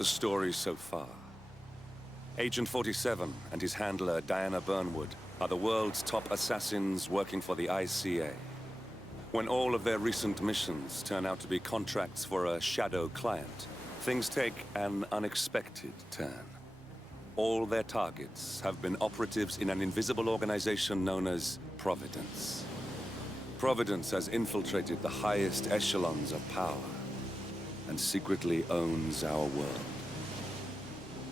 the story so far. Agent 47 and his handler, Diana Burnwood, are the world's top assassins working for the ICA. When all of their recent missions turn out to be contracts for a shadow client, things take an unexpected turn. All their targets have been operatives in an invisible organization known as Providence. Providence has infiltrated the highest echelons of power and secretly owns our world.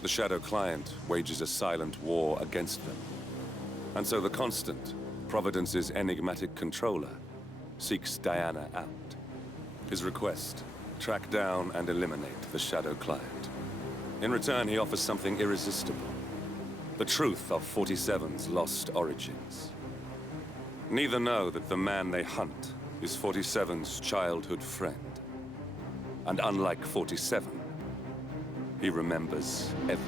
The shadow client wages a silent war against them. And so the Constant, Providence's enigmatic controller, seeks Diana out. His request: track down and eliminate the shadow client. In return, he offers something irresistible: the truth of 47's lost origins. Neither know that the man they hunt is 47's childhood friend. And unlike 47, he remembers everything.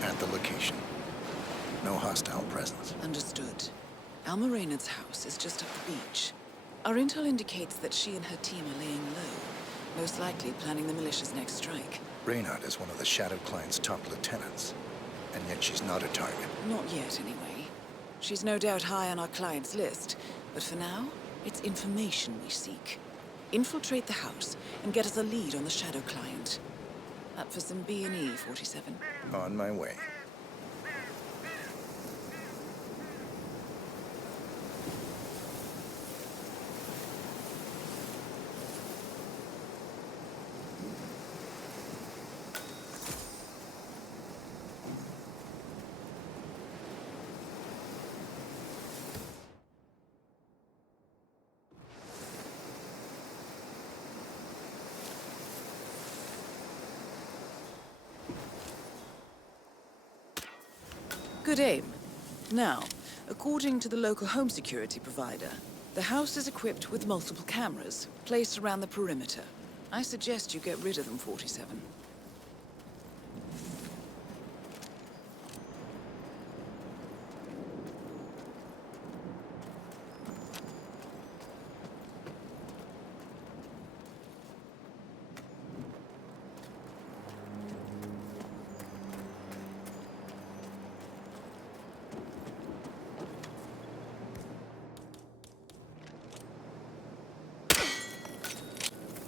At the location. No hostile presence. Understood. Alma Reynard's house is just up the beach. Our intel indicates that she and her team are laying low, most likely planning the militia's next strike. Reynard is one of the Shadow Client's top lieutenants, and yet she's not a target. Not yet, anyway. She's no doubt high on our client's list, but for now, it's information we seek. Infiltrate the house and get us a lead on the Shadow Client. Up for some B&E, 47. On my way. Good aim. Now, according to the local home security provider, the house is equipped with multiple cameras placed around the perimeter. I suggest you get rid of them, 47.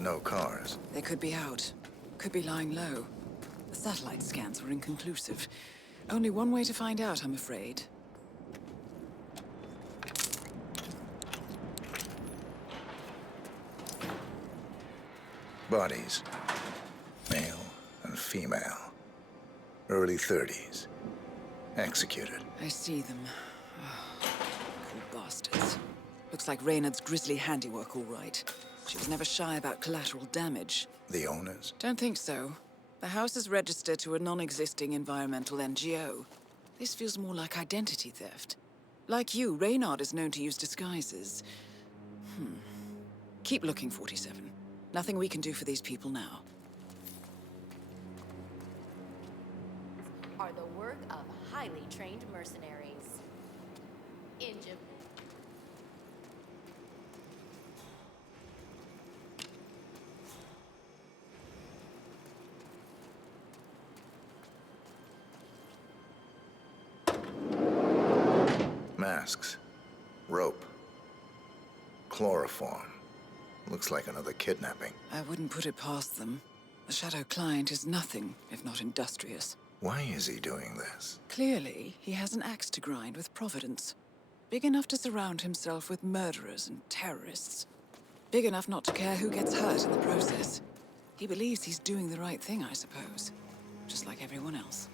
No cars. They could be out. Could be lying low. The satellite scans were inconclusive. Only one way to find out, I'm afraid. Bodies. Male and female. Early 30s. Executed. I see them. Oh, poor bastards. Looks like Reynard's grisly handiwork, all right. She was never shy about collateral damage. The owners? Don't think so. The house is registered to a non-existing environmental NGO. This feels more like identity theft. Like you, Reynard is known to use disguises. Keep looking, 47. Nothing we can do for these people now. Are the work of highly trained mercenaries. Masks. Rope. Chloroform. Looks like another kidnapping. I wouldn't put it past them. The Shadow Client is nothing if not industrious. Why is he doing this? Clearly, he has an axe to grind with Providence. Big enough to surround himself with murderers and terrorists. Big enough not to care who gets hurt in the process. He believes he's doing the right thing, I suppose. Just like everyone else.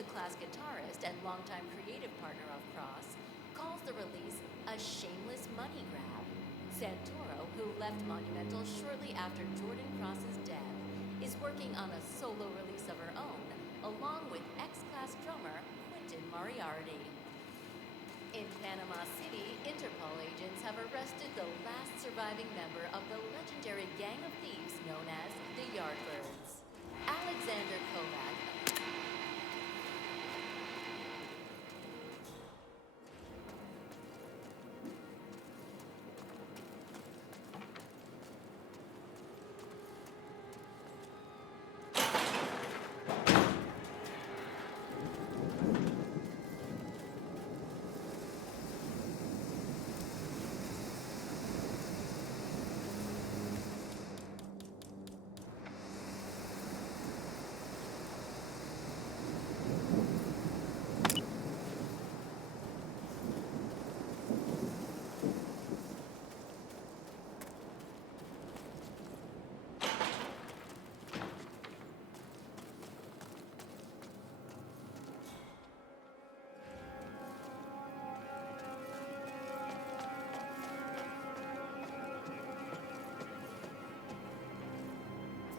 the class guitarist and longtime creative partner of Cross, calls the release a shameless money grab. Santoro, who left Monumental shortly after Jordan Cross's death, is working on a solo release of her own, along with ex-class drummer Quentin Moriarty. In Panama City, Interpol agents have arrested the last surviving member of the legendary gang of thieves known as the Yardbirds. Alexander Kovac.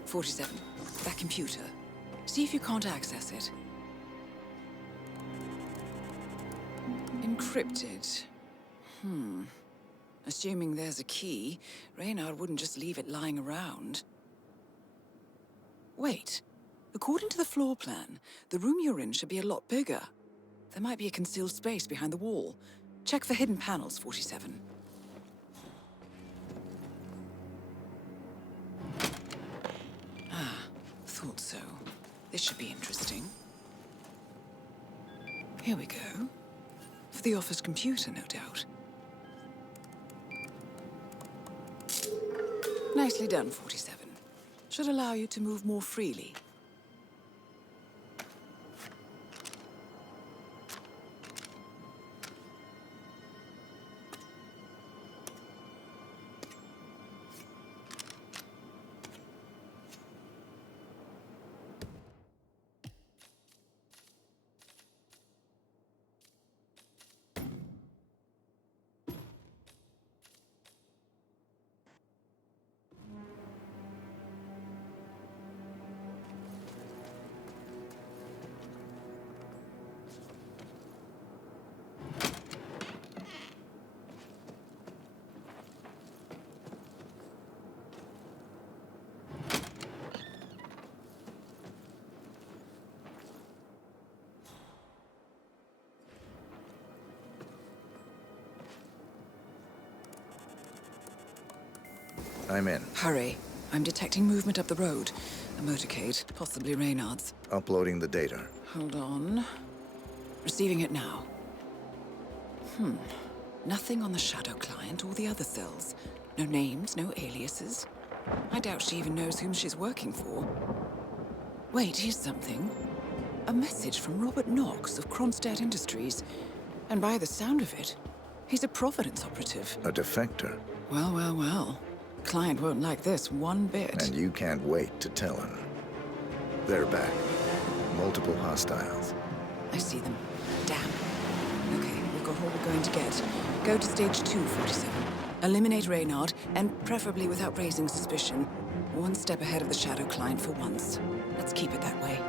"47. That computer. See if you can't access it. Encrypted. Assuming there's a key, Reynard wouldn't just leave it lying around. Wait. According to the floor plan, the room you're in should be a lot bigger. There might be a concealed space behind the wall. Check for hidden panels, 47. Thought so. This should be interesting. Here we go. For the office computer, no doubt. Nicely done, 47. Should allow you to move more freely. I'm in. Hurry. I'm detecting movement up the road. A motorcade, possibly Reynard's. Uploading the data. Hold on. Receiving it now. Nothing on the Shadow client or the other cells. No names, no aliases. I doubt she even knows whom she's working for. Wait, here's something. A message from Robert Knox of Kronstadt Industries. And by the sound of it, he's a Providence operative. A defector. Well, well, well. Client won't like this one bit. And you can't wait to tell him. They're back. Multiple hostiles. I see them. Damn. Okay, we've got all we're going to get. Go to stage 2, 47. Eliminate Reynard, and preferably without raising suspicion. One step ahead of the Shadow client for once. Let's keep it that way.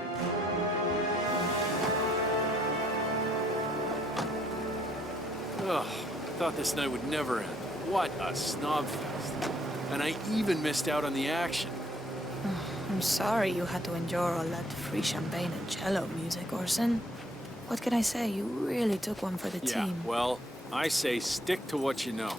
Ugh, I thought this night would never end. What a snobfest. And I even missed out on the action. I'm sorry you had to endure all that free champagne and cello music, Orson. What can I say? You really took one for the team. Well, I say stick to what you know.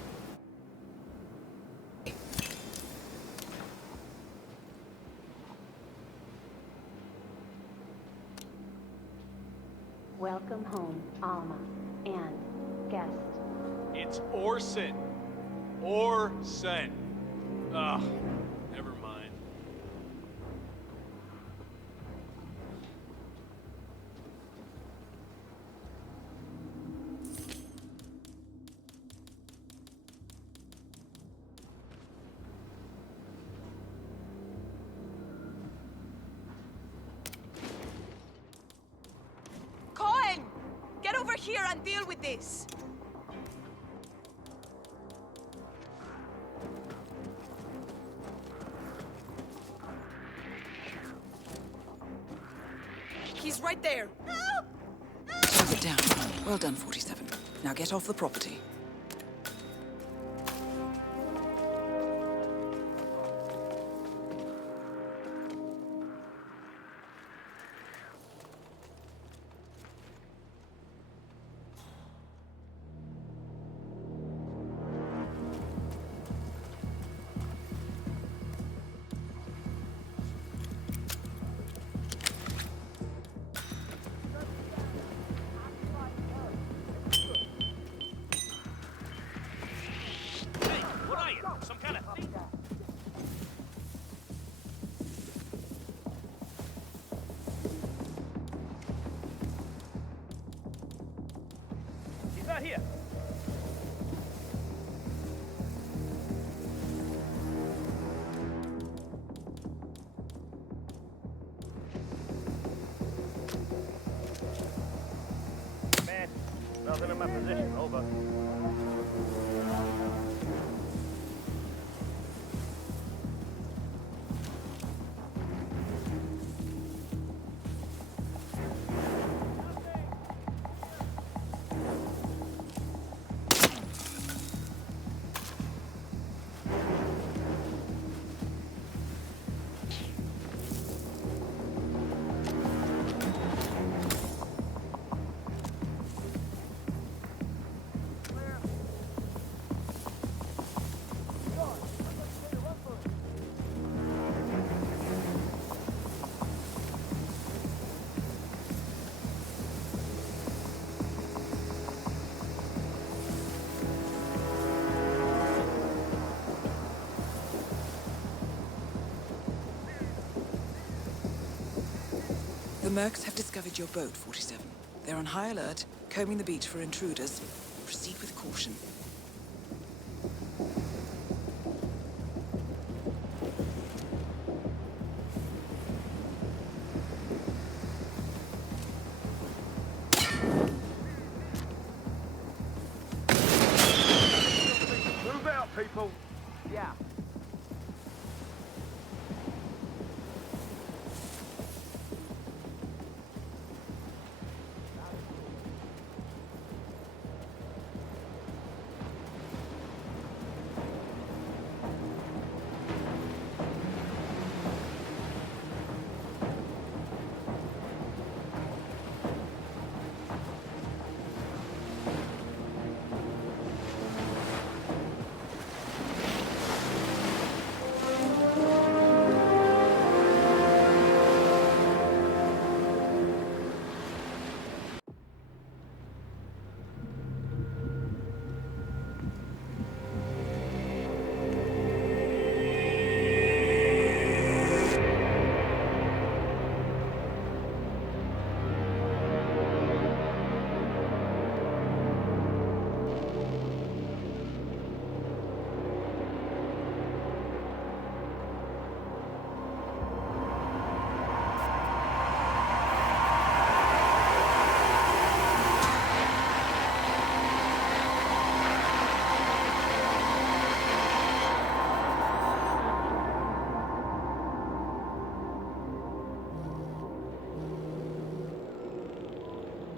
Welcome home, Alma, and guest. It's Orson. Orson. Ugh, never mind. man, deal with this! He's right there! Slow it down. Well done, 47. Now get off the property. Nothing in my position, over. The Mercs have discovered your boat, 47. They're on high alert, combing the beach for intruders. Proceed with caution. Move out, people! Yeah.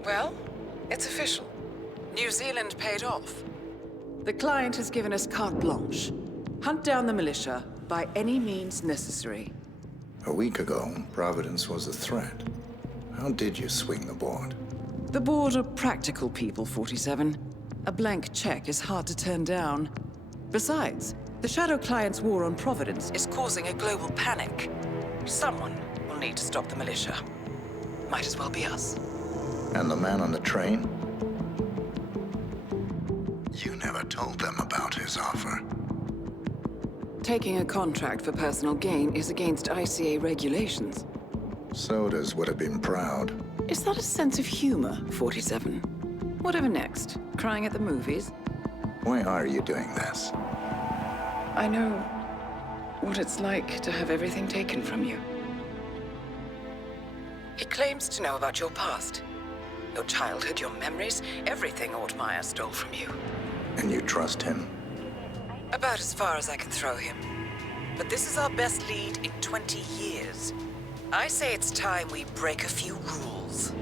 Well, it's official. New Zealand paid off. The client has given us carte blanche. Hunt down the militia by any means necessary. A week ago, Providence was a threat. How did you swing the board? The board are practical people, 47. A blank check is hard to turn down. Besides, the Shadow Client's war on Providence is causing a global panic. Someone will need to stop the militia. Might as well be us. And the man on the train? You never told them about his offer. Taking a contract for personal gain is against ICA regulations. Sodas would have been proud. Is that a sense of humor, 47? Whatever next? Crying at the movies? Why are you doing this? I know what it's like to have everything taken from you. He claims to know about your past. Your childhood, your memories, everything Altmaier stole from you. And you trust him? About as far as I can throw him. But this is our best lead in 20 years. I say it's time we break a few rules.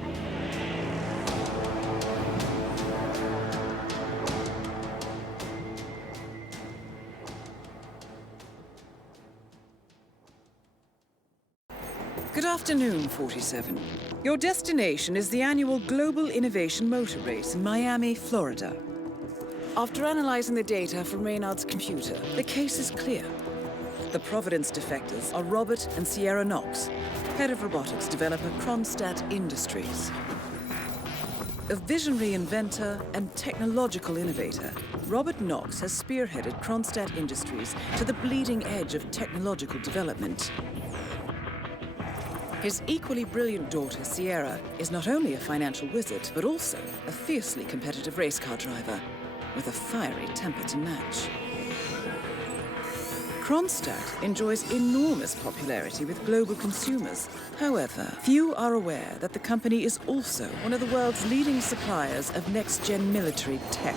Good afternoon, 47. Your destination is the annual Global Innovation Motor Race in Miami, Florida. After analyzing the data from Reynard's computer, the case is clear. The Providence defectors are Robert and Sierra Knox, head of robotics developer Kronstadt Industries. A visionary inventor and technological innovator, Robert Knox has spearheaded Kronstadt Industries to the bleeding edge of technological development. His equally brilliant daughter, Sierra, is not only a financial wizard, but also a fiercely competitive race car driver, with a fiery temper to match. Kronstadt enjoys enormous popularity with global consumers. However, few are aware that the company is also one of the world's leading suppliers of next-gen military tech.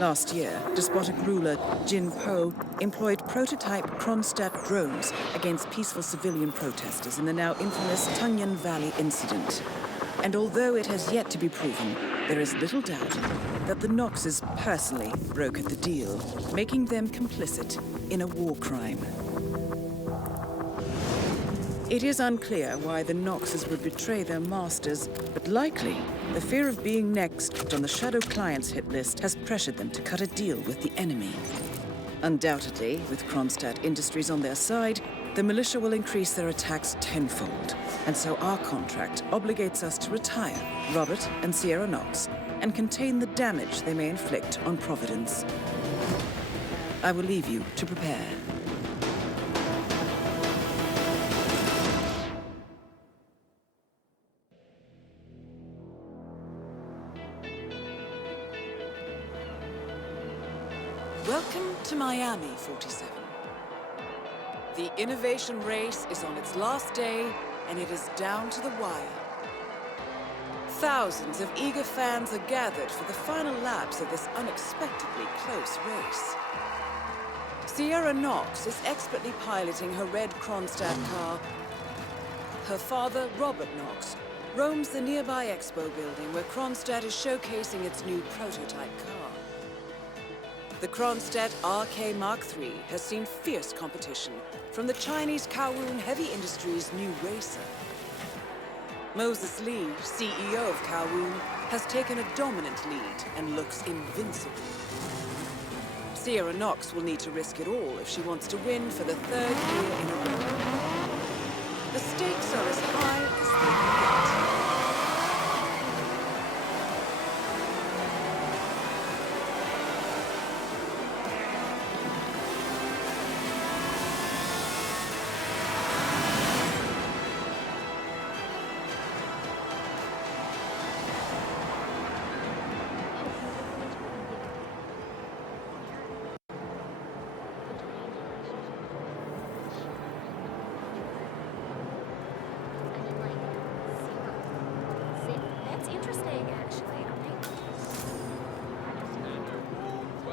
Last year, despotic ruler Jin Po employed prototype Kronstadt drones against peaceful civilian protesters in the now infamous Tunyan Valley incident. And although it has yet to be proven, there is little doubt that the Knoxes personally brokered the deal, making them complicit in a war crime. It is unclear why the Knoxes would betray their masters, but likely the fear of being next on the Shadow Clients hit list has pressured them to cut a deal with the enemy. Undoubtedly, with Kronstadt Industries on their side, the militia will increase their attacks tenfold. And so our contract obligates us to retire Robert and Sierra Knox and contain the damage they may inflict on Providence. I will leave you to prepare. Welcome to Miami, 47. The innovation race is on its last day, and it is down to the wire. Thousands of eager fans are gathered for the final laps of this unexpectedly close race. Sierra Knox is expertly piloting her red Kronstadt car. Her father, Robert Knox, roams the nearby expo building where Kronstadt is showcasing its new prototype car. The Kronstadt RK Mark III has seen fierce competition from the Chinese Kowloon Heavy Industries' new racer. Moses Lee, CEO of Kowloon, has taken a dominant lead and looks invincible. Sierra Knox will need to risk it all if she wants to win for the third year in a row. The stakes are as high as they can get.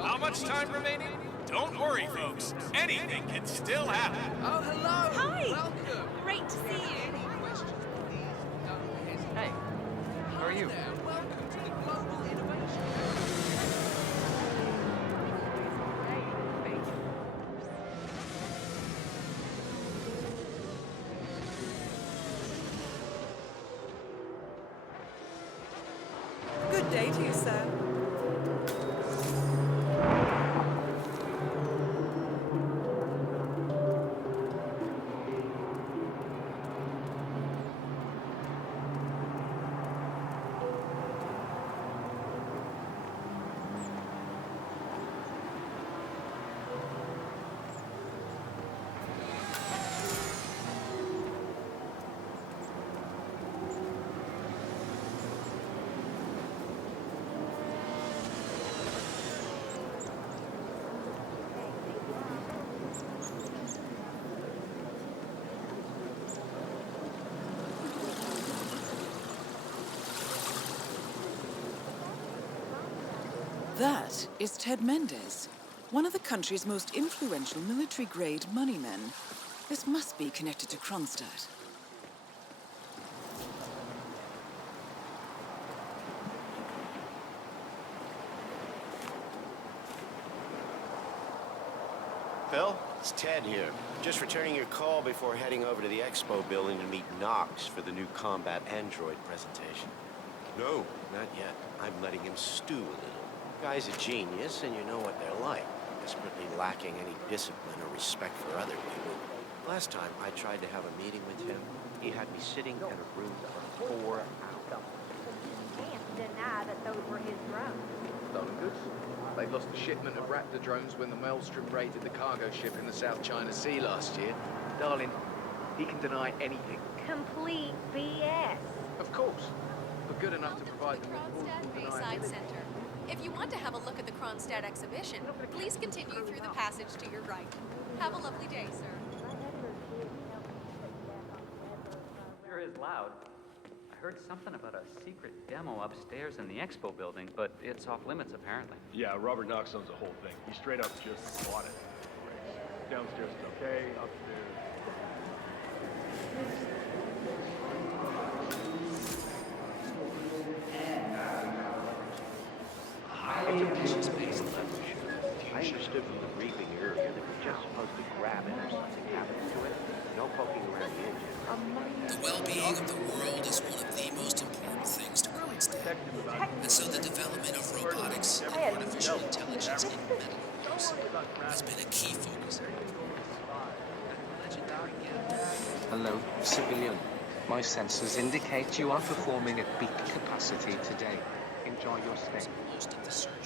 How much time remaining? Don't worry, folks. Anything can still happen. Oh, hello! Hi! Welcome! Great to see you. Hey, how are you? Welcome to the Global Innovation. Good day to you, sir. That is Ted Mendez, one of the country's most influential military-grade money men. This must be connected to Kronstadt. Phil, it's Ted here. Just returning your call before heading over to the expo building to meet Knox for the new combat android presentation. No, not yet. I'm letting him stew a little. Guy's a genius, and you know what they're like. Desperately lacking any discipline or respect for other people. Last time I tried to have a meeting with him, he had me sitting in a room for 4 hours. Can't deny that those were his drones. Stolen goods. They lost a shipment of Raptor drones when the Maelstrom raided the cargo ship in the South China Sea last year. Darling, he can deny anything. Complete BS. Of course. But good enough to provide The them with Kronstadt plausible Bayside deniability. Center. If you want to have a look at the Kronstadt exhibition, please continue through the passage to your right. Have a lovely day, sir. Sure is loud. I heard something about a secret demo upstairs in the expo building, but it's off limits apparently. Yeah, Robert Knox owns the whole thing. He straight up just bought it. Downstairs is okay, upstairs. I understood from the briefing earlier that we're just supposed to grab it if something happens to it. No poking around the edges. The well-being of the world is one of the most important things to Kronstadt. And so the development of robotics and artificial intelligence in medical use has been a key focus. Hello, civilian. My sensors indicate you are performing at peak capacity today. Enjoy your stay. Most of the surgery.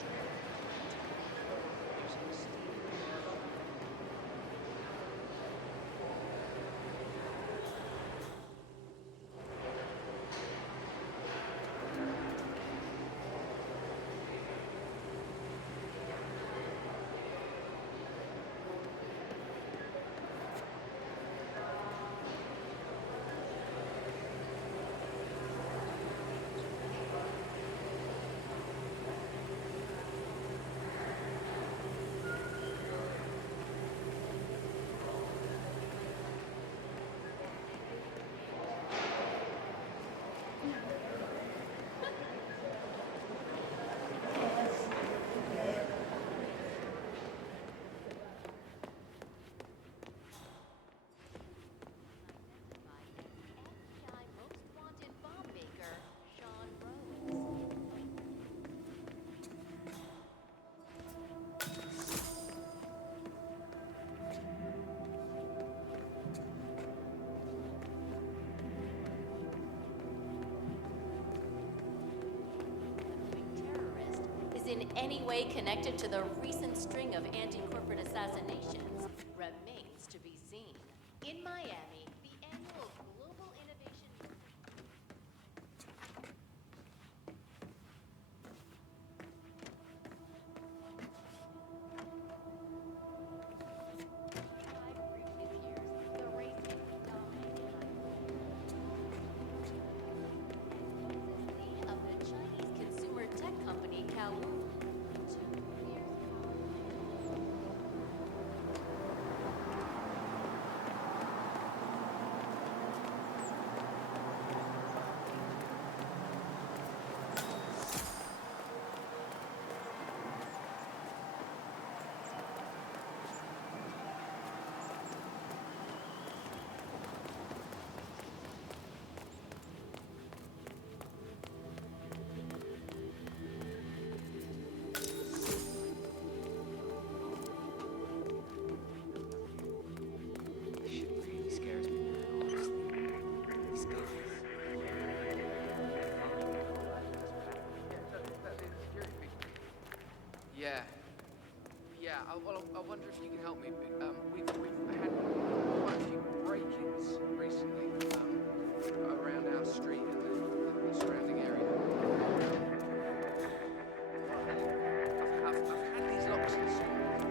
In any way connected to the recent string of anti-corporate assassinations remains to be seen. In Miami, the annual Global Innovation of the Chinese consumer tech company Kowloon. Well, I wonder if you can help me. We've had quite a few break-ins recently around our street and the surrounding area. I've had these locks installed.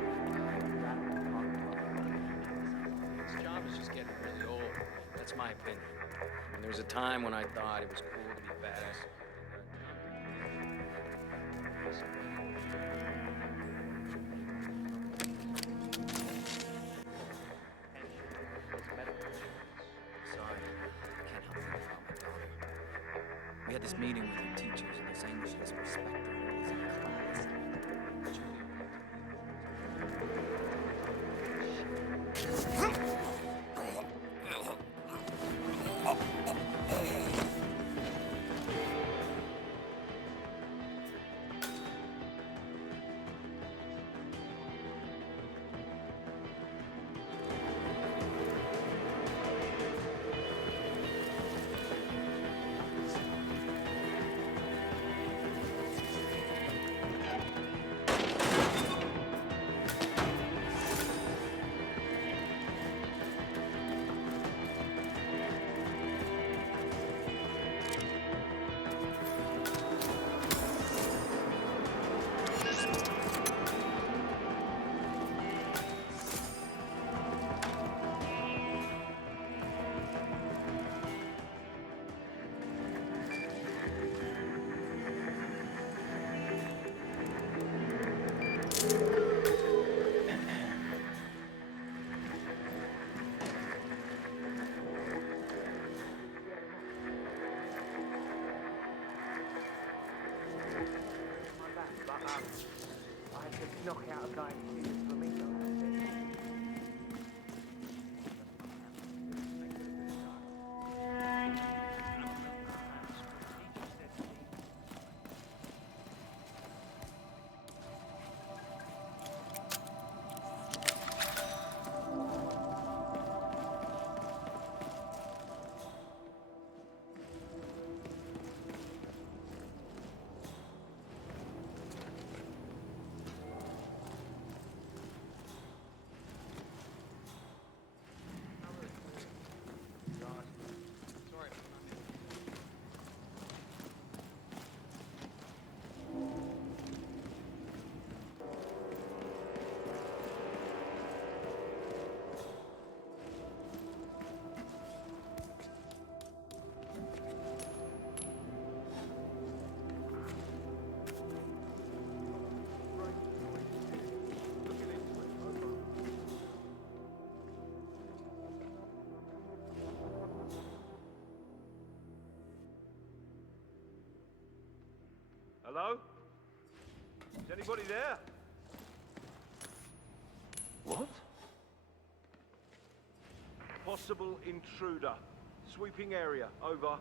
This job is just getting really old. That's my opinion. I mean, there was a time when I thought it was cool to be badass. Sorry, I can't help thinking about my daughter. We had this meeting with her teachers, and they're saying that she doesn't respect the rules in class. I had to knock out a guy in the flamingo. Hello? Is anybody there? What? Possible intruder. Sweeping area. Over.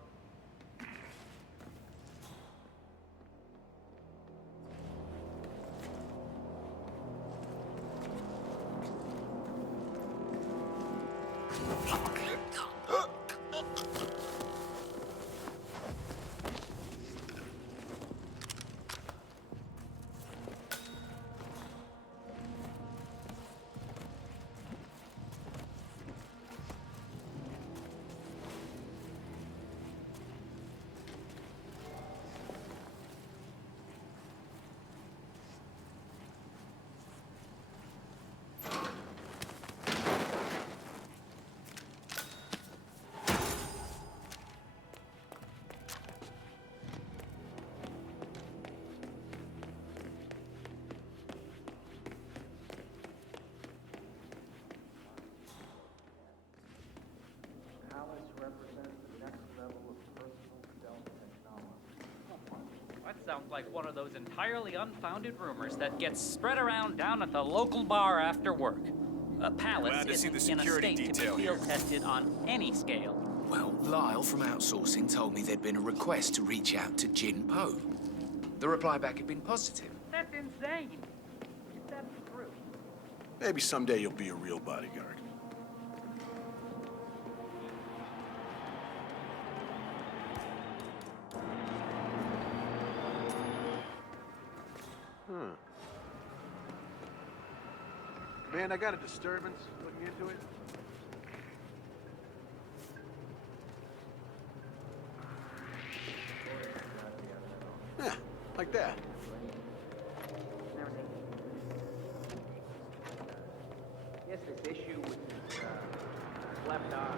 That sounds like one of those entirely unfounded rumors that gets spread around down at the local bar after work. A palace Glad to see isn't the in a security state to detail be here. field tested on any scale. Well, Lyle from outsourcing told me there'd been a request to reach out to Jin Po. The reply back had been positive. That's insane. That's true. Maybe someday you'll be a real bodyguard. Man, I got a disturbance. Looking into it. Yeah, like that. Yes, this issue with his left eye.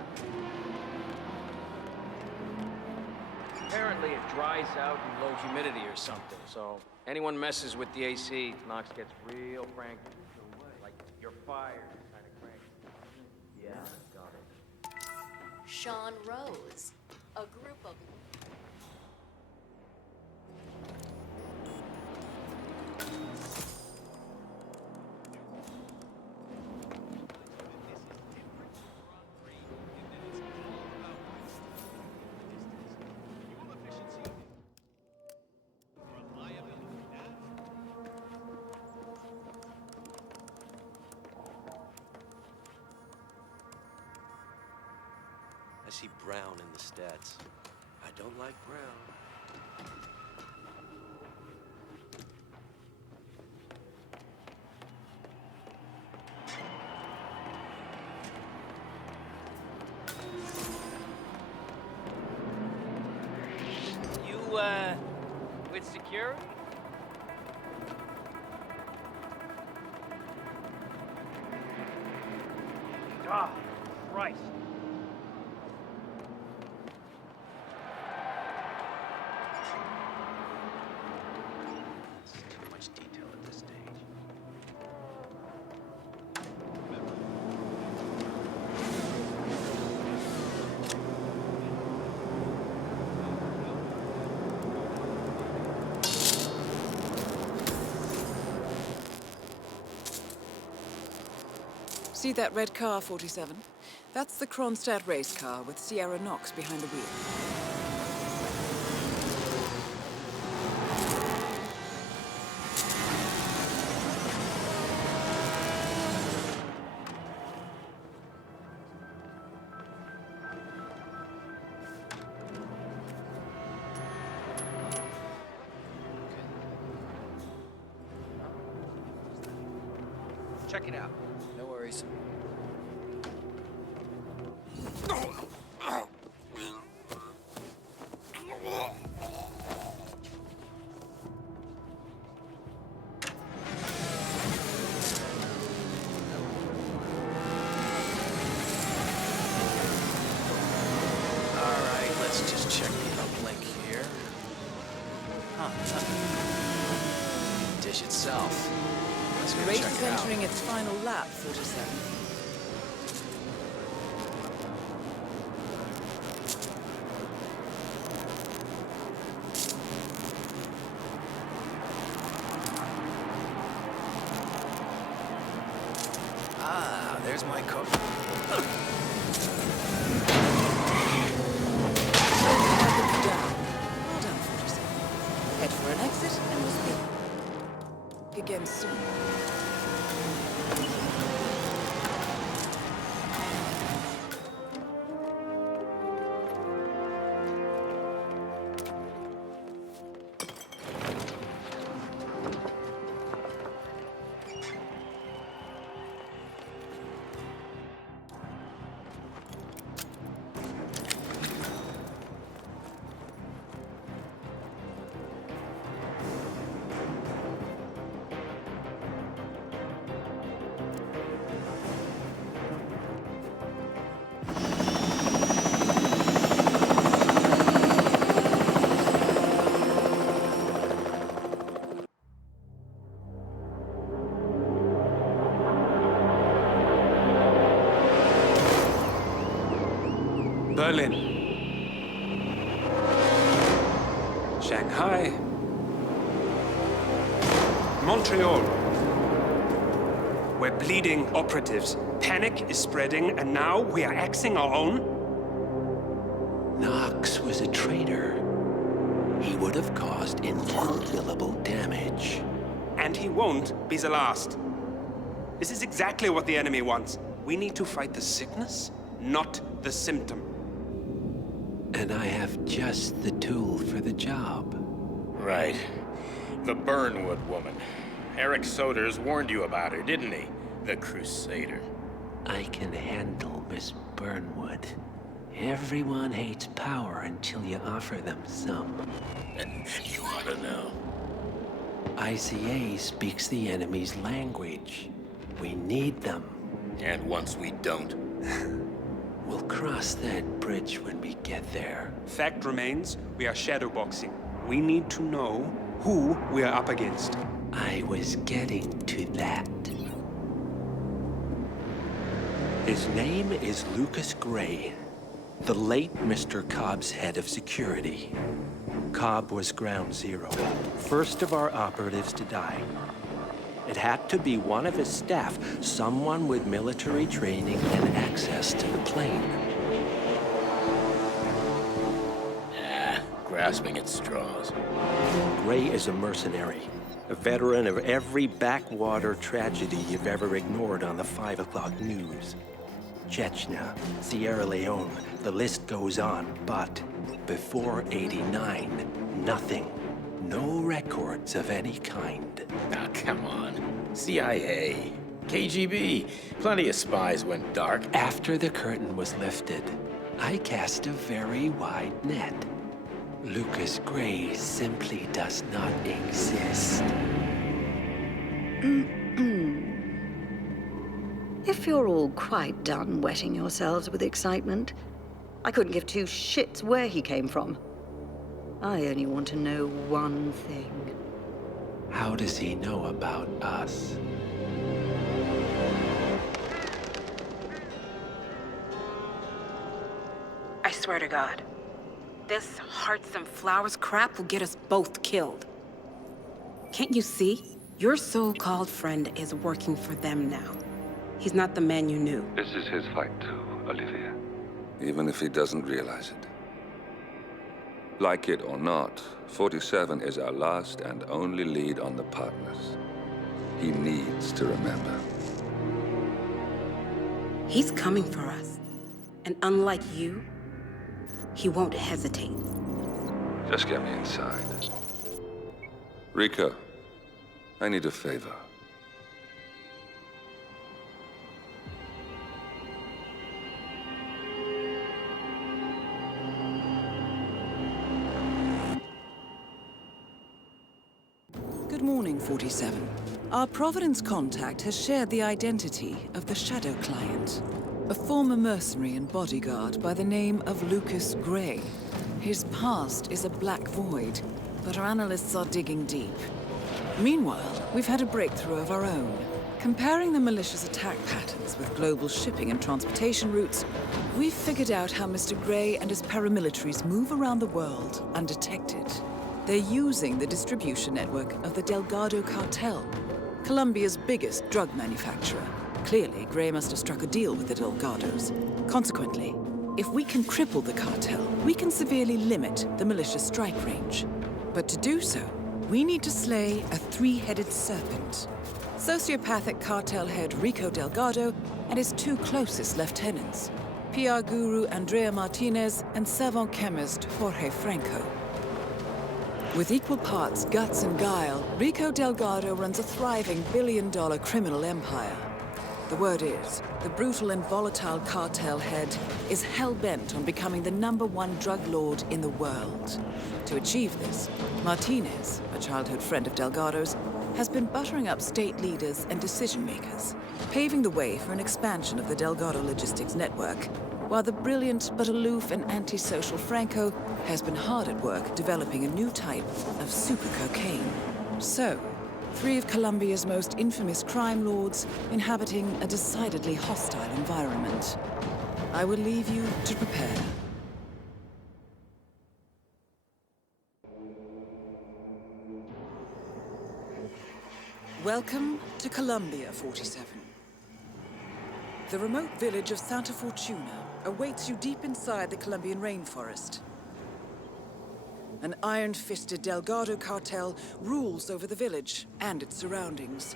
Apparently it dries out in low humidity or something, so anyone messes with the AC, Knox gets real cranky. Like you're fired kind of cranky. Yeah, got it. Sean Rose, a group of... I see brown in the stats. I don't like brown. You, with security? Ah, Christ. Too much detail at this stage. See that red car, 47? That's the Kronstadt race car with Sierra Knox behind the wheel. Check it out. No worries. Alright, let's just check the uplink here. Huh, nothing. Dish itself. Let's go Race check is it out. entering its final lap, 47. Ah, there's my cook. Down. Well done, 47. Head for an exit and we'll speak again soon. Berlin, Shanghai, Montreal. We're bleeding operatives. Panic is spreading, and now we are axing our own? Knox was a traitor. He would have caused incalculable damage. And he won't be the last. This is exactly what the enemy wants. We need to fight the sickness, not the symptom. And I have just the tool for the job. Right. The Burnwood woman. Eric Soders warned you about her, didn't he? The Crusader. I can handle Miss Burnwood. Everyone hates power until you offer them some. You ought to know. ICA speaks the enemy's language. We need them. And once we don't? We'll cross that bridge when we get there. Fact remains, we are shadowboxing. We need to know who we are up against. I was getting to that. His name is Lucas Gray, the late Mr. Cobb's head of security. Cobb was ground zero, first of our operatives to die. It had to be one of his staff, someone with military training and access to the plane. Grasping at straws. Gray is a mercenary, a veteran of every backwater tragedy you've ever ignored on the 5 o'clock news. Chechnya, Sierra Leone, the list goes on, but before '89, nothing. No records of any kind. Ah, come on. CIA, KGB, plenty of spies went dark. After the curtain was lifted, I cast a very wide net. Lucas Gray simply does not exist. If you're all quite done wetting yourselves with excitement, I couldn't give two shits where he came from. I only want to know one thing. How does he know about us? I swear to God, this hearts and flowers crap will get us both killed. Can't you see? Your so-called friend is working for them now. He's not the man you knew. This is his fight too, Olivia. Even if he doesn't realize it. Like it or not, 47 is our last and only lead on the partners. He needs to remember. He's coming for us. And unlike you, he won't hesitate. Just get me inside. Rico, I need a favor. Good morning, 47. Our Providence contact has shared the identity of the Shadow Client, a former mercenary and bodyguard by the name of Lucas Gray. His past is a black void, but our analysts are digging deep. Meanwhile, we've had a breakthrough of our own. Comparing the malicious attack patterns with global shipping and transportation routes, we've figured out how Mr. Gray and his paramilitaries move around the world undetected. They're using the distribution network of the Delgado cartel, Colombia's biggest drug manufacturer. Clearly, Gray must have struck a deal with the Delgados. Consequently, if we can cripple the cartel, we can severely limit the militia's strike range. But to do so, we need to slay a three-headed serpent. Sociopathic cartel head Rico Delgado and his two closest lieutenants, PR guru Andrea Martinez and savant chemist Jorge Franco. With equal parts guts and guile, Rico Delgado runs a thriving billion-dollar criminal empire. The word is, the brutal and volatile cartel head is hell-bent on becoming the #1 drug lord in the world. To achieve this, Martinez, a childhood friend of Delgado's, has been buttering up state leaders and decision-makers, paving the way for an expansion of the Delgado logistics network, while the brilliant but aloof and antisocial Franco has been hard at work developing a new type of super cocaine. So, 3 of Colombia's most infamous crime lords inhabiting a decidedly hostile environment. I will leave you to prepare. Welcome to Colombia, 47. The remote village of Santa Fortuna awaits you deep inside the Colombian rainforest. An iron-fisted Delgado cartel rules over the village and its surroundings.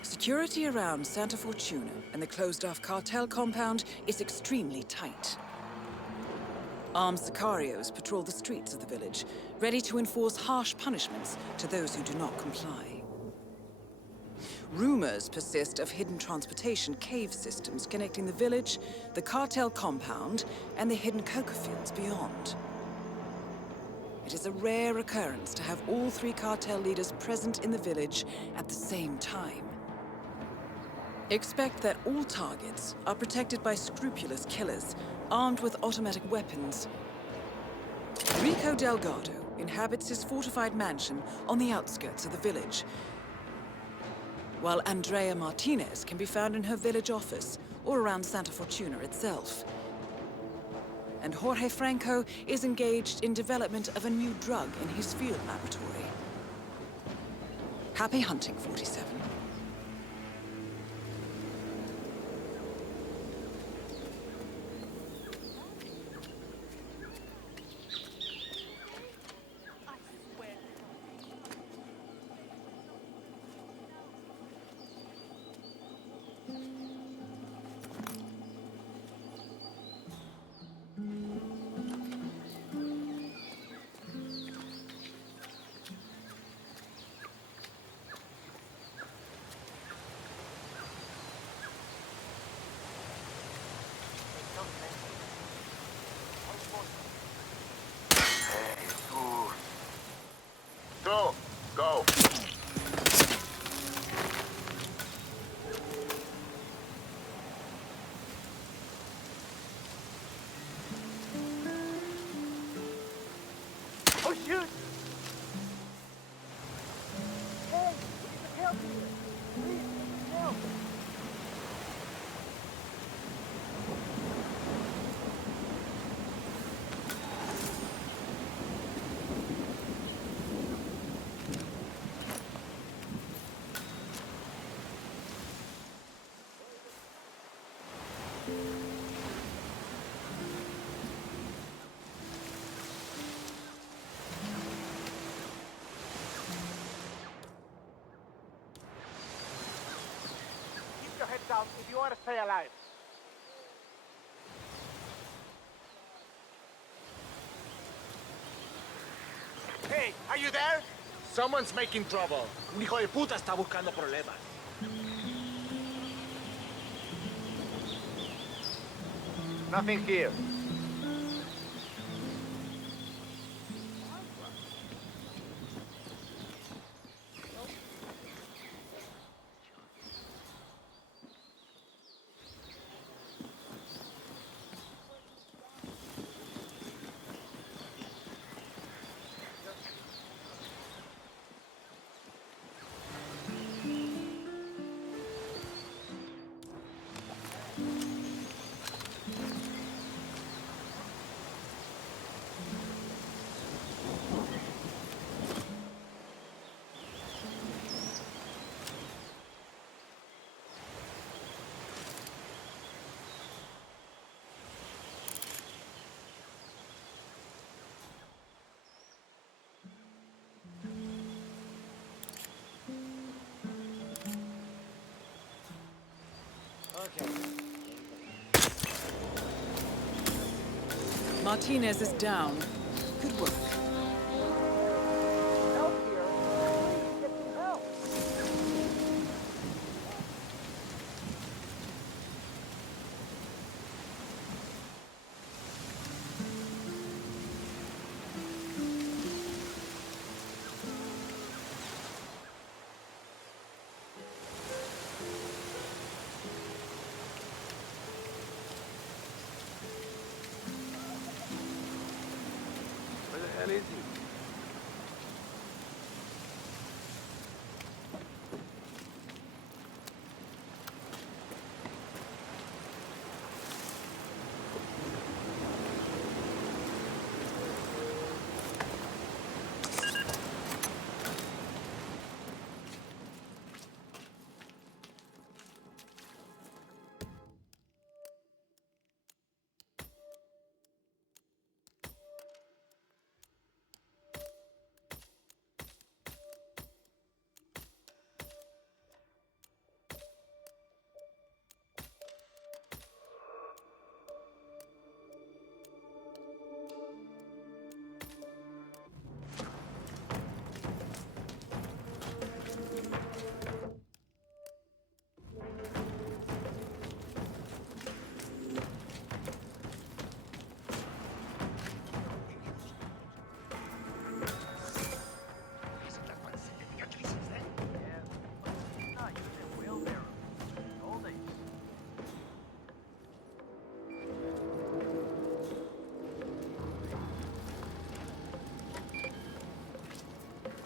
Security around Santa Fortuna and the closed-off cartel compound is extremely tight. Armed sicarios patrol the streets of the village, ready to enforce harsh punishments to those who do not comply. Rumors persist of hidden transportation cave systems connecting the village, the cartel compound, and the hidden coca fields beyond. It is a rare occurrence to have all 3 cartel leaders present in the village at the same time. Expect that all targets are protected by scrupulous killers, armed with automatic weapons. Rico Delgado inhabits his fortified mansion on the outskirts of the village, while Andrea Martinez can be found in her village office or around Santa Fortuna itself. And Jorge Franco is engaged in development of a new drug in his field laboratory. Happy hunting, 47. Go! Go! Oh, shoot! Hey, we need help here. Please, help. Keep your heads out if you want to stay alive. Hey, are you there? Someone's making trouble. Un hijo de puta está buscando problemas. Nothing here. Martinez is down. Good work. Help here. Please get some help. Where the hell is he?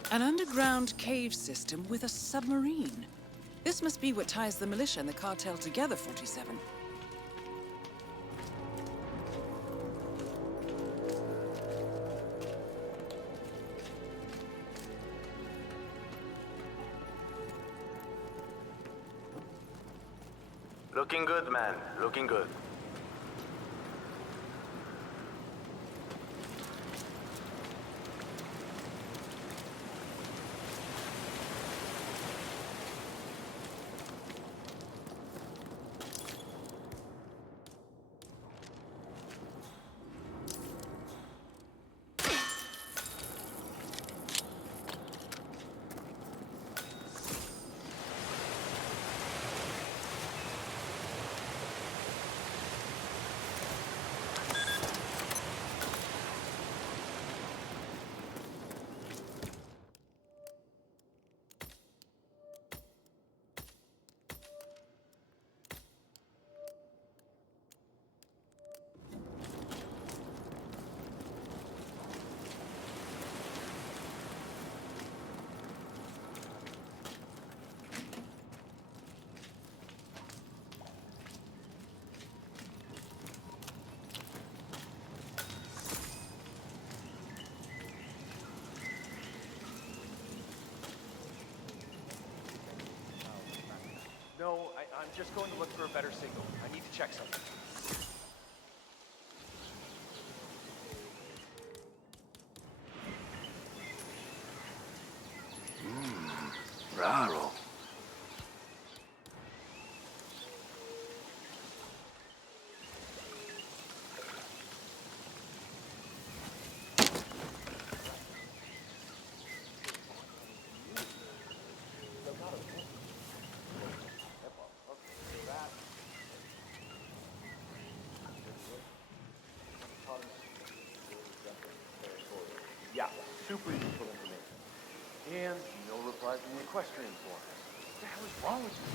An underground cave system with a submarine. This must be what ties the militia and the cartel together, 47. Looking good, man. Looking good. No, I'm just going to look for a better signal. I need to check something. Raro. Yeah, super useful information. And no reply from the equestrian forums. What the hell is wrong with you?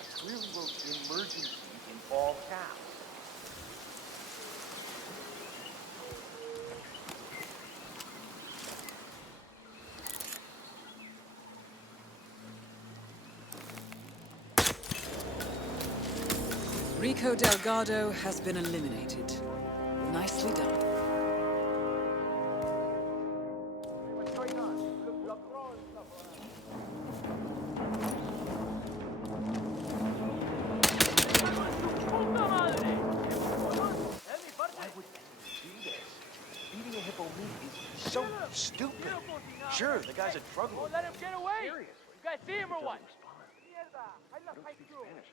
I clearly wrote emergency in all caps. Rico Delgado has been eliminated. Nicely done. Why would anyone do this? Eating a hippo meat is so stupid. Sure, the guy's a drug lord. Let him get away! Seriously. You guys see him or what? I don't speak Spanish.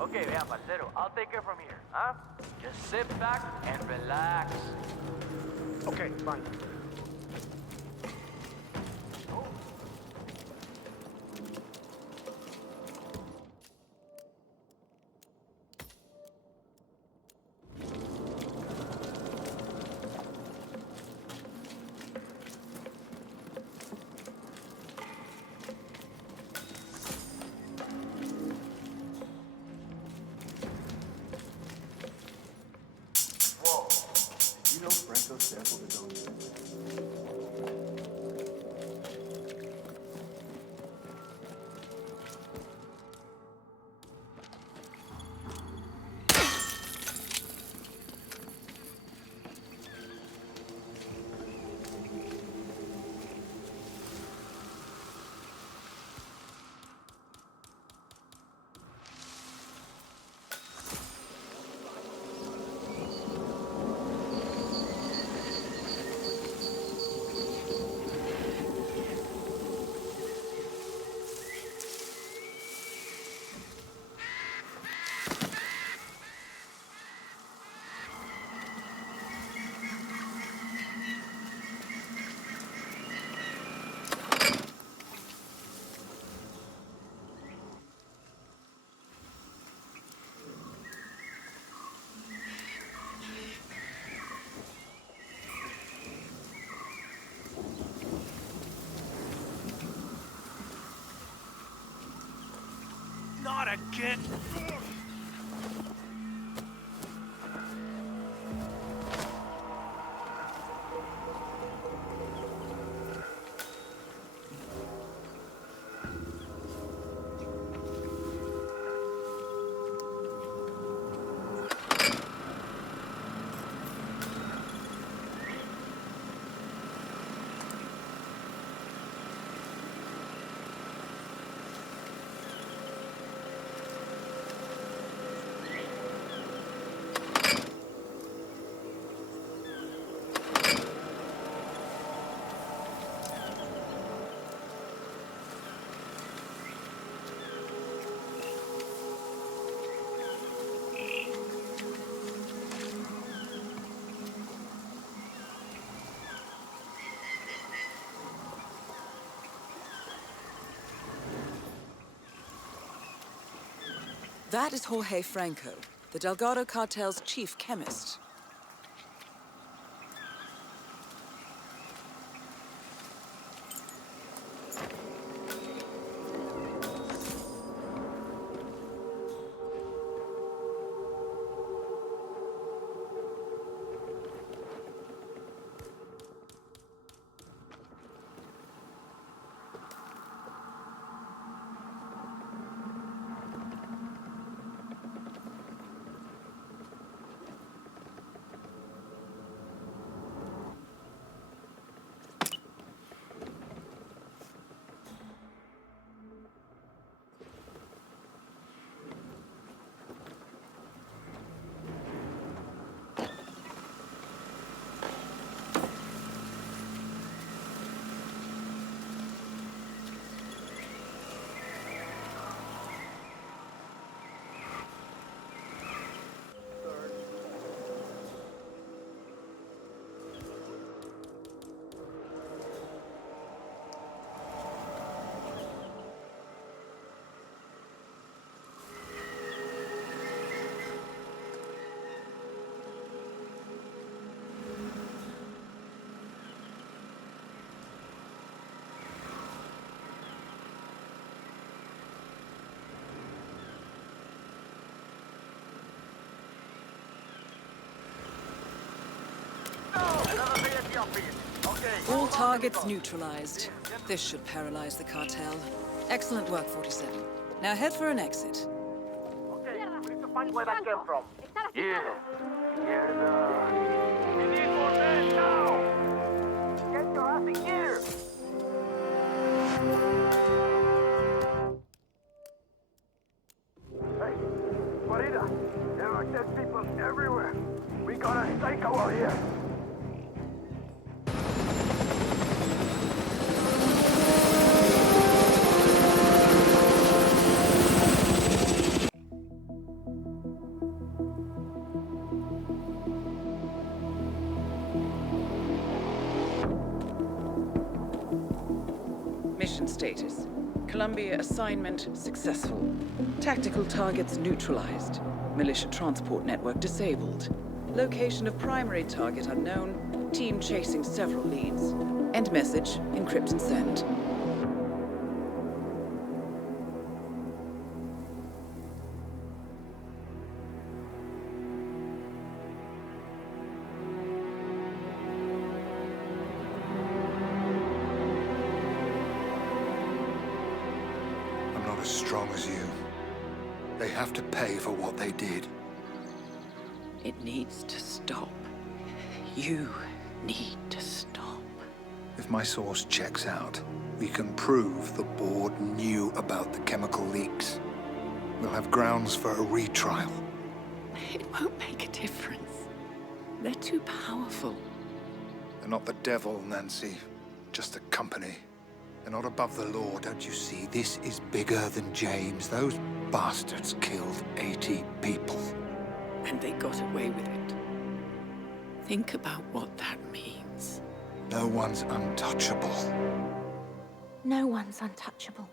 Okay, yeah, parcero. I'll take it from here, huh? Just sit back and relax. Okay, fine. You know Franco sampled his own music. Not again! That is Jorge Franco, the Delgado cartel's chief chemist. All targets neutralized. This should paralyze the cartel. Excellent work, 47. Now head for an exit. Okay, we need to find where that came from. Yeah. We need more men now! Get your ass in here! Hey, Florida, there are dead people everywhere. We got a psycho out here. Mission status. Columbia assignment successful. Tactical targets neutralized. Militia transport network disabled. Location of primary target unknown. Team chasing several leads. End message. Encrypt and send. I'm not as strong as you. They have to pay for what they did. It needs to stop. You need to stop. If my source checks out, we can prove the board knew about the chemical leaks. We'll have grounds for a retrial. It won't make a difference. They're too powerful. They're not the devil, Nancy. Just a company. They're not above the law, don't you see? This is bigger than James. Those bastards killed 80 people. And they got away with it. Think about what that means. No one's untouchable. No one's untouchable.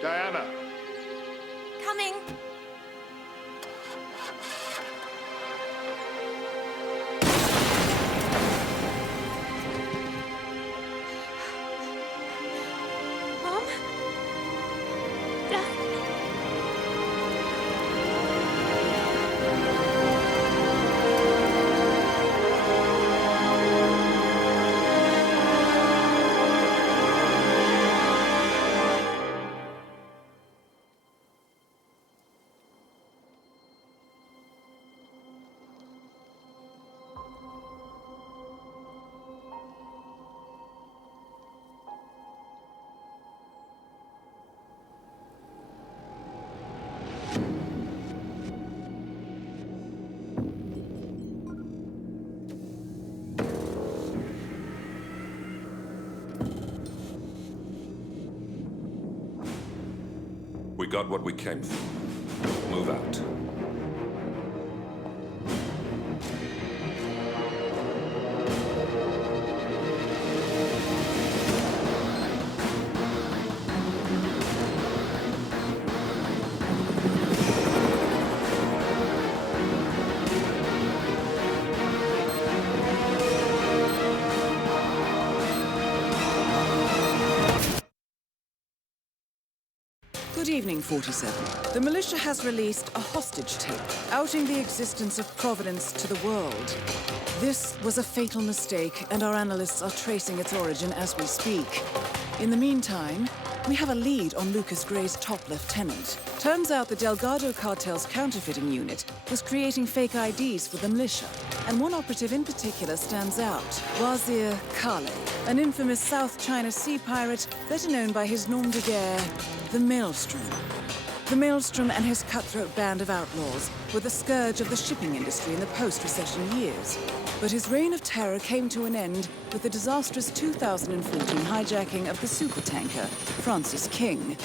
Diana! Coming! got what we came for. Move out. Good evening, 47. The militia has released a hostage tape, outing the existence of Providence to the world. This was a fatal mistake, and our analysts are tracing its origin as we speak. In the meantime, we have a lead on Lucas Gray's top lieutenant. Turns out the Delgado cartel's counterfeiting unit was creating fake IDs for the militia, and one operative in particular stands out, Wazir Kale, an infamous South China Sea pirate better known by his nom de guerre, the Maelstrom. The Maelstrom and his cutthroat band of outlaws were the scourge of the shipping industry in the post-recession years. But his reign of terror came to an end with the disastrous 2014 hijacking of the supertanker, Francis King.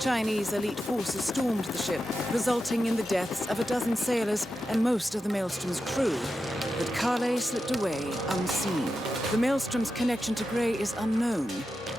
Chinese elite forces stormed the ship, resulting in the deaths of a dozen sailors and most of the Maelstrom's crew. But Kale slipped away unseen. The Maelstrom's connection to Gray is unknown,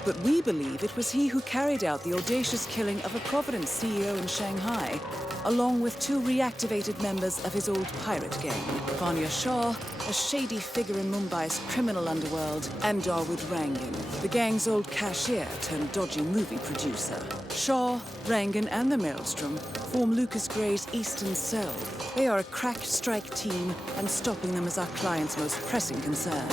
but we believe it was he who carried out the audacious killing of a Providence CEO in Shanghai, along with two reactivated members of his old pirate gang, Vanya Shah, a shady figure in Mumbai's criminal underworld, and Dawood Rangan, the gang's old cashier turned dodgy movie producer. Shah, Rangan, and the Maelstrom form Lucas Gray's Eastern Cell. They are a crack strike team, and stopping them is our client's most pressing concern.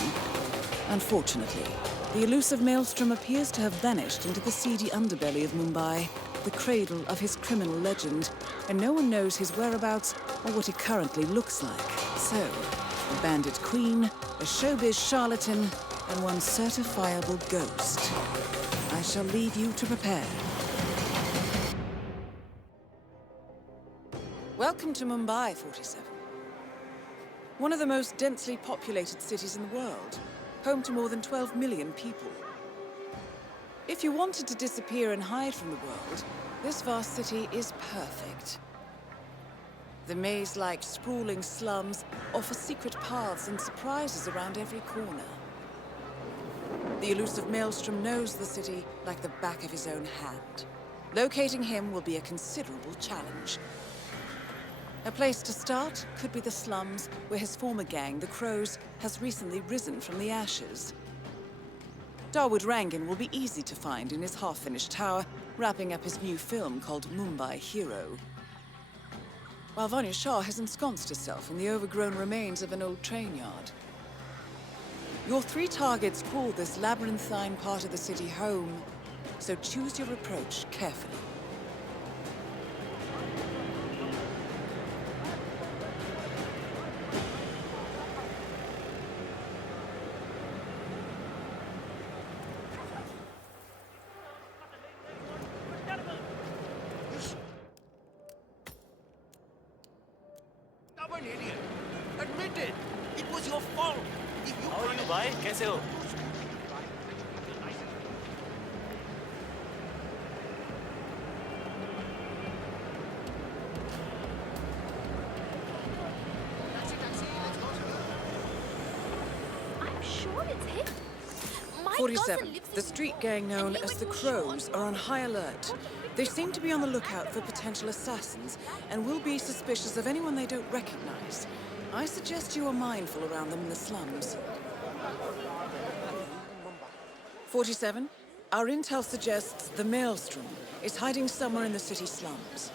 Unfortunately, the elusive Maelstrom appears to have vanished into the seedy underbelly of Mumbai, the cradle of his criminal legend, and no one knows his whereabouts or what he currently looks like. So, a bandit queen, a showbiz charlatan, and one certifiable ghost. I shall leave you to prepare. Welcome to Mumbai, 47. One of the most densely populated cities in the world, home to more than 12 million people. If you wanted to disappear and hide from the world, this vast city is perfect. The maze-like sprawling slums offer secret paths and surprises around every corner. The elusive Maelstrom knows the city like the back of his own hand. Locating him will be a considerable challenge. A place to start could be the slums, where his former gang, the Crows, has recently risen from the ashes. Dawood Rangan will be easy to find in his half-finished tower, wrapping up his new film called Mumbai Hero. While Vanya Shah has ensconced herself in the overgrown remains of an old train yard. Your three targets call this labyrinthine part of the city home, so choose your approach carefully. Stubborn idiot! Admit it! It was your fault! If you How are you, bhai? कैसे हो? I'm sure it's him. My 47. cousin lives The street gang known as the Crows are on high alert. They seem to be on the lookout for potential assassins and will be suspicious of anyone they don't recognize. I suggest you are mindful around them in the slums. 47. Our intel suggests the Maelstrom is hiding somewhere in the city slums.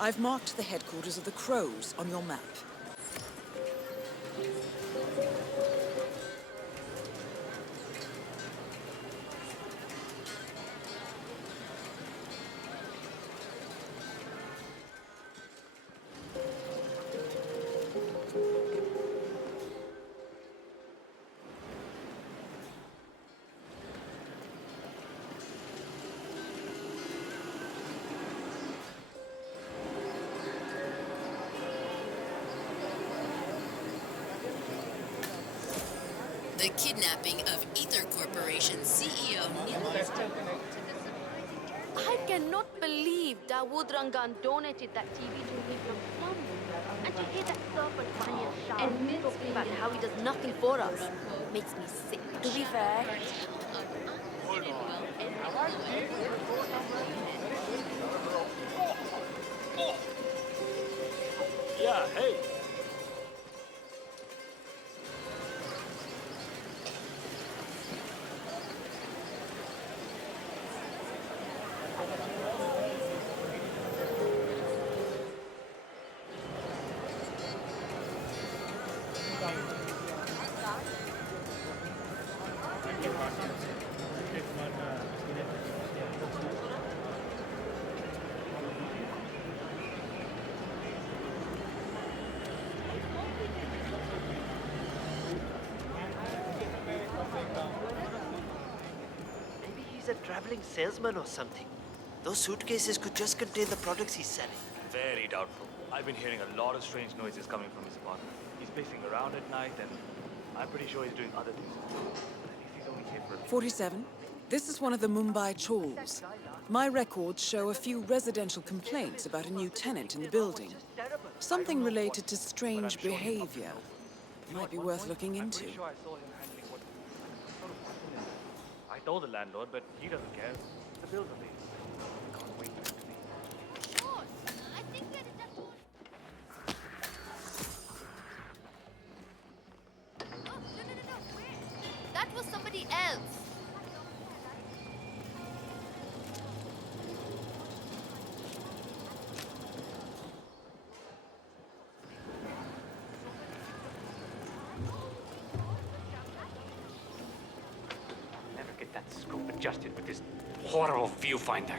I've marked the headquarters of the Crows on your map. The kidnapping of Ether Corporation CEO Neil. I'm cannot believe Dawood Rangan donated that TV to me from Burnwood. And to hear that serpent Mania shout talking about how he does nothing for us makes me sick. To be fair, Hold on. Yeah, hey. Maybe he's a traveling salesman or something. Those suitcases could just contain the products he's selling. Very doubtful. I've been hearing a lot of strange noises coming from his apartment. He's pacing around at night, and I'm pretty sure he's doing other things. At least he's only here for a few 47. This is one of the Mumbai chawls. My records show a few residential complaints about a new tenant in the building. Something related to strange behavior. Might be worth looking into. Pretty sure I saw him handling what sort of weapon is it? I told the landlord, but he doesn't care. The bills are paid. Can't wait for it to be. that was somebody else. Never get that scope adjusted with this horrible viewfinder.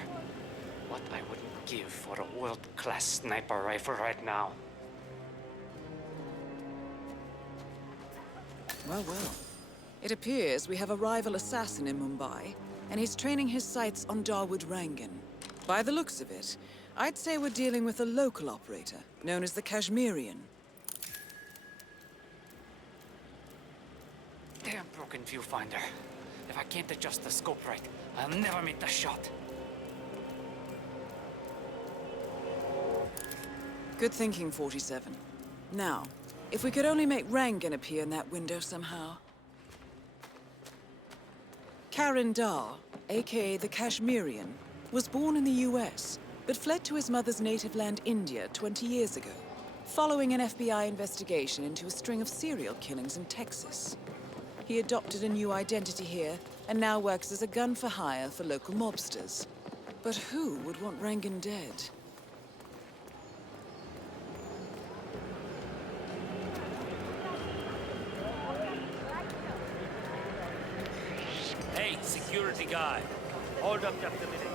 What I wouldn't give for a world-class sniper rifle right now. Well, well. It appears we have a rival assassin in Mumbai, and he's training his sights on Dawood Rangan. By the looks of it, I'd say we're dealing with a local operator, known as the Kashmirian. Damn broken viewfinder. If I can't adjust the scope right, I'll never make the shot. Good thinking, 47. Now, if we could only make Rangan appear in that window somehow. Karan Dar, aka the Kashmirian, was born in the US, but fled to his mother's native land, India, 20 years ago, following an FBI investigation into a string of serial killings in Texas. He adopted a new identity here, and now works as a gun for hire for local mobsters. But who would want Rangan dead? Hey, security guy. Hold up just a minute.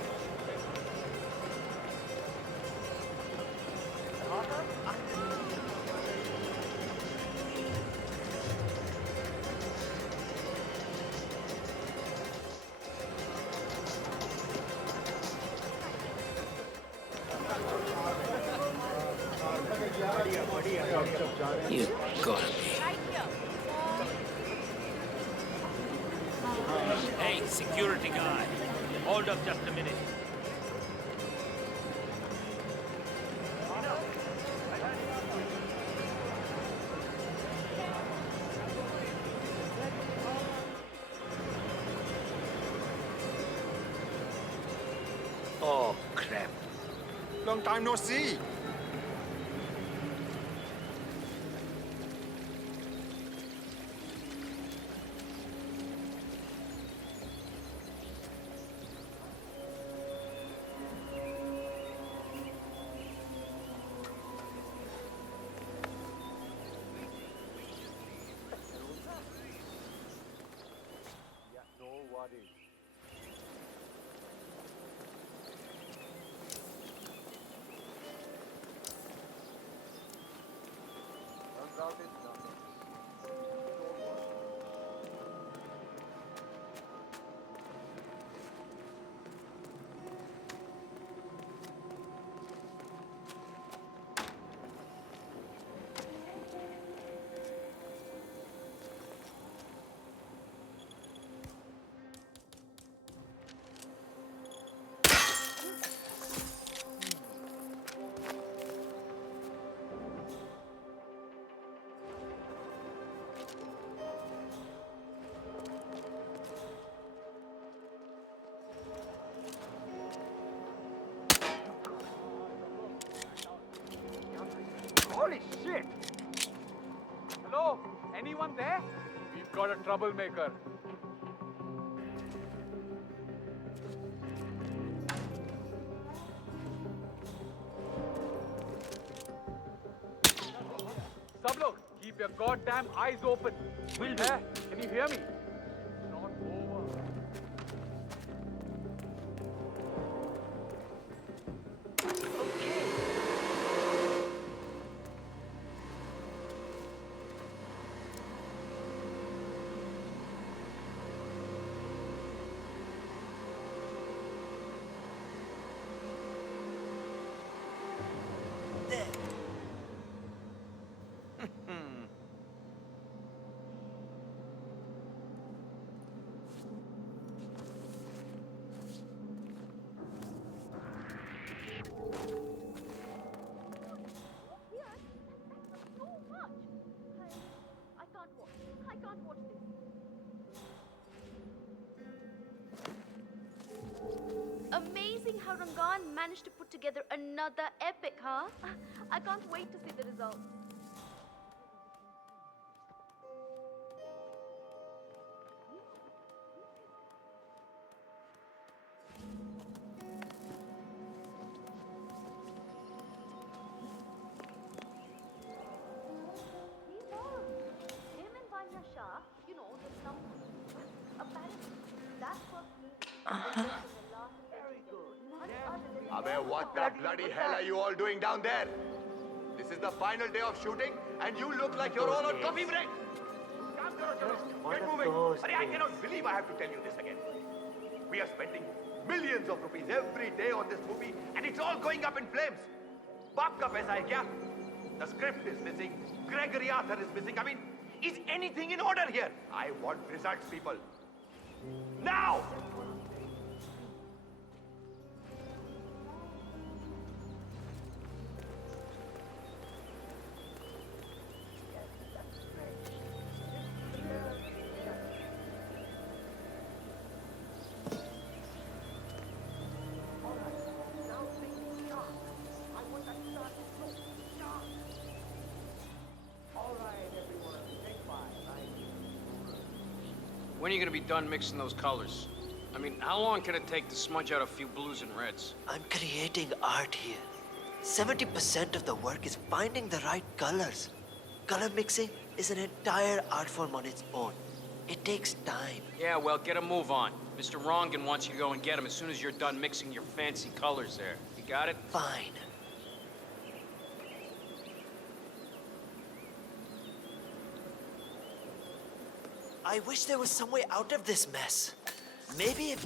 You gotta be. Hey, security guy. Hold up just a minute. Oh, crap. Long time no see. Anyone there? We've got a troublemaker. Sublok, keep your goddamn eyes open. Will do. Can you hear me? It's not over. I can't watch this. Amazing how Rangan managed to put together another epic, huh? I can't wait to see the results. What the bloody hell are you all doing down there? This is the final day of shooting, and you look like you're all on coffee break. Get moving. Arey, I cannot believe I have to tell you this again. We are spending millions of rupees every day on this movie, and it's all going up in flames. Baap ka paisa hai kya? The script is missing. Gregory Arthur is missing. I mean, is anything in order here? I want results, people. Now! When are you gonna be done mixing those colors? I mean, how long can it take to smudge out a few blues and reds? I'm creating art here. 70% of the work is finding the right colors. Color mixing is an entire art form on its own. It takes time. Yeah, well, get a move on. Mr. Rongan wants you to go and get him as soon as you're done mixing your fancy colors there. You got it? Fine. I wish there was some way out of this mess. Maybe if...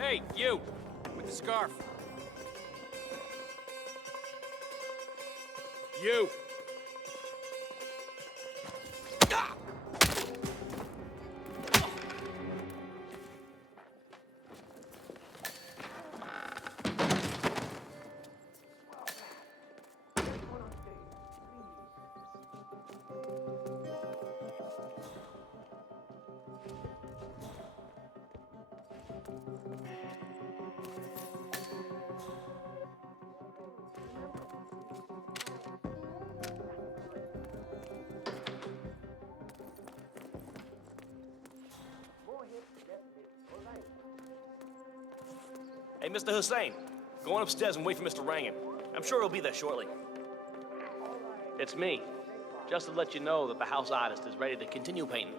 Hey, you! With the scarf. You! Hey, Mr. Hussain, go on upstairs and wait for Mr. Rangan. I'm sure he'll be there shortly. It's me. Just to let you know that the house artist is ready to continue painting.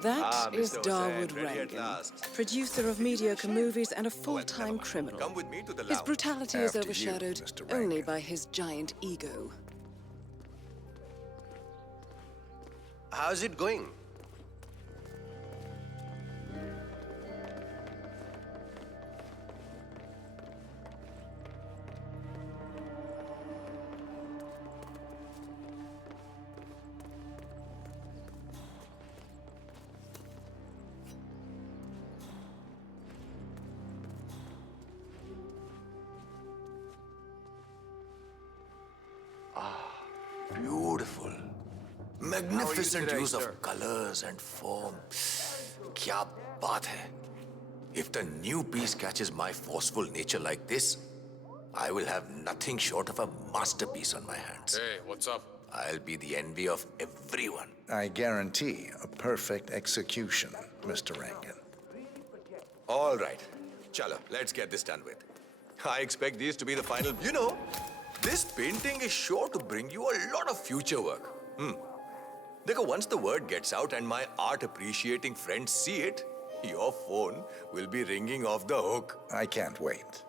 That is Dawood Rangan, producer of mediocre movies and a full-time criminal. Come with me to the His lounge. brutality is After you, overshadowed Mr. only by his giant ego. How's it going? beautiful. Magnificent today, use sir? of colors and form. Kya baat hai? If the new piece catches my forceful nature like this, I will have nothing short of a masterpiece on my hands. Hey, what's up? I'll be the envy of everyone. I guarantee a perfect execution, Mr. Rangan. All right. Chalo, let's get this done with. I expect these to be the final... You know, this painting is sure to bring you a lot of future work. Because once the word gets out and my art-appreciating friends see it, your phone will be ringing off the hook. I can't wait.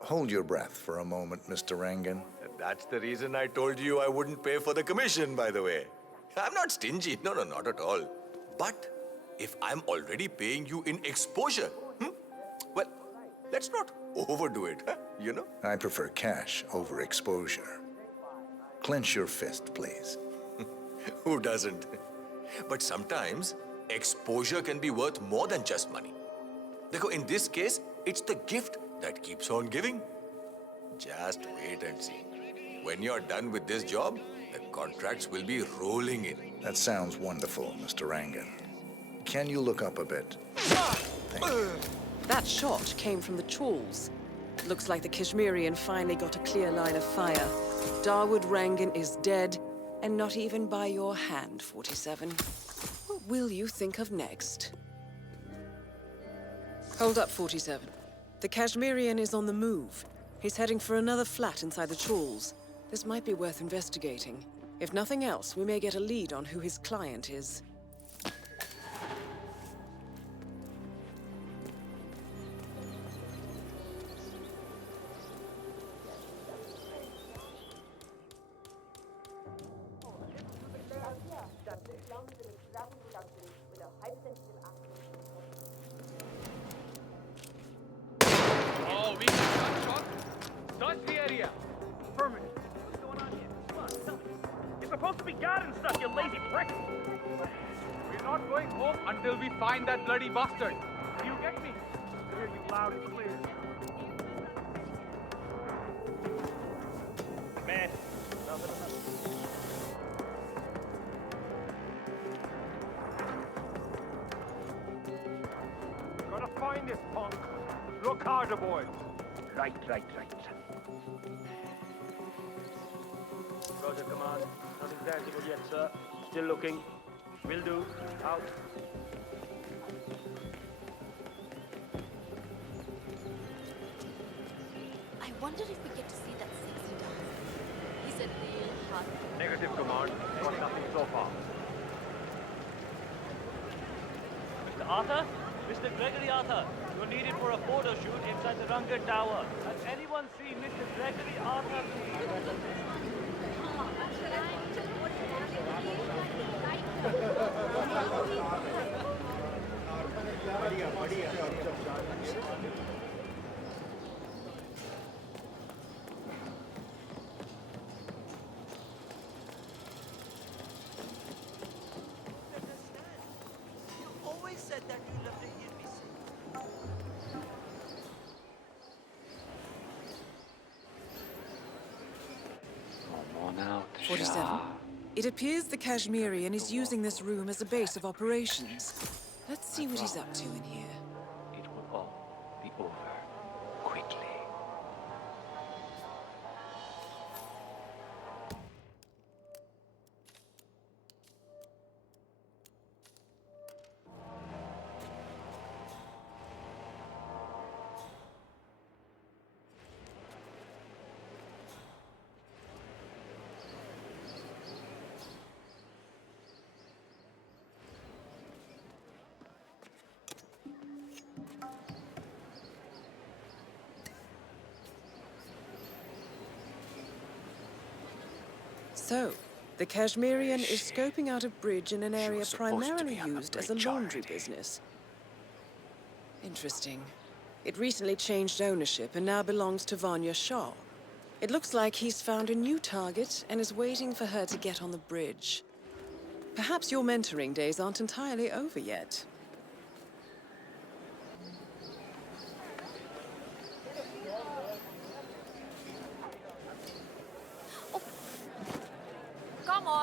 Hold your breath for a moment, Mr. Rangan. That's the reason I told you I wouldn't pay for the commission, by the way. I'm not stingy. No, not at all. But if I'm already paying you in exposure, well, let's not overdo it, you know? I prefer cash over exposure. Clench your fist, please. Who doesn't? But sometimes, exposure can be worth more than just money. Because in this case, it's the gift that keeps on giving. Just wait and see. When you're done with this job, the contracts will be rolling in. That sounds wonderful, Mr. Rangan. Can you look up a bit? That shot came from the chawls. Looks like the Kashmirian finally got a clear line of fire. Dawood Rangan is dead, and not even by your hand, 47. What will you think of next? Hold up, 47. The Kashmirian is on the move. He's heading for another flat inside the chawls. This might be worth investigating. If nothing else, we may get a lead on who his client is. Oh, we got shot. Search the area. Affirmative. What's going on here? Come on, tell me. You're supposed to be guarding stuff, you lazy prick. We're not going home until we find that bloody bastard. Do you get me? I hear you loud and clear. Man, gotta find this punk. Look harder, boys. Right. Roger, command. Nothing tangible yet, sir. Still looking. Will do. Out. I wonder if we get to see that sexy dancer. He's a real hot. Negative, command. Got nothing so far. Mr. Arthur? Mr. Gregory Arthur, you're needed for a photo shoot inside the Ranga Tower. Has anyone seen Mr. Gregory Arthur? Always said that you love to hear me sing. Come on out, 47. It appears the Kashmirian is using this room as a base of operations. Let's see what he's up to in here. It will all be over quickly. So, the Kashmirian is scoping out a bridge in an area primarily used as a laundry business. Interesting. It recently changed ownership and now belongs to Vanya Shah. It looks like he's found a new target and is waiting for her to get on the bridge. Perhaps your mentoring days aren't entirely over yet.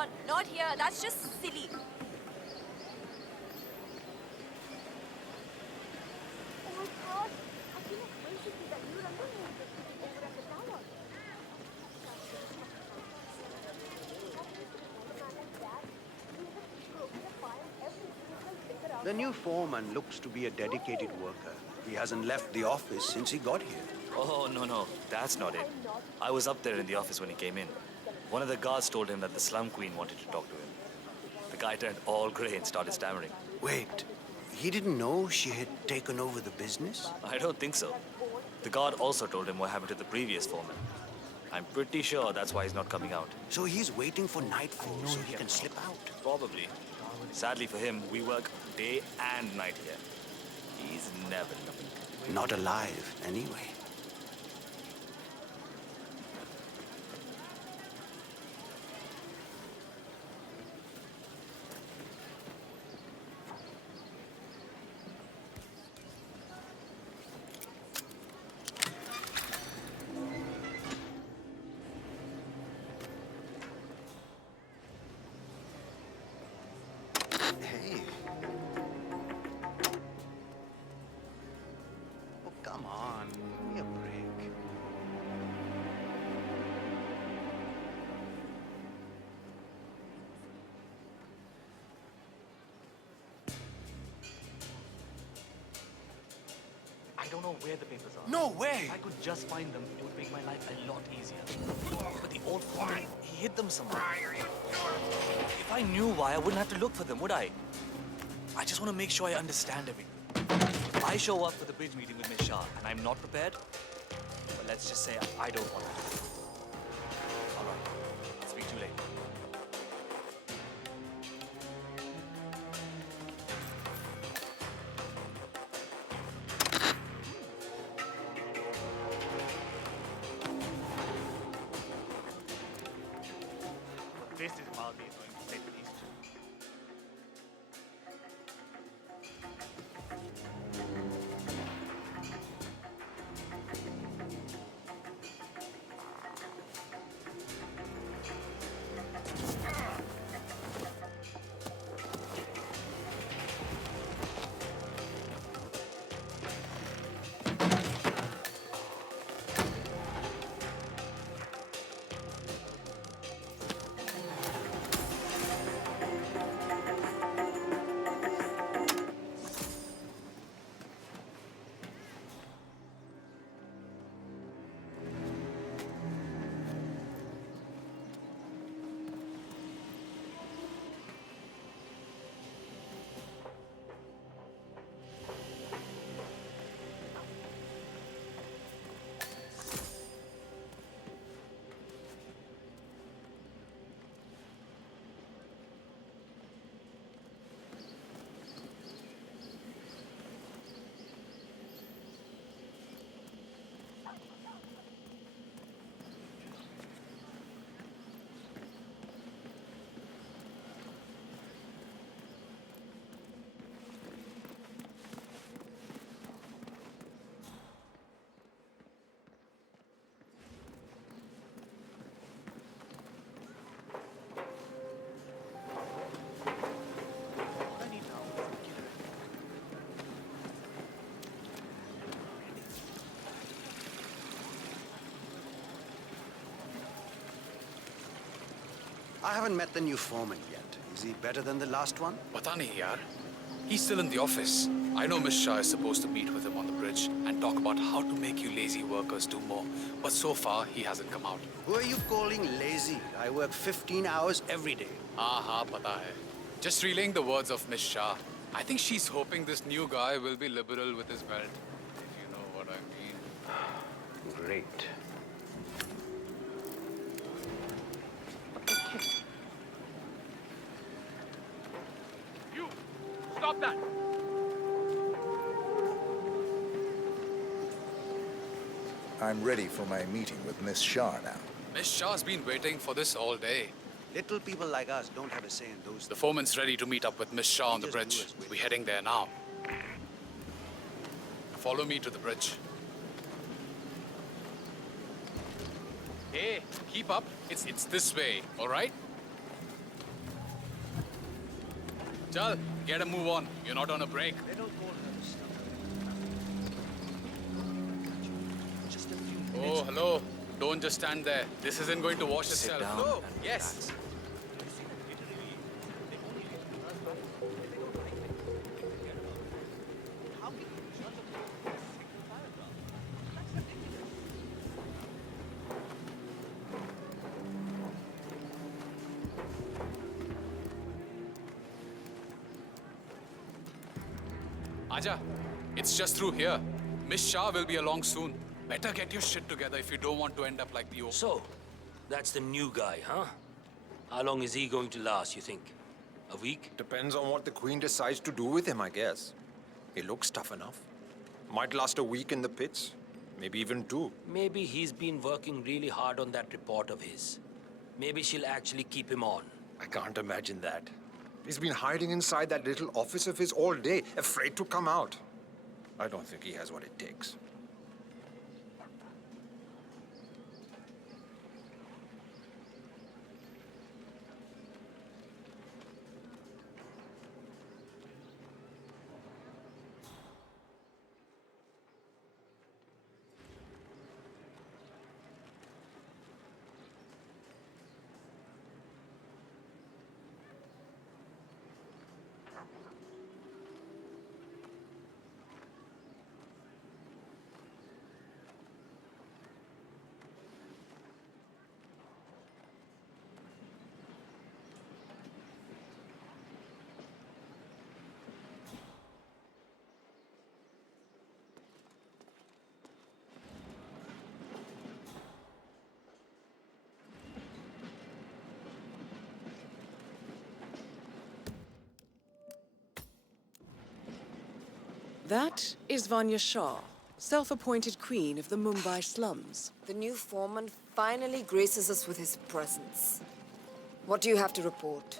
on. Not here. That's just silly. Oh my god. I cannot wait to see that new Rangan movie over at the tower. The new foreman looks to be a dedicated worker. He hasn't left the office since he got here. Oh, no. That's not it. I was up there in the office when he came in. One of the guards told him that the slum queen wanted to talk to him. The guy turned all grey and started stammering. Wait, he didn't know she had taken over the business? I don't think so. The guard also told him what happened to the previous foreman. I'm pretty sure that's why he's not coming out. So he's waiting for nightfall so he can slip out? Probably. Sadly for him, we work day and night here. He's never coming. Not alive, anyway. Hey. Oh, come on. Give me a break. I don't know where the papers are. No way! If I could just find them, it would make my life a lot easier. But the old foreman, he hid them somewhere. If I knew why, I wouldn't have to look for them, would I? I just want to make sure I understand everything. If I show up for the bridge meeting with Miss Shah and I'm not prepared, well, let's just say I don't want to. All right. I'll speak to you later. This is mildly annoying to say the least. I haven't met the new foreman yet. Is he better than the last one? Pata nahi yaar. He's still in the office. I know Miss Shah is supposed to meet with him on the bridge and talk about how to make you lazy workers do more. But so far, he hasn't come out. Who are you calling lazy? I work 15 hours every day. Haan, pata hai. Just relaying the words of Miss Shah. I think she's hoping this new guy will be liberal with his belt. If you know what I mean. Great. You! Stop that! I'm ready for my meeting with Miss Shah now. Miss Shah's been waiting for this all day. Little people like us don't have a say in those. The foreman's ready to meet up with Miss Shah on the bridge. We're heading there now. Follow me to the bridge. Hey, keep up. It's this way, all right? Chal, get a move on. You're not on a break. Oh, hello. Don't just stand there. This isn't going to wash Sit itself. down Oh, and yes. Aja, it's just through here. Miss Shah will be along soon. Better get your shit together if you don't want to end up like the old. So, that's the new guy, huh? How long is he going to last, you think? A week? Depends on what the Queen decides to do with him, I guess. He looks tough enough. Might last a week in the pits. Maybe even 2. Maybe he's been working really hard on that report of his. Maybe she'll actually keep him on. I can't imagine that. He's been hiding inside that little office of his all day, afraid to come out. I don't think he has what it takes. That is Vanya Shah, self-appointed queen of the Mumbai slums. The new foreman finally graces us with his presence. What do you have to report?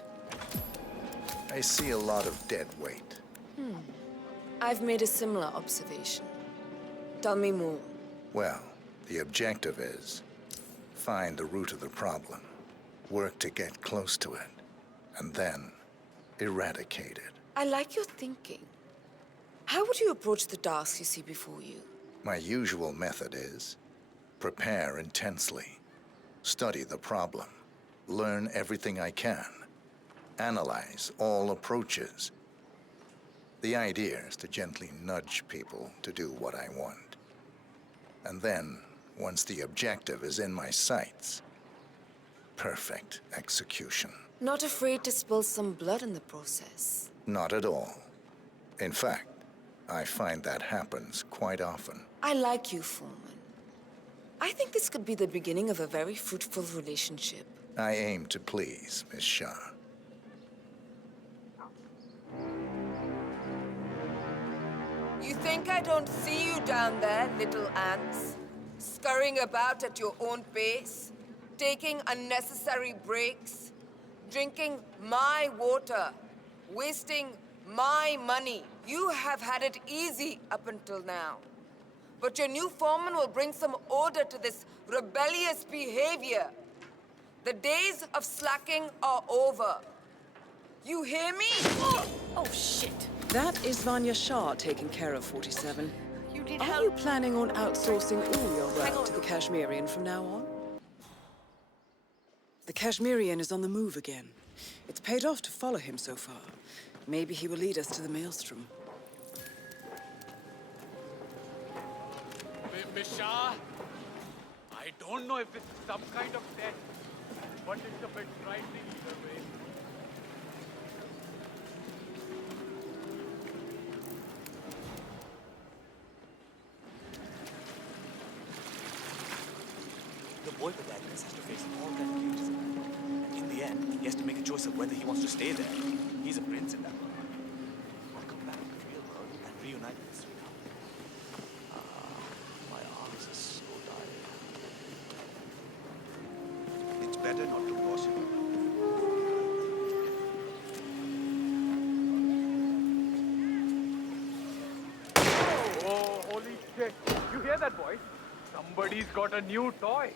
I see a lot of dead weight. I've made a similar observation. Tell me more. Well, the objective is find the root of the problem, work to get close to it, and then eradicate it. I like your thinking. How would you approach the tasks you see before you? My usual method is prepare intensely, study the problem, learn everything I can, analyze all approaches. The idea is to gently nudge people to do what I want. And then, once the objective is in my sights, perfect execution. Not afraid to spill some blood in the process? Not at all. In fact, I find that happens quite often. I like you, Foreman. I think this could be the beginning of a very fruitful relationship. I aim to please, Miss Shah. You think I don't see you down there, little ants? Scurrying about at your own pace? Taking unnecessary breaks? Drinking my water? Wasting my money? You have had it easy up until now. But your new foreman will bring some order to this rebellious behavior. The days of slacking are over. You hear me? Oh, shit. That is Vanya Shah taking care of 47. You need Are you planning on outsourcing all your work to the Kashmirian from now on? The Kashmirian is on the move again. It's paid off to follow him so far. Maybe he will lead us to the Maelstrom. Miss Shah, I don't know if it's some kind of test, but it's a bit frightening either way. The boy with that has to face all that criticism. In the end, he has to make a choice of whether he wants to stay there. He's a prince in that world. Or come back to the real world and reunite with his sweetheart. My arms are so tired. It's better not to force him. Oh, holy shit. You hear that voice? Somebody's got a new toy.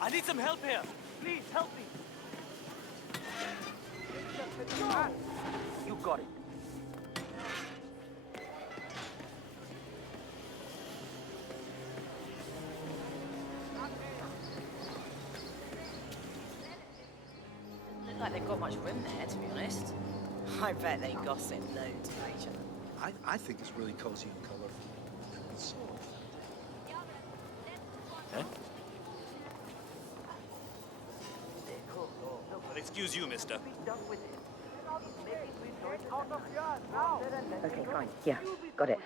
I need some help here. Please, help me. got it. Look like they've got much room there, to be honest. I bet they gossip loads about each other. I think it's really cozy and colourful. So, Huh? Well, excuse you, mister. Okay, fine. Yeah, got it.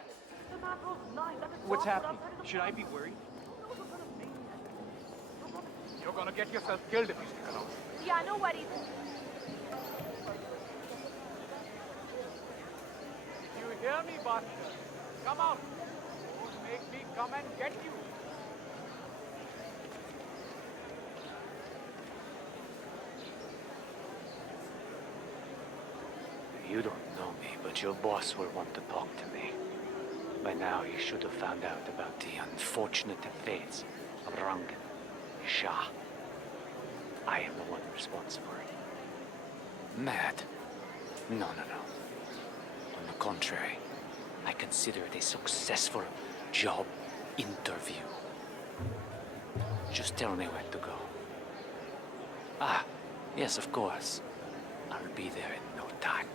What's happening? Should I be worried? You're gonna get yourself killed if you stick around. Yeah, no worries. You hear me, bastard? Come out. Don't make me come and get you. You don't know me, but your boss will want to talk to me. By now, you should have found out about the unfortunate fates of Rangan, Shah. I am the one responsible. Mad? No. On the contrary, I consider it a successful job interview. Just tell me where to go. Ah, yes, of course. I'll be there in no time.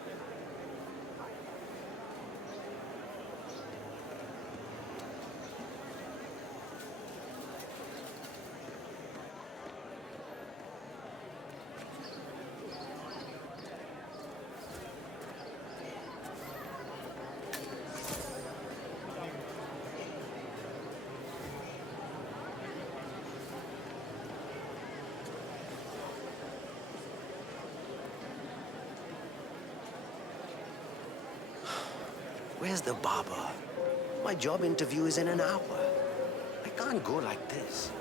Where's the barber? My job interview is in an hour. I can't go like this.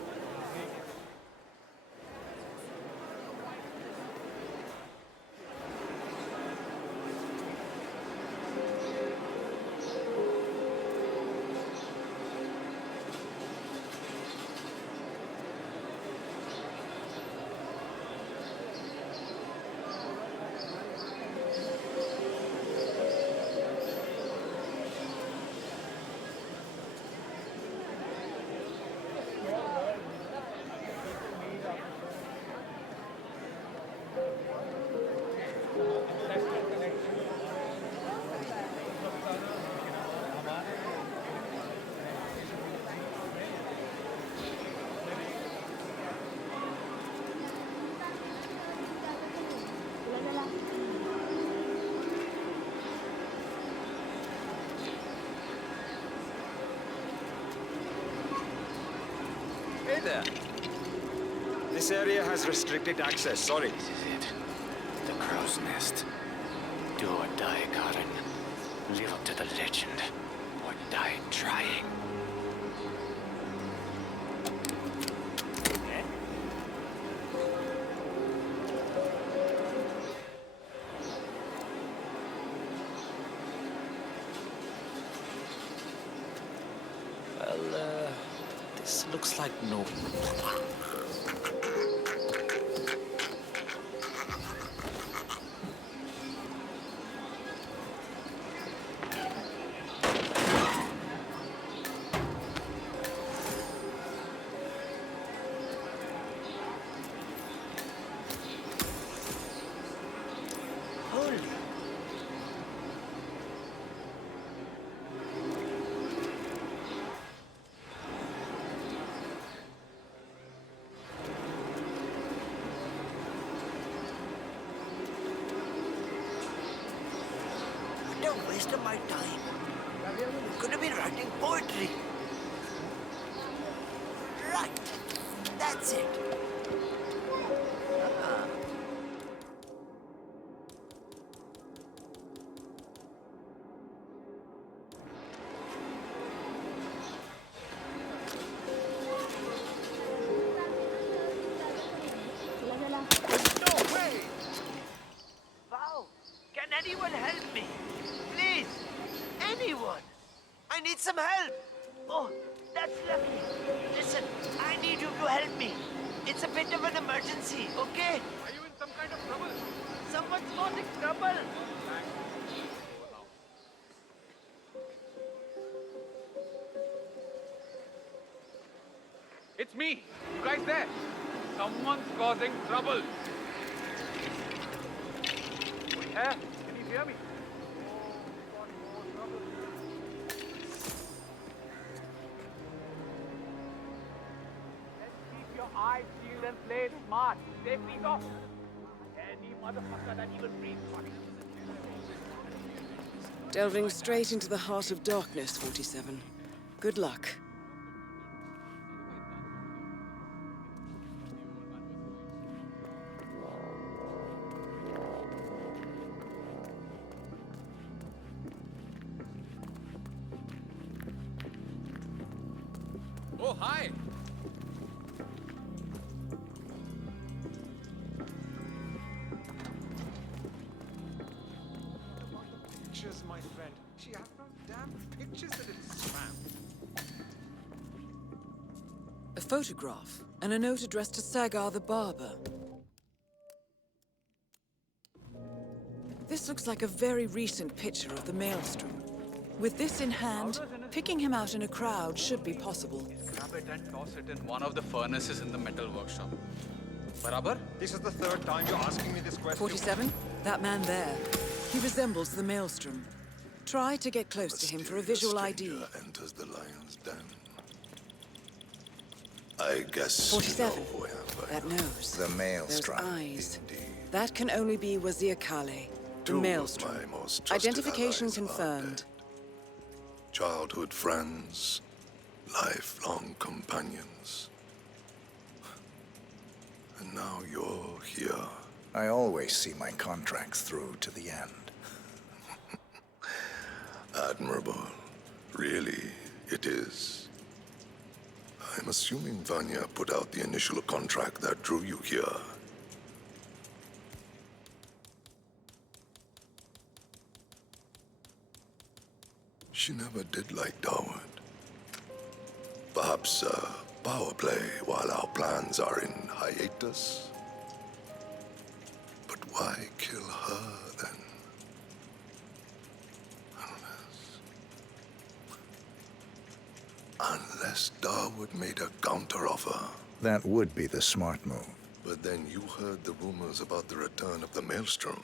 Hey there. This area has restricted access, sorry. This is it. The crow's nest. Do or die, Karen. Live up to the legend. Or die trying. Well, this looks like no... Holy. What a waste of my time. Could have been writing poetry. Right. That's it. No way! Wow! Can anyone help me? Please! Anyone! I need some help! Oh, that's lucky. Listen, I need you to help me. It's a bit of an emergency, okay? Are you in some kind of trouble? Someone's causing trouble. It's me. You guys there? Someone's causing trouble. Yeah? Can you hear me? Keep your eyes peeled and play it smart. Safety's off. Any motherfucker that even breathes funny. Delving straight into the heart of darkness, 47. Good luck. Oh, hi. Pictures, my friend. She has no damn pictures that it's spam. A photograph and a note addressed to Sagar the barber. This looks like a very recent picture of the Maelstrom. With this in hand, picking him out in a crowd should be possible. Grab it and toss it in one of the furnaces in the metal workshop. Barabar? This is the third time you're asking me this question. 47? That man there. He resembles the Maelstrom. Try to get close to him for a visual ID. Enters the lion's den. I guess 47. you know who I am. That nose. The Maelstrom. Those eyes. That can only be Wazir Kale. The Maelstrom. Of my most trusted Identification allies are confirmed. dead. Childhood friends, lifelong companions. And now you're here. I always see my contracts through to the end. Admirable. Really, it is. I'm assuming Vanya put out the initial contract that drew you here. She never did like Dawood. Perhaps power play while our plans are in hiatus? But why kill her then? Unless Dawood made a counteroffer. That would be the smart move. But then you heard the rumors about the return of the Maelstrom.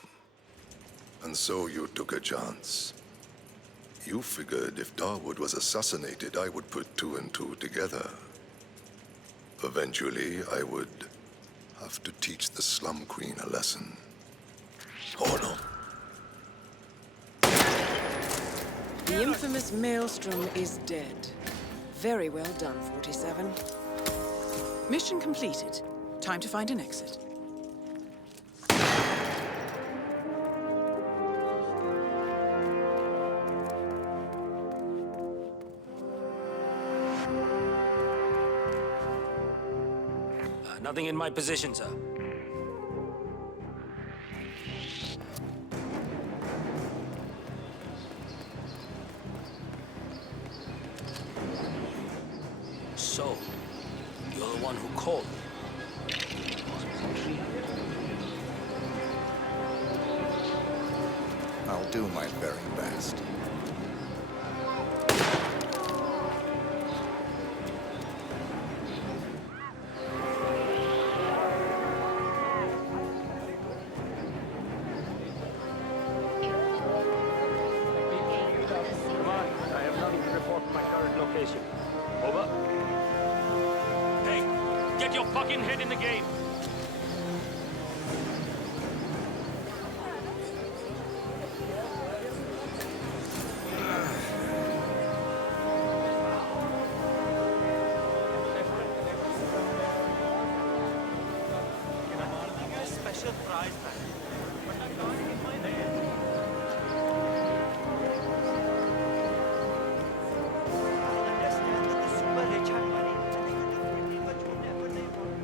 And so you took a chance. You figured if Dawood was assassinated, I would put two and two together. Eventually, I would have to teach the Slum Queen a lesson. Oh no. The infamous Maelstrom is dead. Very well done, 47. Mission completed. Time to find an exit. Nothing in my position, sir. So, you're the one who called me. I'll do my very best. Come on, I have nothing to report from my current location. Over. Hey, get your fucking head in the game. Special prize, man. But I can't get my name. I understand that the super rich have money, and they can do pretty much whatever they want.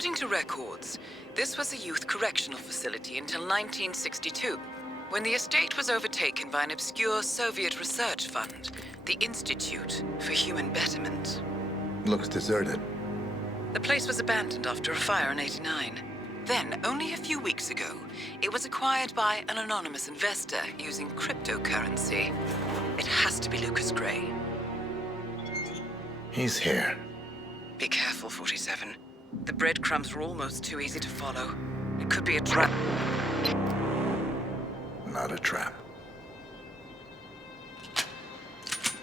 According to records, this was a youth correctional facility until 1962, when the estate was overtaken by an obscure Soviet research fund, the Institute for Human Betterment. Looks deserted. The place was abandoned after a fire in '89. Then, only a few weeks ago, it was acquired by an anonymous investor using cryptocurrency. It has to be Lucas Gray. He's here. Be careful, 47. The breadcrumbs were almost too easy to follow. It could be a trap. Not a trap.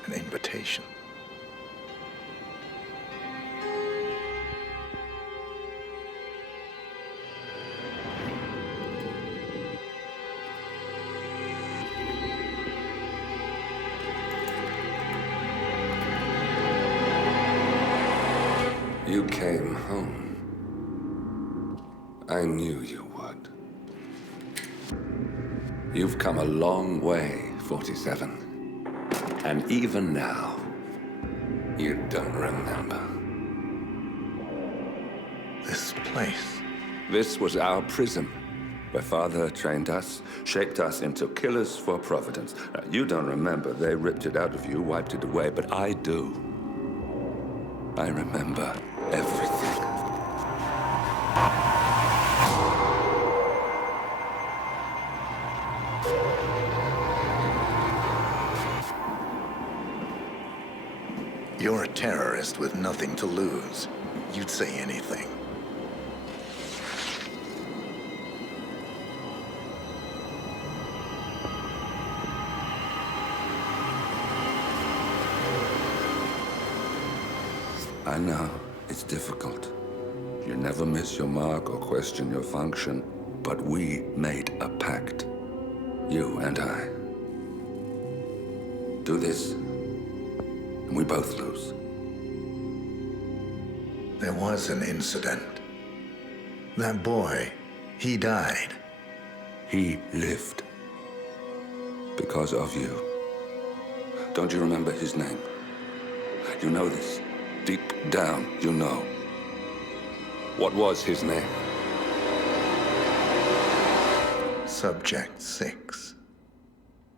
An invitation. You came home. I knew you would. You've come a long way, 47. And even now, you don't remember. This place. This was our prison, where Father trained us, shaped us into killers for Providence. Now, you don't remember. They ripped it out of you, wiped it away, but I do. I remember everything. You're a terrorist with nothing to lose. You'd say anything. I know, it's difficult. You never miss your mark or question your function, but we made a pact. You and I. Do this, and we both lose. There was an incident. That boy, he died. He lived. Because of you. Don't you remember his name? You know this. Deep down, you know. What was his name? Subject 6.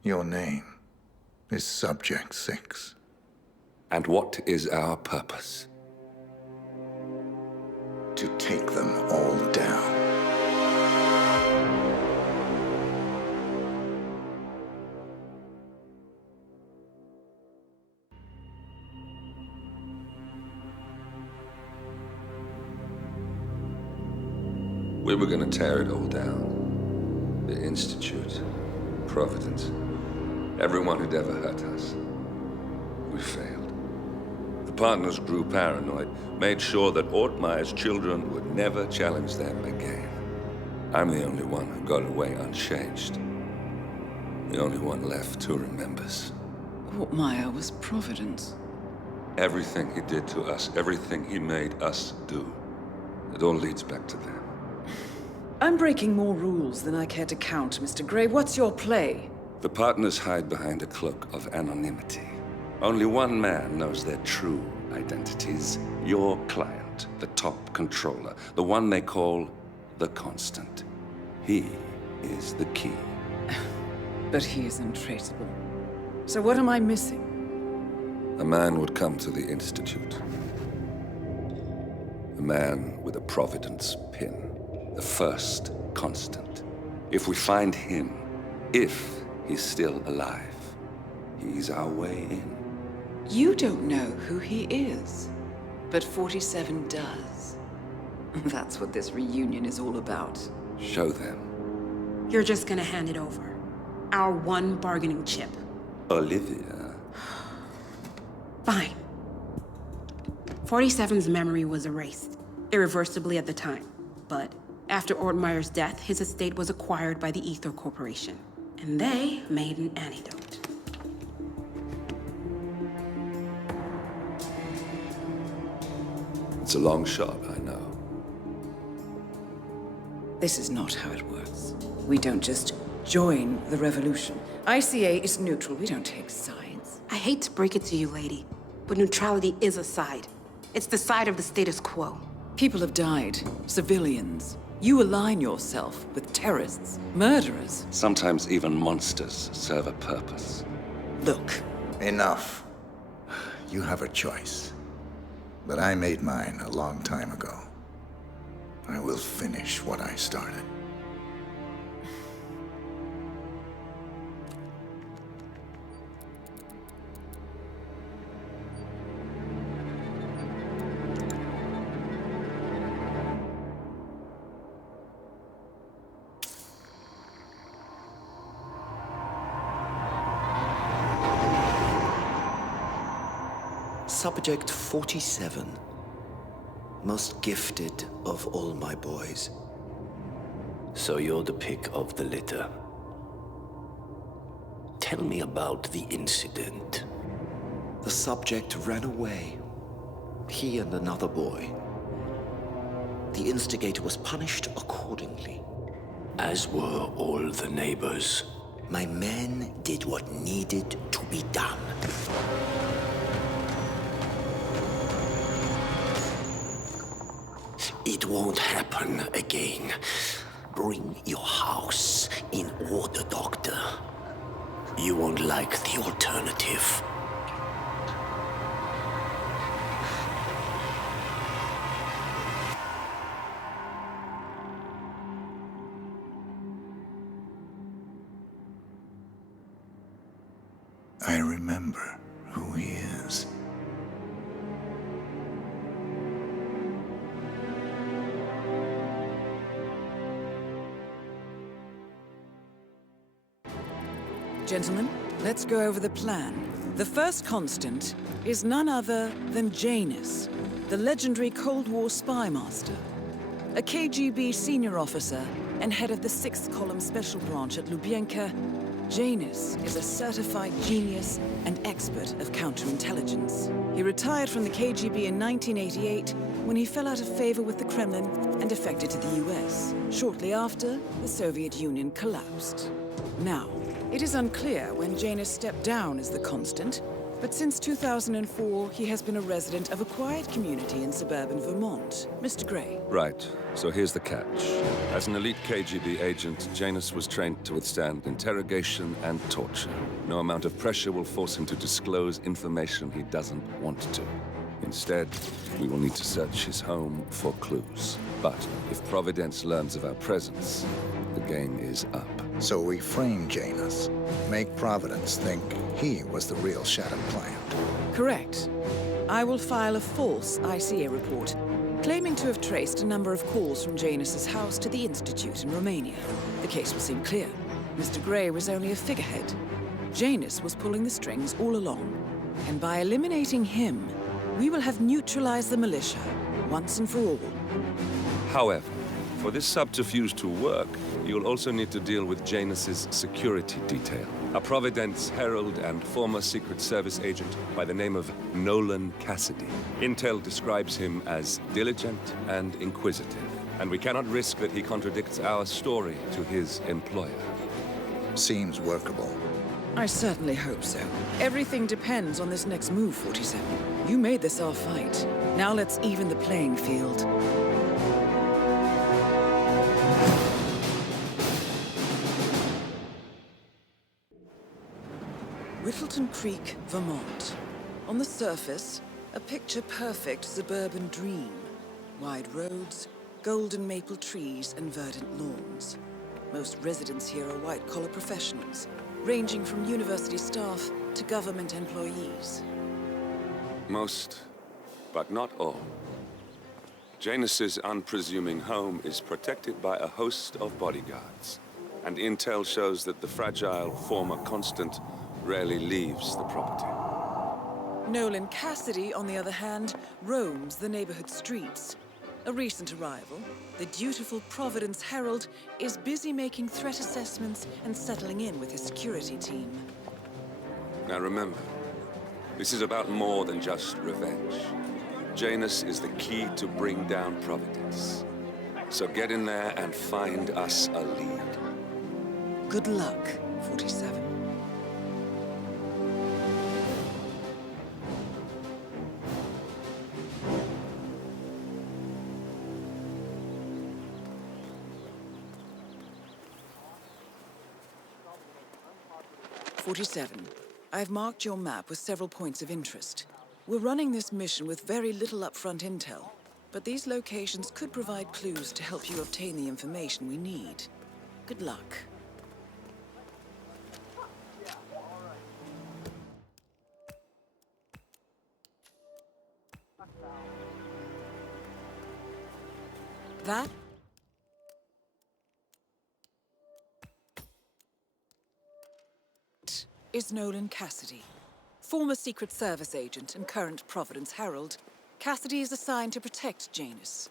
Your name is Subject 6. And what is our purpose? To take them all down. We were going to tear it all down. The Institute, Providence, everyone who'd ever hurt us. We failed. The partners grew paranoid, made sure that Ortmeyer's children would never challenge them again. I'm the only one who got away unchanged. The only one left who remembers. Ortmeyer was Providence. Everything he did to us, everything he made us do, it all leads back to them. I'm breaking more rules than I care to count, Mr. Gray. What's your play? The partners hide behind a cloak of anonymity. Only one man knows their true identities. Your client, the top controller, the one they call the Constant. He is the key. But he is untraceable. So what am I missing? A man would come to the Institute. A man with a Providence pin. The first Constant. If we find him, if he's still alive, he's our way in. You don't know who he is, but 47 does. That's what this reunion is all about. Show them. You're just gonna hand it over. Our one bargaining chip. Olivia. Fine. 47's memory was erased, irreversibly at the time. But after Ortmeyer's death, his estate was acquired by the Ether Corporation. And they made an antidote. It's a long shot, I know. This is not how it works. We don't just join the revolution. ICA is neutral. We don't take sides. I hate to break it to you, lady, but neutrality is a side. It's the side of the status quo. People have died. Civilians. You align yourself with terrorists, murderers. Sometimes even monsters serve a purpose. Look. Enough. You have a choice. But I made mine a long time ago. I will finish what I started. Subject 47. Most gifted of all my boys. So you're the pick of the litter. Tell me about the incident. The subject ran away. He and another boy. The instigator was punished accordingly. As were all the neighbors. My men did what needed to be done. It won't happen again. Bring your house in order, Doctor. You won't like the alternative. I remember who he is. Gentlemen, let's go over the plan. The first constant is none other than Janus, the legendary Cold War spy master. A KGB senior officer and head of the 6th Column Special Branch at Lubyanka, Janus is a certified genius and expert of counterintelligence. He retired from the KGB in 1988 when he fell out of favor with the Kremlin and defected to the US. Shortly after, the Soviet Union collapsed. Now, it is unclear when Janus stepped down as the constant, but since 2004, he has been a resident of a quiet community in suburban Vermont. Mr. Gray. Right. So here's the catch. As an elite KGB agent, Janus was trained to withstand interrogation and torture. No amount of pressure will force him to disclose information he doesn't want to. Instead, we will need to search his home for clues. But if Providence learns of our presence, the game is up. So we frame Janus, make Providence think he was the real shadow client. Correct. I will file a false ICA report, claiming to have traced a number of calls from Janus's house to the Institute in Romania. The case will seem clear. Mr. Gray was only a figurehead. Janus was pulling the strings all along. And by eliminating him, we will have neutralized the militia, once and for all. However, for this subterfuge to work, you'll also need to deal with Janus's security detail. A Providence herald and former Secret Service agent by the name of Nolan Cassidy. Intel describes him as diligent and inquisitive, and we cannot risk that he contradicts our story to his employer. Seems workable. I certainly hope so. Everything depends on this next move, 47. You made this our fight. Now let's even the playing field. Whittleton Creek, Vermont. On the surface, a picture-perfect suburban dream. Wide roads, golden maple trees, and verdant lawns. Most residents here are white-collar professionals, ranging from university staff to government employees. Most, but not all. Janus's unpresuming home is protected by a host of bodyguards, and intel shows that the fragile former constant rarely leaves the property. Nolan Cassidy, on the other hand, roams the neighborhood streets. A recent arrival, the dutiful Providence Herald is busy making threat assessments and settling in with his security team. Now remember, this is about more than just revenge. Janus is the key to bring down Providence. So get in there and find us a lead. Good luck, 47. 47. I've marked your map with several points of interest. We're running this mission with very little upfront intel, but these locations could provide clues to help you obtain the information we need. Good luck. That is Nolan Cassidy, former Secret Service agent and current Providence Herald. Cassidy is assigned to protect Janus.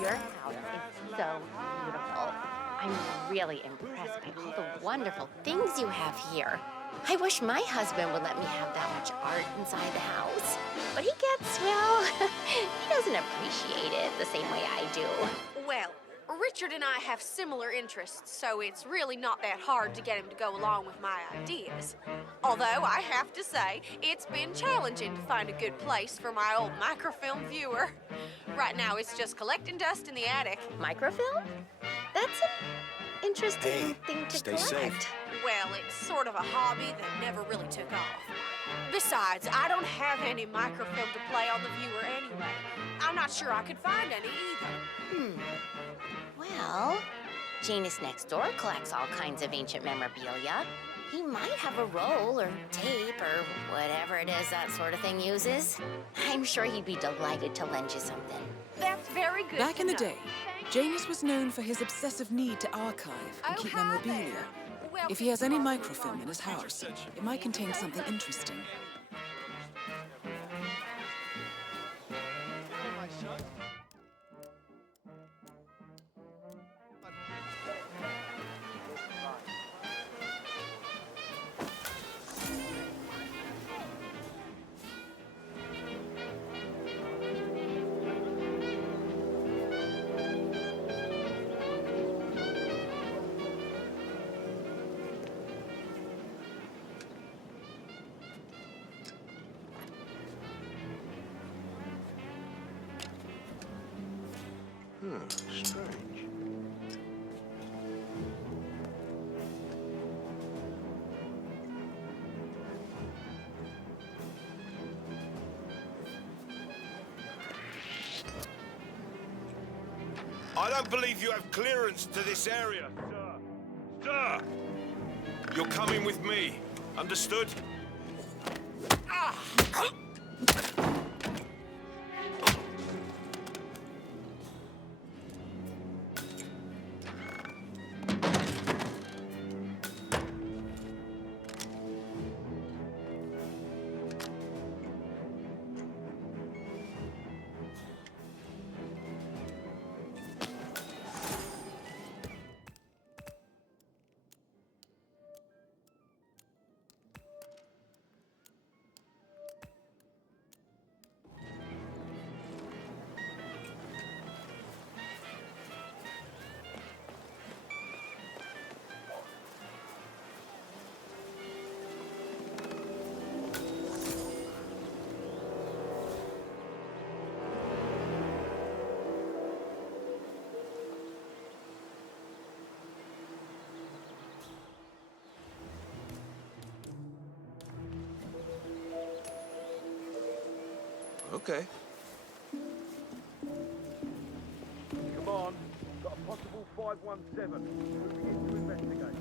Your house is so beautiful. I'm really impressed by all the wonderful things you have here. I wish my husband would let me have that much art inside the house. But he gets, well, he doesn't appreciate it the same way I do. Well, Richard and I have similar interests, so it's really not that hard to get him to go along with my ideas. Although, I have to say, it's been challenging to find a good place for my old microfilm viewer. Right now, it's just collecting dust in the attic. Microfilm? That's an interesting thing to collect. Safe. Well, it's sort of a hobby that never really took off. Besides, I don't have any microfilm to play on the viewer anyway. I'm not sure I could find any either. Well, Janus next door collects all kinds of ancient memorabilia. He might have a roll or tape or whatever it is that sort of thing uses. I'm sure he'd be delighted to lend you something. That's very good. Back in the day, Janus was known for his obsessive need to archive and keep memorabilia. If he has any microfilm in his house, it might contain something interesting. Strange. I don't believe you have clearance to this area, sir. Sir! You're coming with me. Understood? Okay. Come on. Got a possible 517. Moving in to investigate.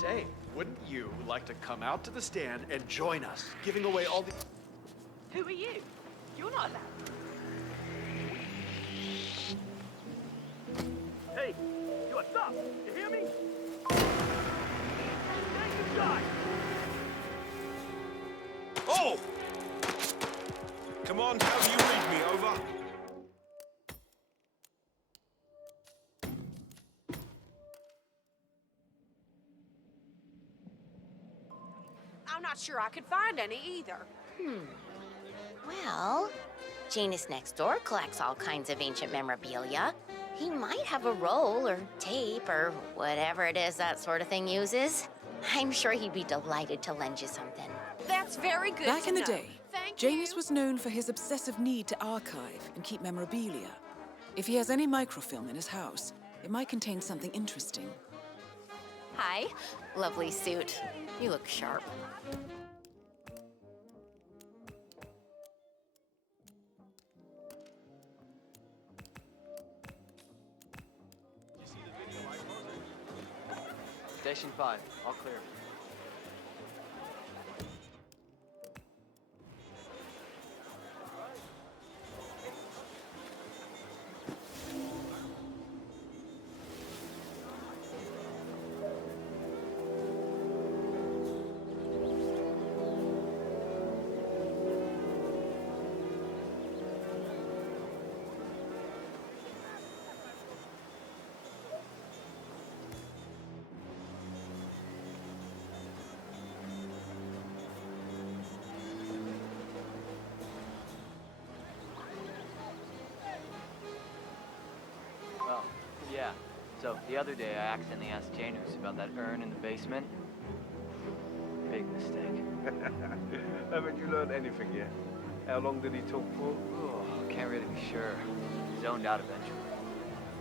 Say, wouldn't you like to come out to the stand and join us, giving away all the... Who are you? You're not allowed. Hey, you what's up? You hear me? Take the shot! Oh! Come on, how do you read me? Over. I'm not sure I could find any either. Well, Janus next door collects all kinds of ancient memorabilia. He might have a roll or tape or whatever it is that sort of thing uses. I'm sure he'd be delighted to lend you something. That's very good Back to in the know. day, Thank Janus you. was known for his obsessive need to archive and keep memorabilia. If he has any microfilm in his house, it might contain something interesting. Hi. Lovely suit. You look sharp. Station 5, all clear. Oh, yeah. So, the other day I accidentally asked Janus about that urn in the basement. Big mistake. Haven't you learned anything yet? How long did he talk for? Oh, can't really be sure. Zoned out eventually.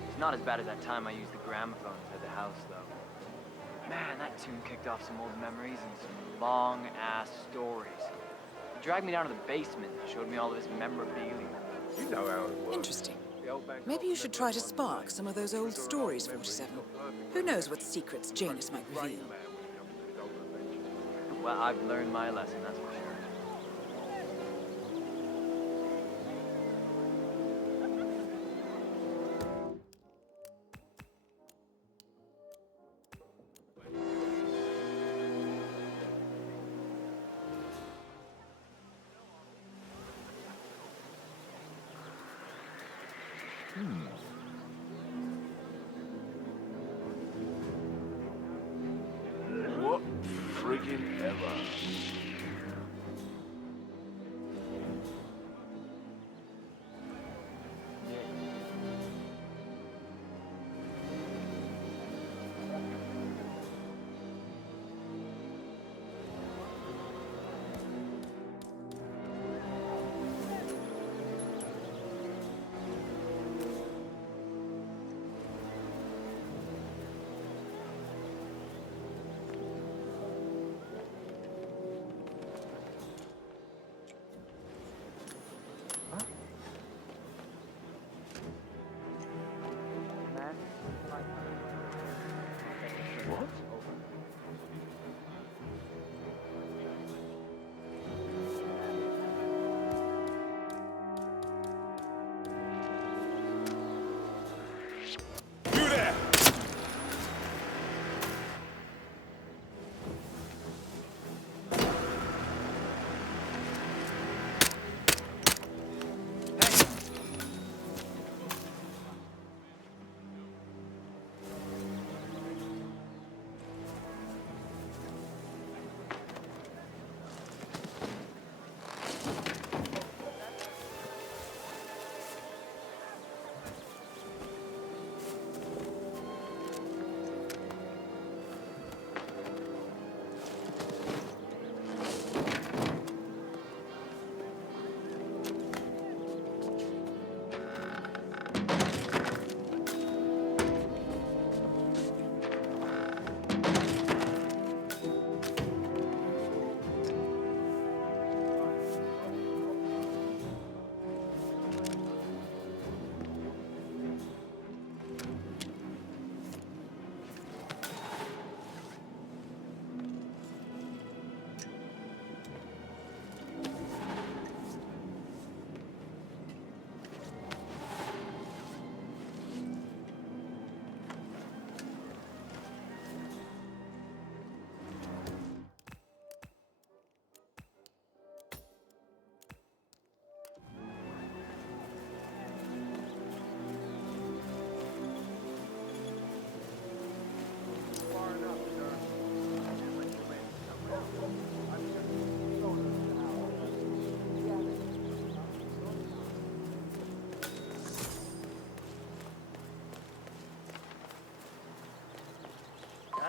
It's not as bad as that time I used the gramophone inside the house, though. Man, that tune kicked off some old memories and some long-ass stories. He dragged me down to the basement and showed me all this memorabilia. You know how it works. Interesting. Maybe you should try to spark some of those old stories, 47. Who knows what secrets Janus might reveal? Well, I've learned my lesson, that's for sure. What friggin' ever.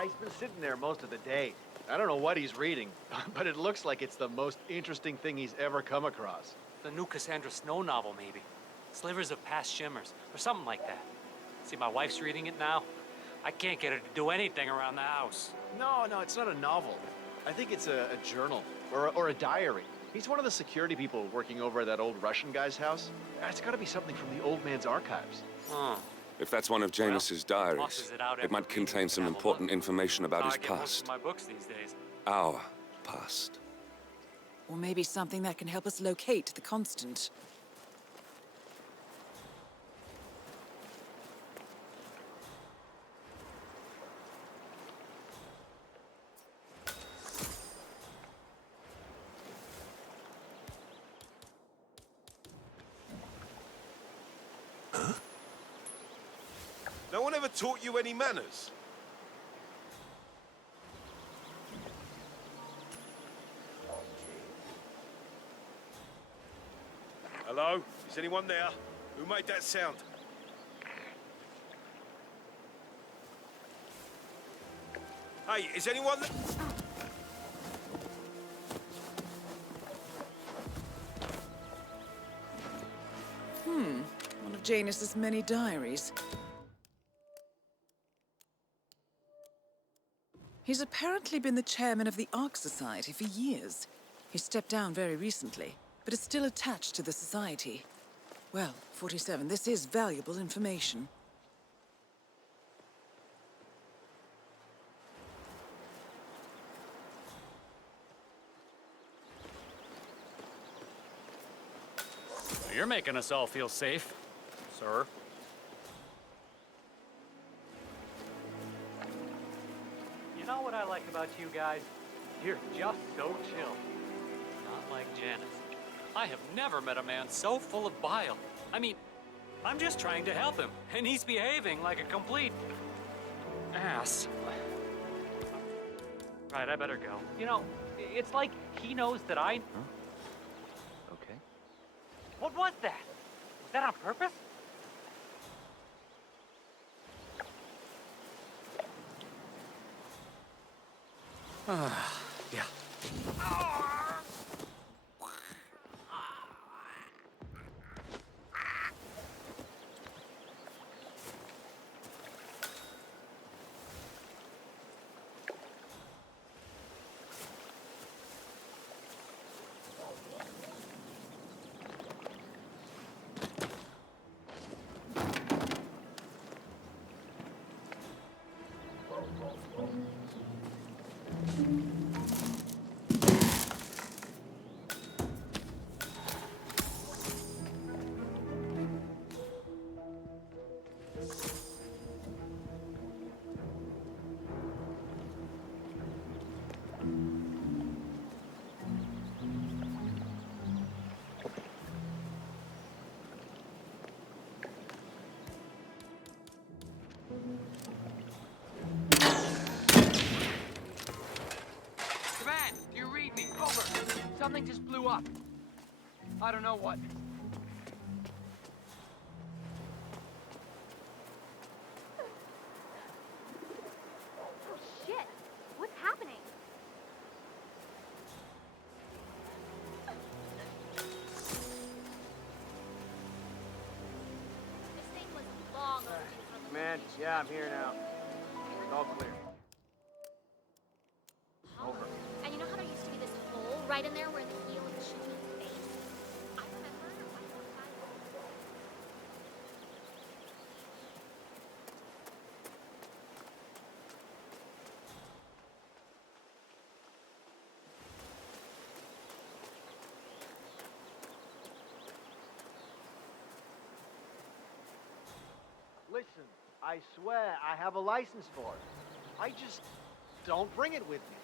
He's been sitting there most of the day. I don't know what he's reading, but it looks like it's the most interesting thing he's ever come across. The new Cassandra Snow novel, maybe. Slivers of Past Shimmers, or something like that. See, my wife's reading it now. I can't get her to do anything around the house. No, it's not a novel. I think it's a journal, or a diary. He's one of the security people working over at that old Russian guy's house. It's gotta be something from the old man's archives. Huh. If that's one of Janus's diaries, it might contain some important information about his I get most past. of my books these days. Our past. Or maybe something that can help us locate the Constant. No one ever taught you any manners? Hello? Is anyone there? Who made that sound? Hey, is anyone there? One of Janus's many diaries. He's apparently been the chairman of the Ark Society for years. He stepped down very recently, but is still attached to the society. Well, 47, this is valuable information. You're making us all feel safe, sir. You know what I like about you guys? You're just so chill. Not like Janice. I have never met a man so full of bile. I mean, I'm just trying to help him, and he's behaving like a complete ass. Right, I better go. You know, it's like he knows that I... Okay. What was that? Was that on purpose? Yeah. Command, do you read me? Over. Something just blew up. I don't know what. Oh shit! What's happening? This thing was long overdue from the Man, yeah, I'm here now. It's all clear. Over. And you know how there used to be this hole right in there where the heel of the shoe meets the base? I remember Listen, I swear I have a license for it. I just don't bring it with me.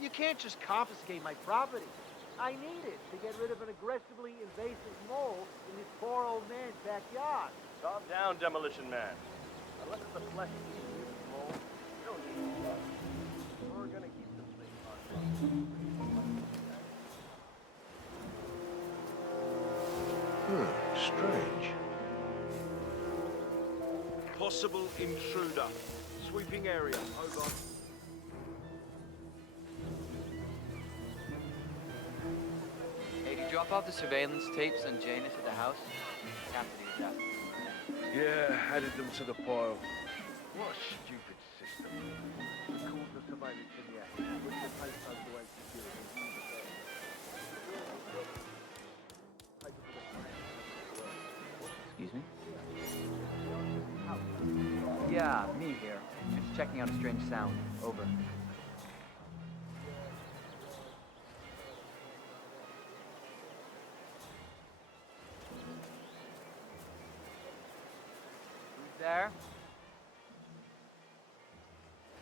You can't just confiscate my property. I need it to get rid of an aggressively invasive mole in this poor old man's backyard. Calm down, Demolition Man. Unless it's a flesh-eating mole, you don't need to. We're gonna keep this thing on. Strange. Possible intruder. Sweeping area. Over. Drop off the surveillance tapes on Janus at the house. Cassidy's after. Yeah, added them to the pile. What a stupid system. Record the surveillance in the app. Put the tape over the way security. Excuse me? Yeah, me here. Just checking out a strange sound. Over. Who's there?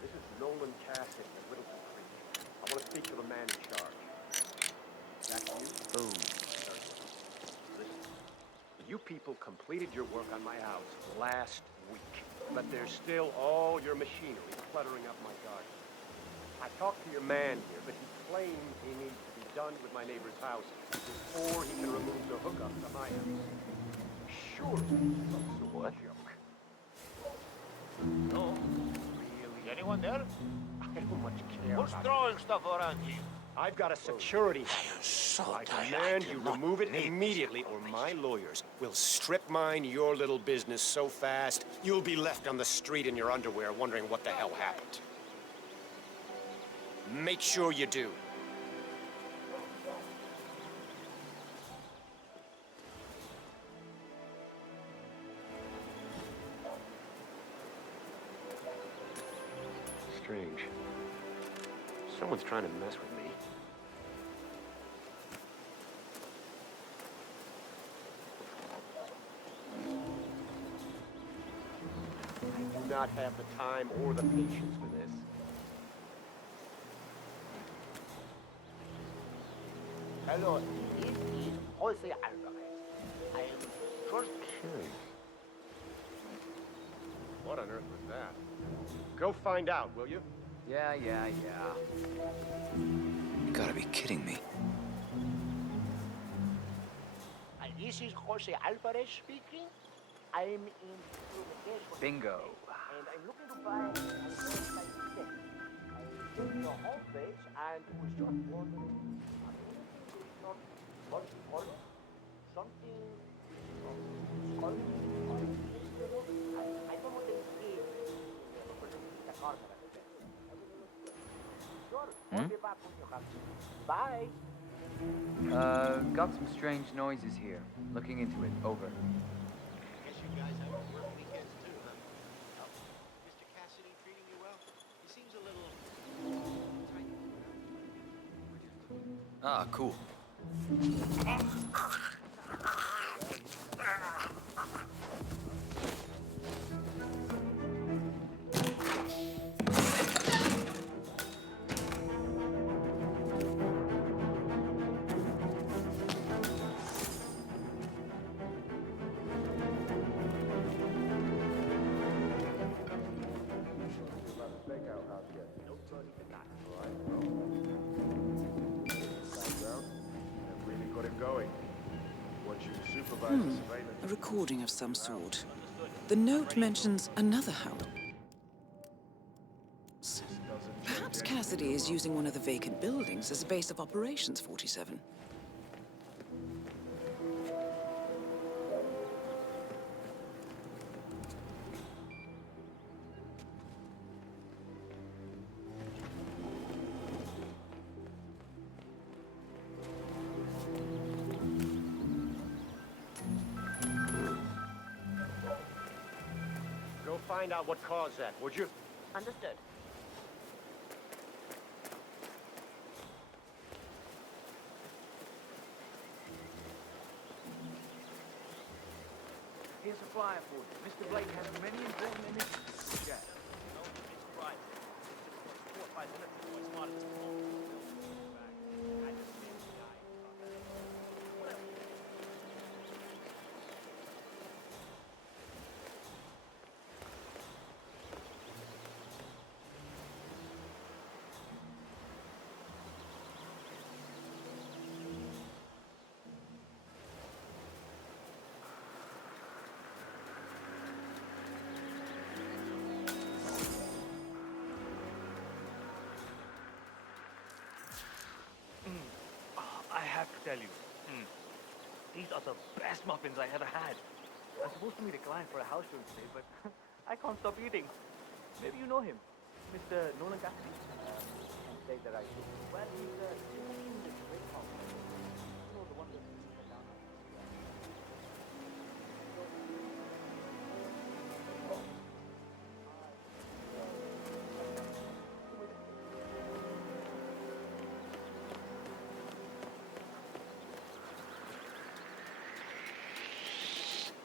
This is Nolan Cassidy at Whittleton Creek. I want to speak to the man in charge. That's you? Boom. Listen, you people completed your work on my house last week, but there's still all your machinery cluttering up my garden. I talked to your man here, but he claims he needs to be done with my neighbor's house before he can remove the hookup to my house. Surely it's some sort of joke. No. Really? Is anyone there? I don't much care. Who's throwing stuff around here? I've got a security. I demand you remove it immediately, or my lawyers will strip mine your little business so fast you'll be left on the street in your underwear wondering what the hell happened. Make sure you do. Strange. Someone's trying to mess with me. I do not have the time or the patience for this. Hello, this is Jose Alvarez. I am just Okay. What on earth was that? Go find out, will you? Yeah. You gotta be kidding me. This is Jose Alvarez speaking. I'm in Bingo. and I'm looking to buy a website ticket. I checked your homepage and was just wondering, it's not multicolor? Something color? I don't know what it is. Sure, I'll be back when you come. Bye. Got some strange noises here. Looking into it. Over. Guess you guys have a work weekend too, huh? Oh, Mr. Cassidy treating you well? He seems a little tight. Ah, cool. A recording of some sort. The note mentions another house. Perhaps Cassidy is using one of the vacant buildings as a base of operations, 47. Go find out what caused that, would you? Understood. Here's a flyer for you. Mr. Blake has many important initiatives to share. It's right. 4 or 5 minutes before I spotted this phone. I just made the guy. Whatever. I have to tell you, These are the best muffins I ever had. I'm supposed to meet a client for a house show today, but I can't stop eating. Maybe you know him, Mr. Nolan Cassidy? Can't say that I do. Well, he's a great pop. You know, the one that fell down.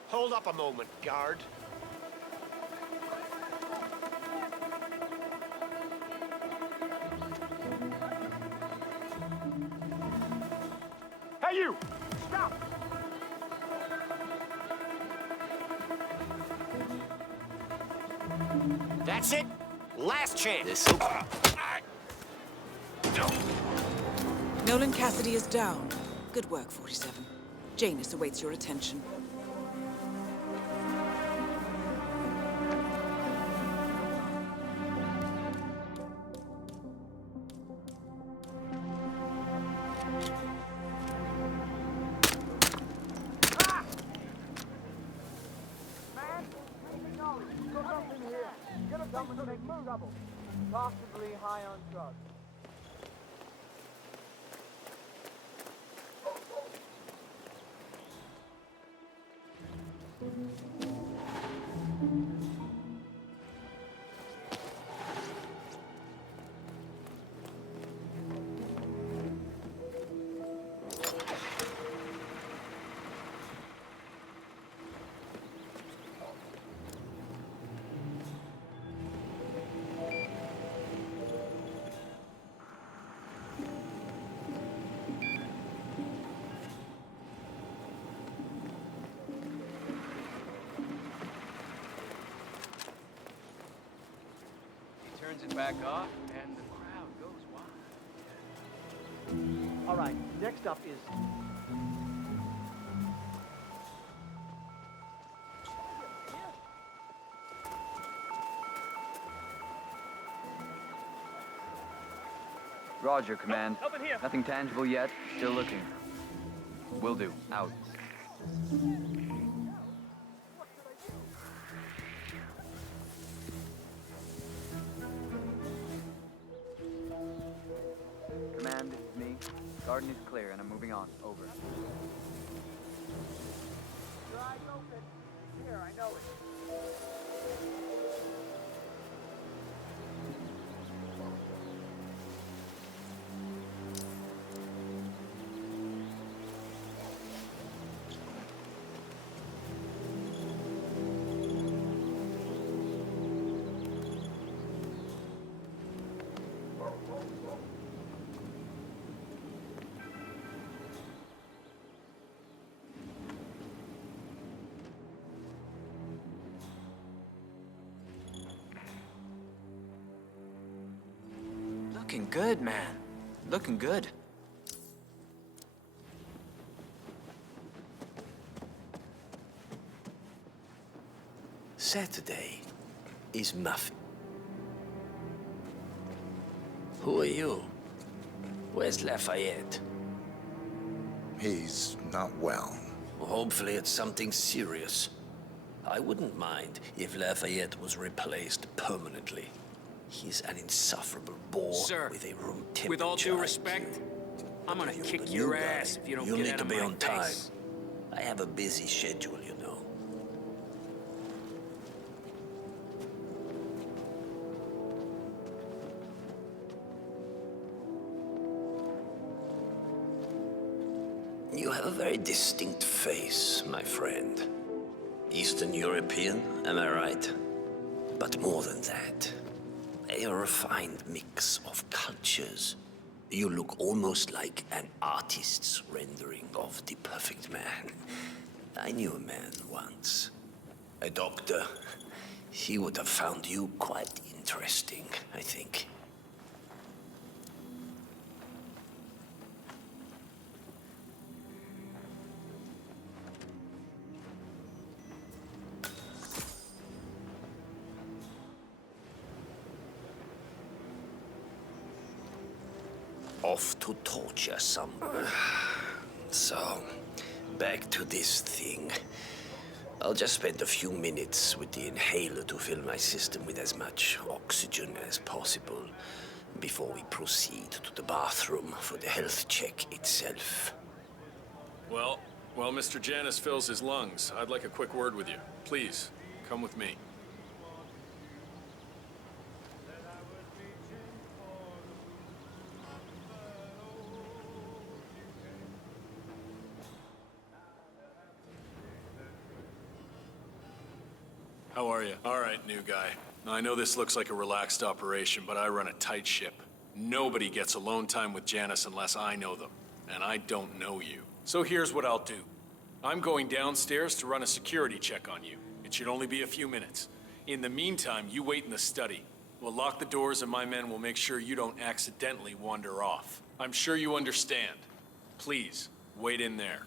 Hold up a moment, guard. Hey, you! Stop! That's it. Last chance. Nolan Cassidy is down. Good work, 47. Janus awaits your attention. Possibly high on drugs. Turns it back off, and the crowd goes wild. All right, next up is... Roger, Command. Up in here. Nothing tangible yet. Still looking. Will do. Out. Command, this is me. Garden is clear, and I'm moving on. Over. Your eyes open. Here, I know it. Looking good, man. Looking good. Saturday is Muffin. Who are you? Where's Lafayette? He's not well. Well, hopefully it's something serious. I wouldn't mind if Lafayette was replaced permanently. He's an insufferable bore with a room temperature. With all due respect, I'm gonna kick your ass if you don't get out of my face. You'll need to be on time. I have a busy schedule, you know. You have a very distinct face, my friend. Eastern European, am I right? But more than that, a refined mix of cultures. You look almost like an artist's rendering of the perfect man. I knew a man once, a doctor. He would have found you quite interesting, I think. Off to torture some So, back to this thing. I'll just spend a few minutes with the inhaler to fill my system with as much oxygen as possible before we proceed to the bathroom for the health check itself. Well, while Mr. Janus fills his lungs, I'd like a quick word with you. Please, come with me. How are you? All right, new guy. Now, I know this looks like a relaxed operation, but I run a tight ship. Nobody gets alone time with Janus unless I know them, and I don't know you. So here's what I'll do. I'm going downstairs to run a security check on you. It should only be a few minutes. In the meantime, you wait in the study. We'll lock the doors and my men will make sure you don't accidentally wander off. I'm sure you understand. Please, wait in there.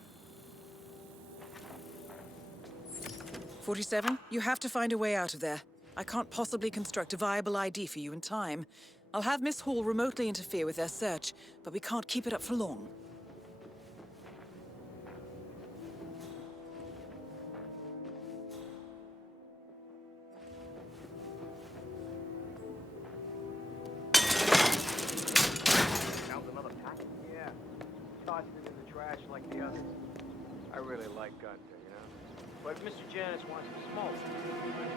47, you have to find a way out of there. I can't possibly construct a viable ID for you in time. I'll have Miss Hall remotely interfere with their search, but we can't keep it up for long. Found another packet? Yeah. Tossed it in the trash like the others. I really like Gunter, you know? But if Mr. Janus wants to smoke,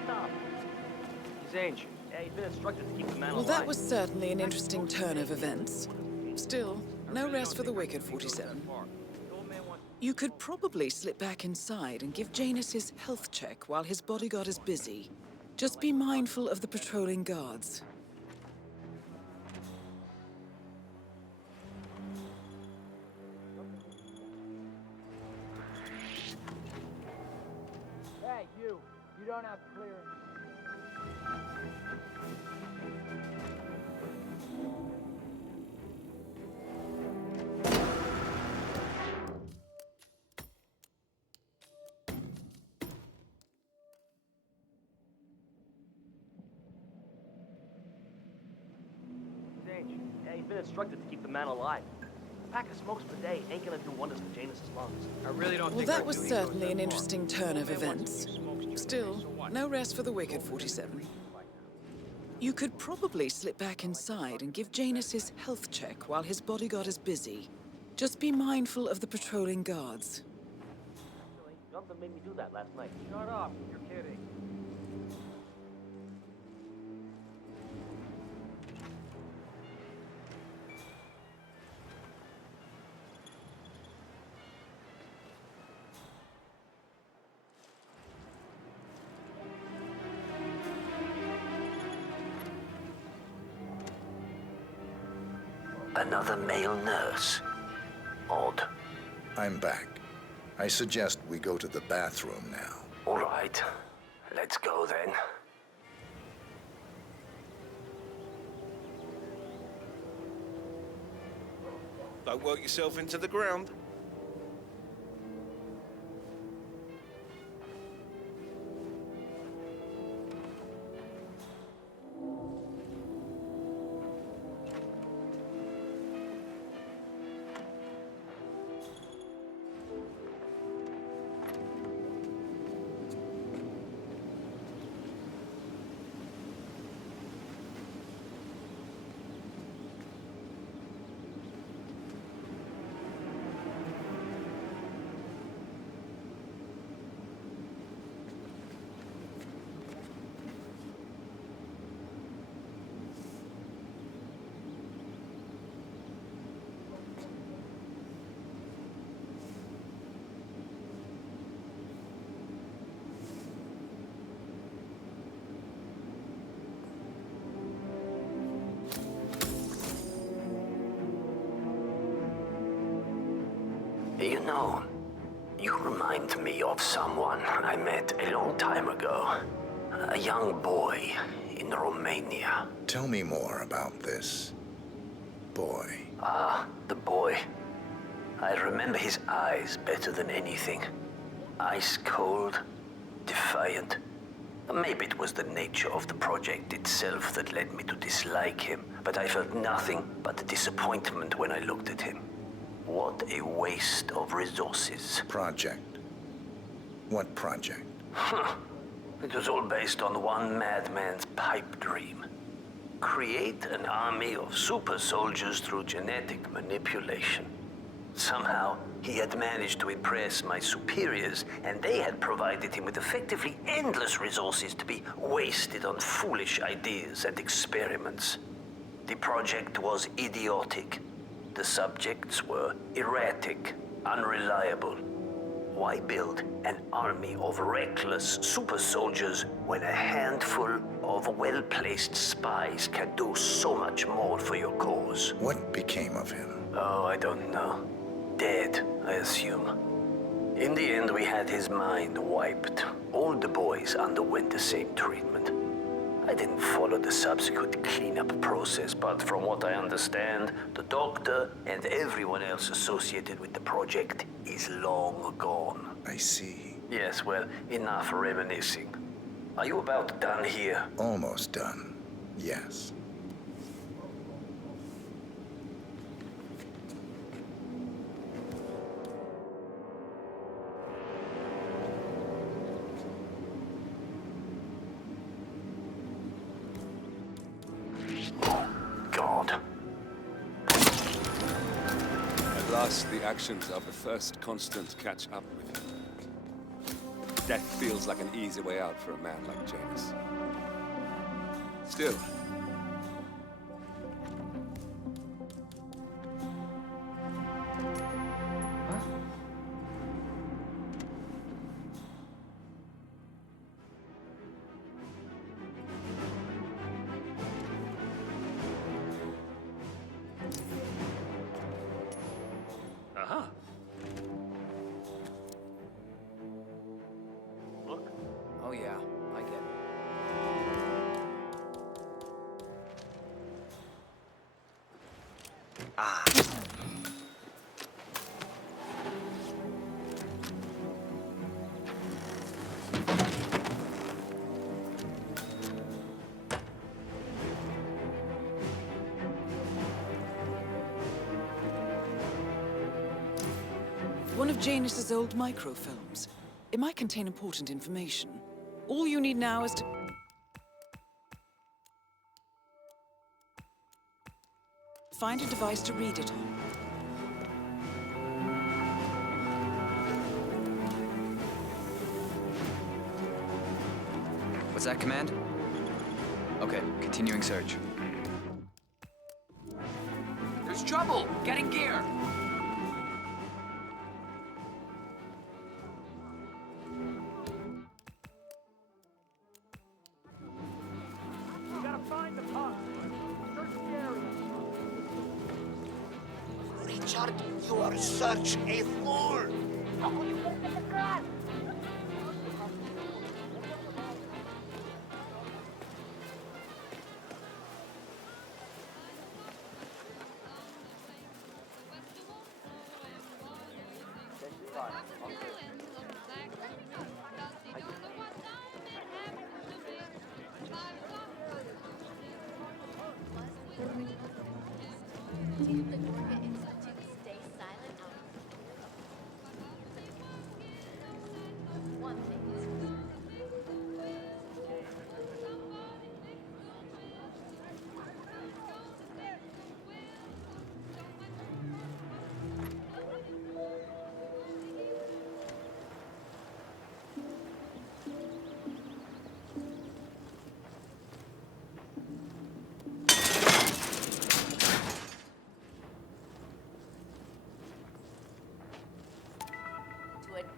stop. He's ancient. Yeah, he's been instructed to keep the man Well, alive. that was certainly an interesting turn of events. Still, no rest for the wicked, 47. You could probably slip back inside and give Janus his health check while his bodyguard is busy. Just be mindful of the patrolling guards. Hey, you don't have clearance. Yeah, he's been instructed to keep the man alive. A pack of smokes per day ain't gonna do wonders for Janus' lungs. I really don't Well, think that our was duty certainly goes an that interesting turn of events. Still, no rest for the wicked, 47. You could probably slip back inside and give Janus his health check while his bodyguard is busy. Just be mindful of the patrolling guards. Gunther made me do that last night. Shut up, you're kidding. Another male nurse. Odd. I'm back. I suggest we go to the bathroom now. All right. Let's go then. Don't work yourself into the ground. You know, you remind me of someone I met a long time ago. A young boy in Romania. Tell me more about this boy. Ah, the boy. I remember his eyes better than anything. Ice cold, defiant. Maybe it was the nature of the project itself that led me to dislike him, but I felt nothing but disappointment when I looked at him. What a waste of resources. Project. What project? It was all based on one madman's pipe dream. Create an army of super soldiers through genetic manipulation. Somehow, he had managed to impress my superiors, and they had provided him with effectively endless resources to be wasted on foolish ideas and experiments. The project was idiotic. The subjects were erratic, unreliable. Why build an army of reckless super soldiers when a handful of well-placed spies can do so much more for your cause? What became of him? Oh, I don't know. Dead, I assume. In the end, we had his mind wiped. All the boys underwent the same treatment. I didn't follow the subsequent cleanup process, but from what I understand, the doctor and everyone else associated with the project is long gone. I see. Yes, well, enough reminiscing. Are you about done here? Almost done. Yes. The actions of the first constant catch up with him. Death feels like an easy way out for a man like Janus. Still, Oh yeah, I get it. Ah. One of Janus's old microfilms. It might contain important information. All you need now is to... find a device to read it on. What's that command? Okay, continuing search. There's trouble! Get in gear! Richard, you are such a fool!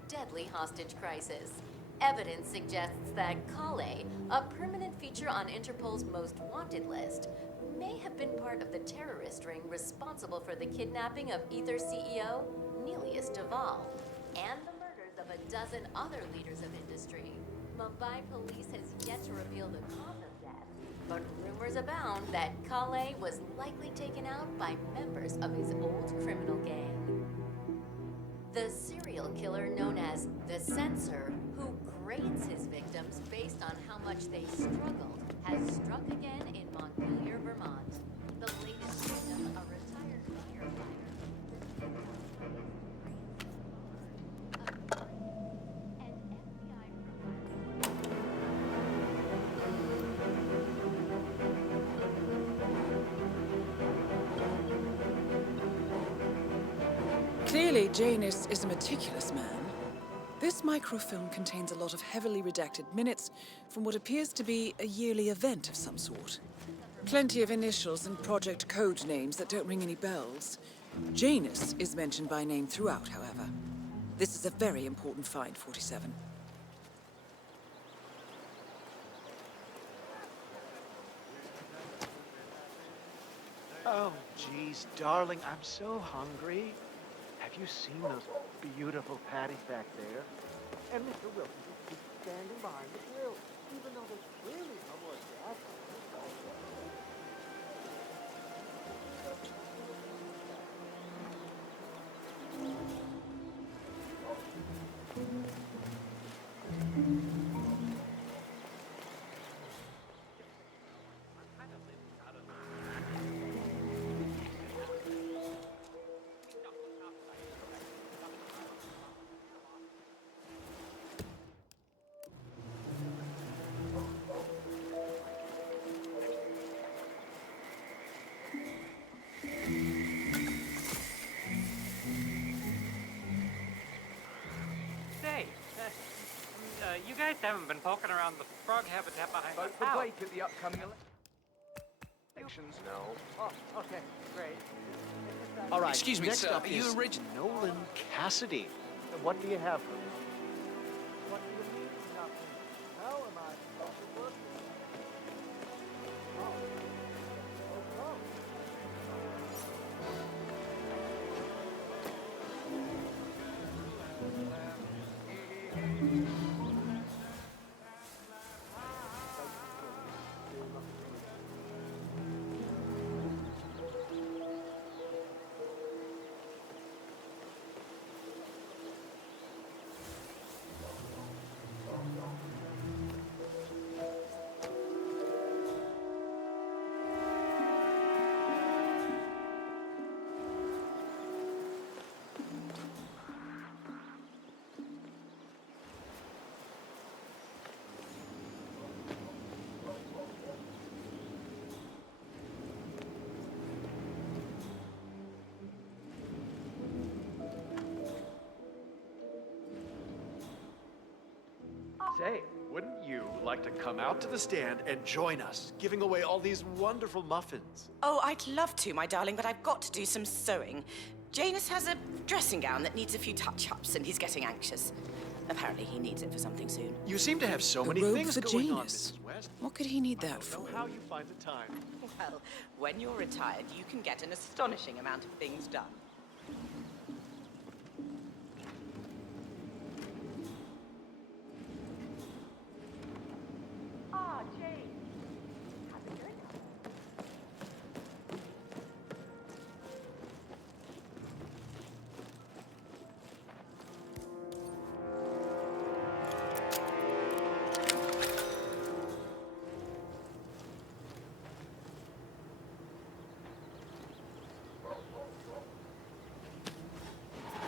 Deadly hostage crisis. Evidence suggests that Kale, a permanent feature on Interpol's most wanted list, may have been part of the terrorist ring responsible for the kidnapping of Ether CEO Nelius Duval and the murders of a dozen other leaders of industry. Mumbai police has yet to reveal the cause of death, but rumors abound that Kale was likely taken out by members of his old criminal gang. The serial killer known as the Censor, who grades his victims based on how much they struggled, has struck again in Montpelier, Vermont. The latest victim, a retired firefighter. Clearly, Janus is a meticulous man. This microfilm contains a lot of heavily redacted minutes from what appears to be a yearly event of some sort. Plenty of initials and project code names that don't ring any bells. Janus is mentioned by name throughout, however. This is a very important find, 47. Oh, geez, darling, I'm so hungry. Have you seen those beautiful patties back there? And Mr. Wilson just keeps standing behind the grill, even though there's clearly no more gas. You guys haven't been poking around the frog habitat behind Vote the for house. Blake at the upcoming elections. No. Oh, okay, great. All right, Excuse me, next sir, up are you is original? Nolan Cassidy. What do you have for me? What do you mean, nothing? How am I supposed to work with you? Oh. Oh, Say, wouldn't you like to come out to the stand and join us, giving away all these wonderful muffins? Oh, I'd love to, my darling, but I've got to do some sewing. Janus has a dressing gown that needs a few touch-ups, and he's getting anxious. Apparently, he needs it for something soon. You seem to have so A many robe things for going on, Janus. Mrs. West. What could he need that I don't for? know how you find the time. Well, when you're retired, you can get an astonishing amount of things done. Ah, Jane. How's it going?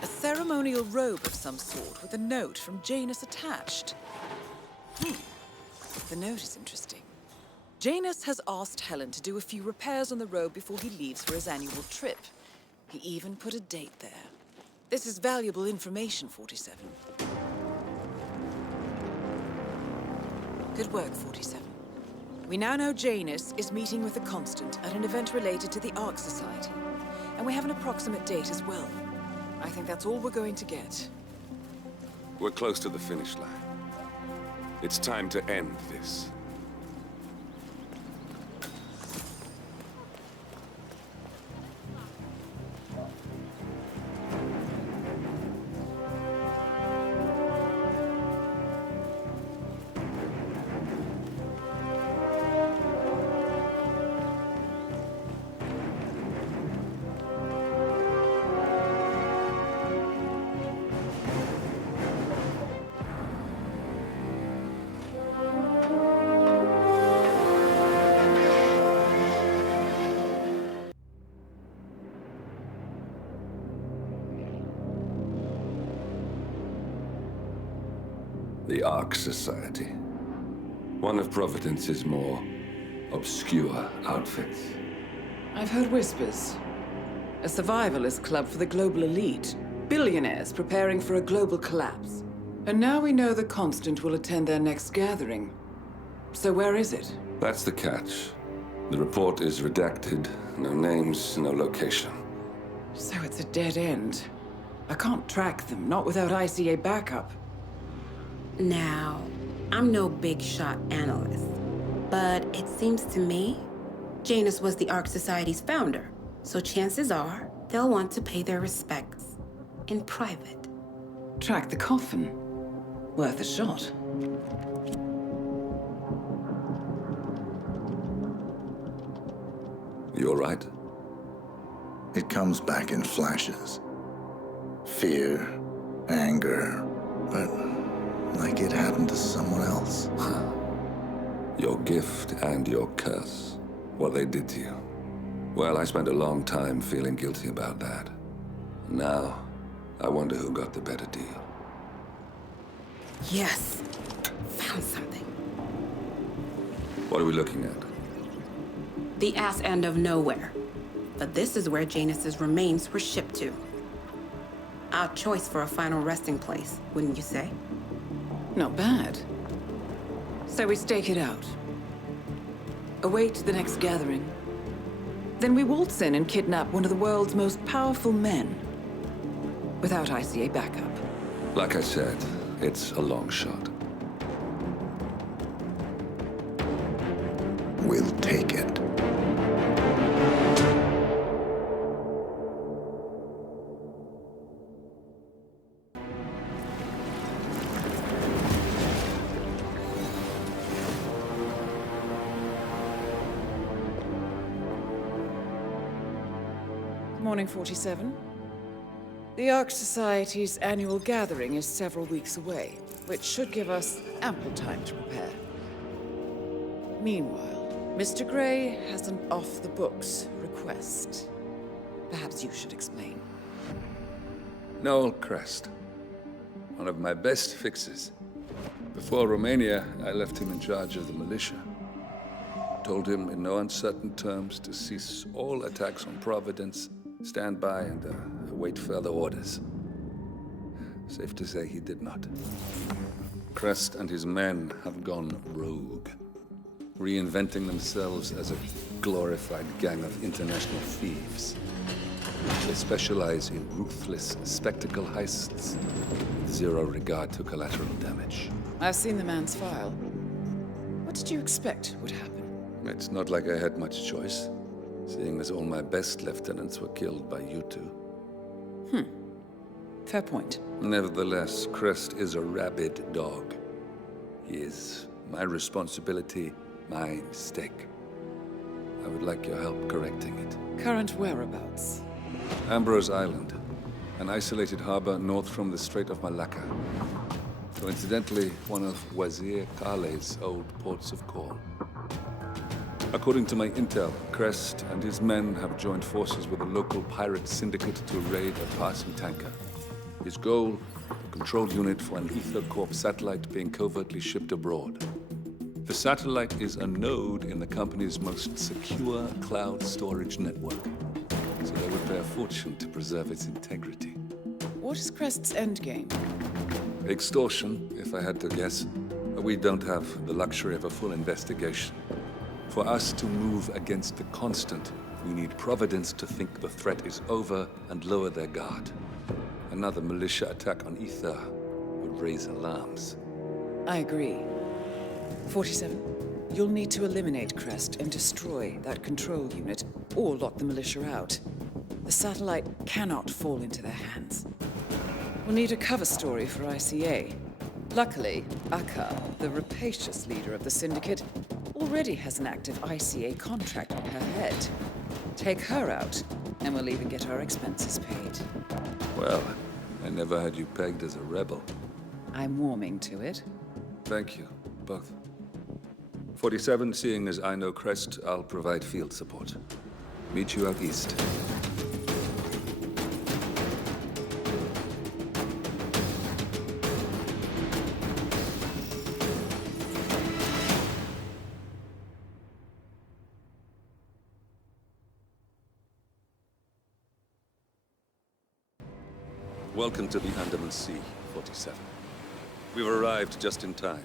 A ceremonial robe of some sort with a note from Janus attached. The note is interesting. Janus has asked Helen to do a few repairs on the robe before he leaves for his annual trip. He even put a date there. This is valuable information, 47. Good work, 47. We now know Janus is meeting with the Constant at an event related to the Ark Society. And we have an approximate date as well. I think that's all we're going to get. We're close to the finish line. It's time to end this. The Ark Society. One of Providence's more obscure outfits. I've heard whispers. A survivalist club for the global elite. billionaires preparing for a global collapse. And now we know the Constant will attend their next gathering. So where is it? That's the catch. The report is redacted. No names, no location. So it's a dead end. I can't track them, not without ICA backup. Now, I'm no big shot analyst, but it seems to me Janus was the Ark Society's founder, so chances are they'll want to pay their respects in private. Track the coffin. Worth a shot. You all right? It comes back in flashes. Fear, anger, but like it happened to someone else. Your gift and your curse. What they did to you. Well, I spent a long time feeling guilty about that. Now, I wonder who got the better deal. Yes, found something. What are we looking at? The ass end of nowhere. But this is where Janus's remains were shipped to. Our choice for a final resting place, wouldn't you say? Not bad. So we stake it out. Await the next gathering. Then we waltz in and kidnap one of the world's most powerful men. Without ICA backup. Like I said, it's a long shot. We'll take it. Morning, 47. The Ark Society's annual gathering is several weeks away, which should give us ample time to prepare. Meanwhile, Mr. Gray has an off-the-books request. Perhaps you should explain. Noel Crest. One of my best fixes. Before Romania, I left him in charge of the militia. Told him in no uncertain terms to cease all attacks on Providence, stand by and await further orders. Safe to say he did not. Crest and his men have gone rogue, reinventing themselves as a glorified gang of international thieves. They specialize in ruthless spectacle heists with zero regard to collateral damage. I've seen the man's file. What did you expect would happen? It's not like I had much choice, seeing as all my best lieutenants were killed by you two. Fair point. Nevertheless, Crest is a rabid dog. He is my responsibility, my mistake. I would like your help correcting it. Current whereabouts? Ambrose Island, an isolated harbor north from the Strait of Malacca. Coincidentally, one of Wazir Kale's old ports of call. According to my intel, Crest and his men have joined forces with a local pirate syndicate to raid a passing tanker. His goal, a control unit for an Ether Corp satellite being covertly shipped abroad. The satellite is a node in the company's most secure cloud storage network, so they would pay a fortune to preserve its integrity. What is Crest's endgame? Extortion, if I had to guess. We don't have the luxury of a full investigation. For us to move against the Constant, we need Providence to think the threat is over and lower their guard. Another militia attack on Ether would raise alarms. I agree. 47. You'll need to eliminate Crest and destroy that control unit, or lock the militia out. The satellite cannot fall into their hands. We'll need a cover story for ICA. Luckily, Akka, the rapacious leader of the Syndicate, already has an active ICA contract on her head. Take her out, and we'll even get our expenses paid. Well, I never had you pegged as a rebel. I'm warming to it. Thank you, both. 47, seeing as I know Crest, I'll provide field support. Meet you out east. Welcome to the Andaman Sea, 47. We've arrived just in time.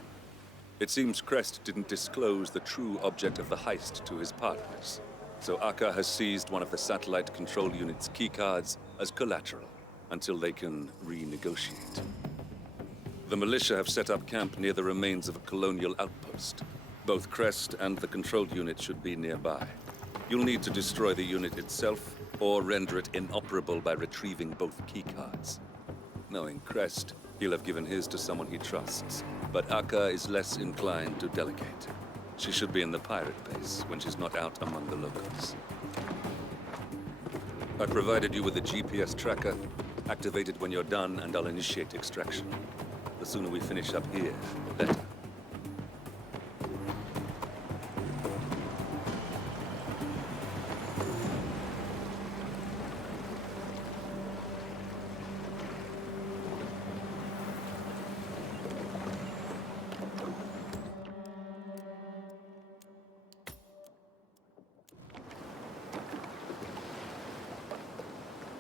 It seems Crest didn't disclose the true object of the heist to his partners. So Akka has seized one of the satellite control unit's keycards as collateral until they can renegotiate. The militia have set up camp near the remains of a colonial outpost. Both Crest and the control unit should be nearby. You'll need to destroy the unit itself or render it inoperable by retrieving both keycards. Knowing Crest, he'll have given his to someone he trusts, but Akka is less inclined to delegate. She should be in the pirate base when she's not out among the locals. I provided you with a GPS tracker. Activate it when you're done, and I'll initiate extraction. The sooner we finish up here, the better.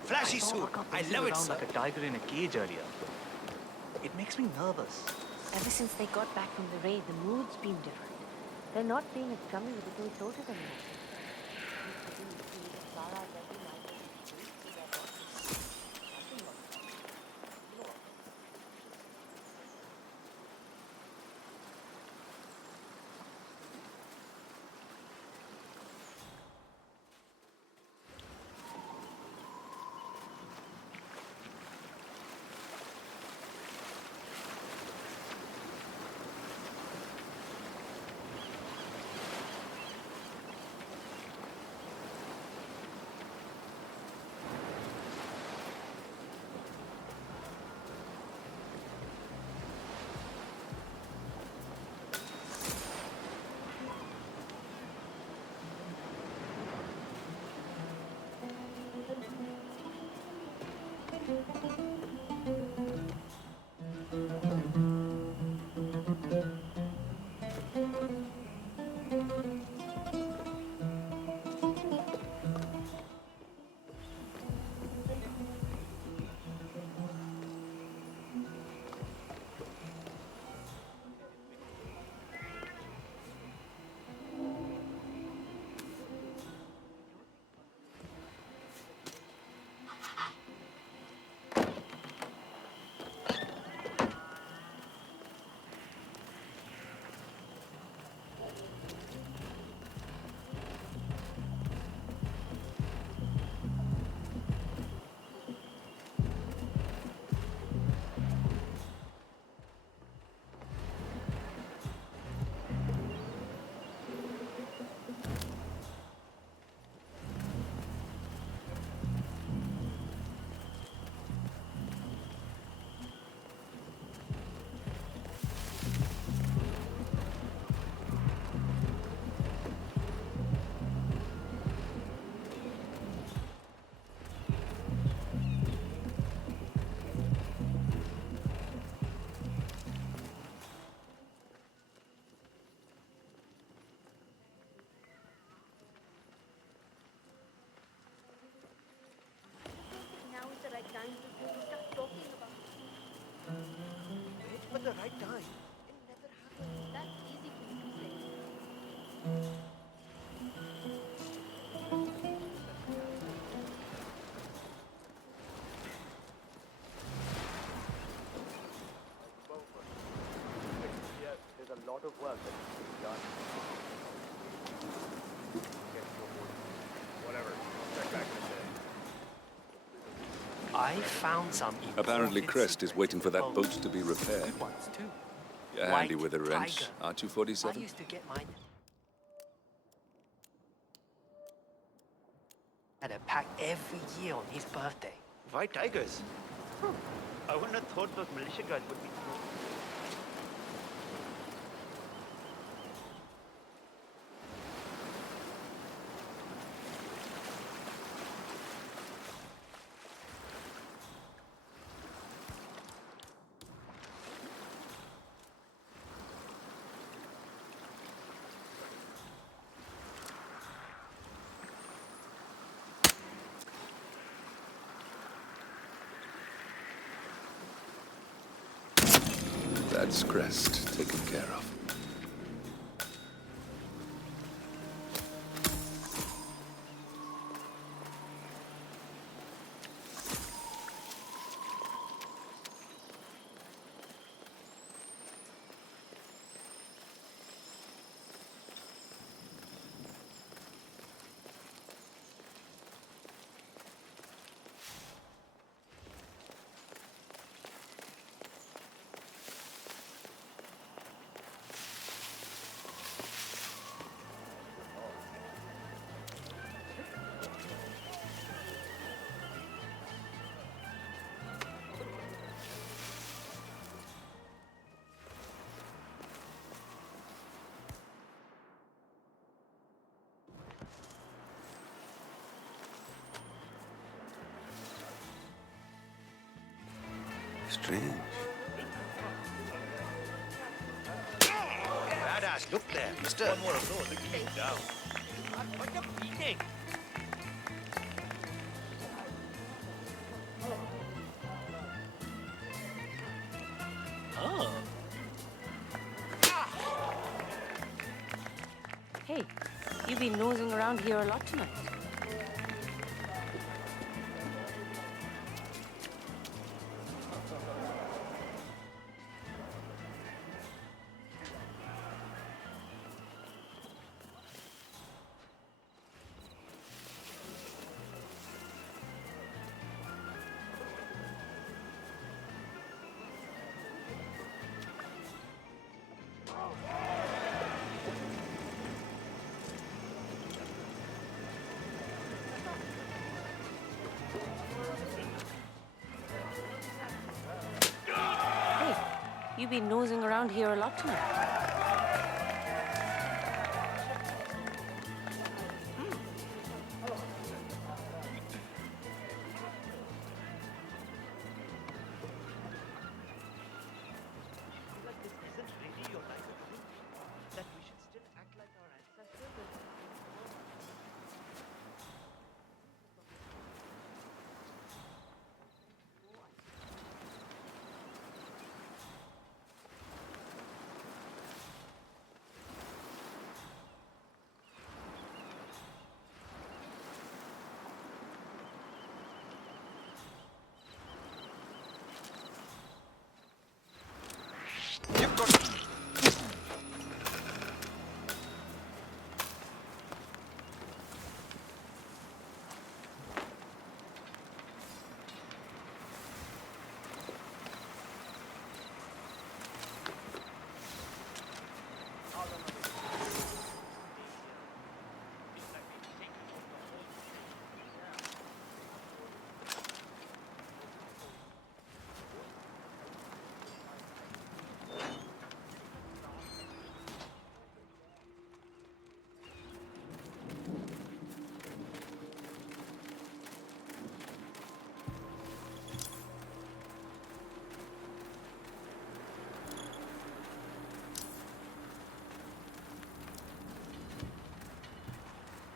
Flashy suit. I love it, sir. Like a tiger in a cage earlier. It makes me nervous. Ever since they got back from the raid, the mood's been different. They're not being as chummy with the toy soldiers anymore. But the right time. It never happened. That's easy for you to say. Yes, there's a lot of work that needs to be done. Whatever. I'll check back in a day. I found some. Apparently Crest is waiting for that boat to be repaired. Good ones too. You're handy with a wrench, Tiger. aren't you, I 47? used to get mine. Had a pack every year on his birthday. White tigers? I wouldn't have thought those militia guys would be so... That's Crest taken care of. Strange. Badass, look there, mister. One more of those, keep him down. What a beating! Oh. Hey, you've been nosing around here a lot tonight. You've been nosing around here a lot tonight.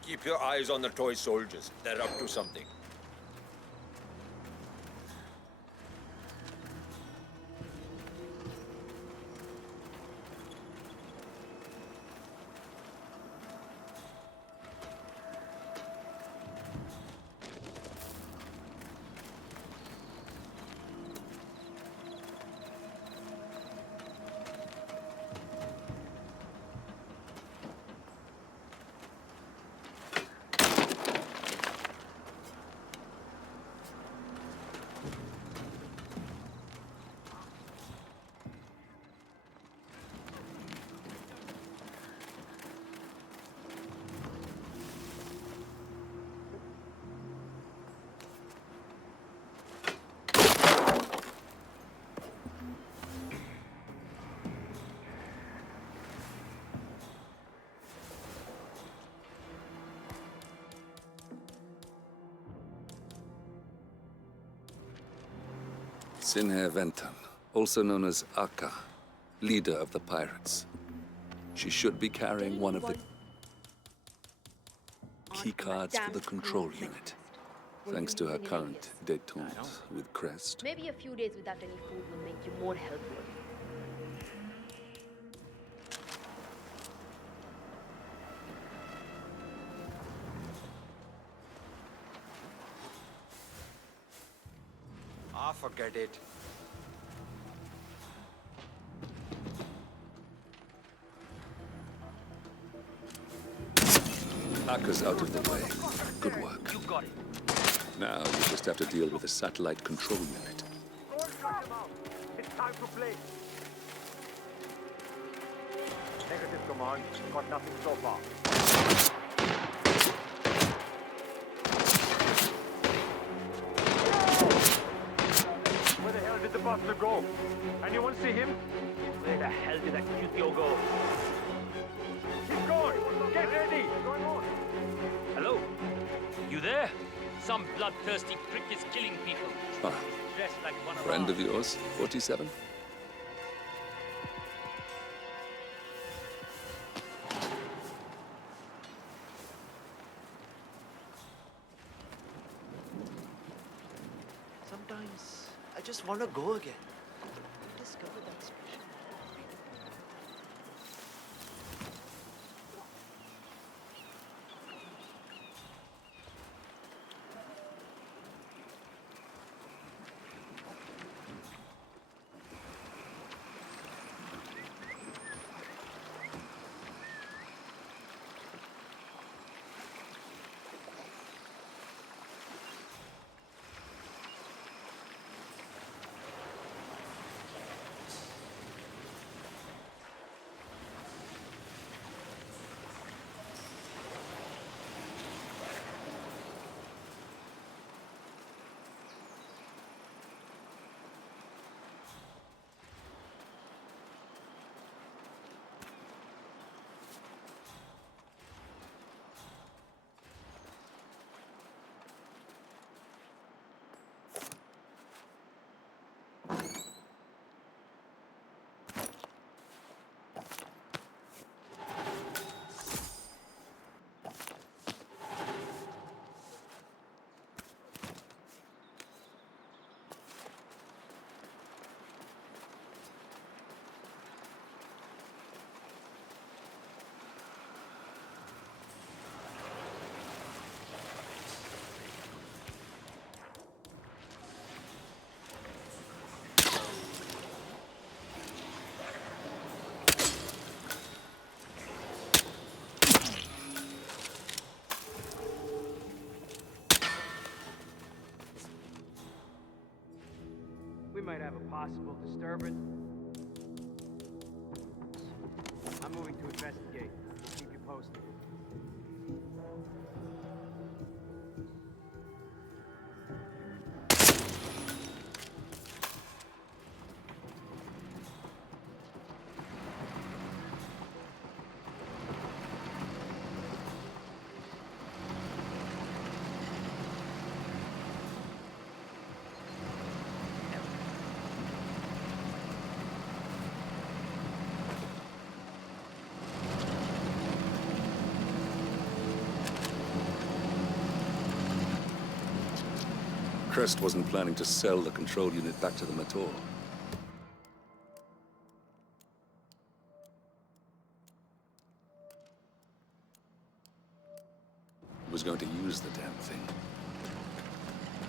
Keep your eyes on the toy soldiers. They're up to something. Sinher Ventan, also known as Akka, leader of the pirates. She should be carrying one of the key cards for the control unit, thanks to her current détente with Crest. Maybe a few days without any food will make you more helpful. Ah, forget it. Hackers out of the way. Good work. You got it. Now you just have to deal with the satellite control unit. It's time to play. Negative, command. Got nothing so far. Where the hell did the bastard go? Anyone see him? Where the hell did that Q-Tio go? He's going! Get ready! What's going on? Hello? You there? Some bloodthirsty prick is killing people. Ah, Dressed like one of friend ours. of yours, 47? Sometimes I just want to go again. Discover that special. We might have a possible disturbance. I'm moving to investigate. We'll keep you posted. Crest wasn't planning to sell the control unit back to them at all. He was going to use the damn thing.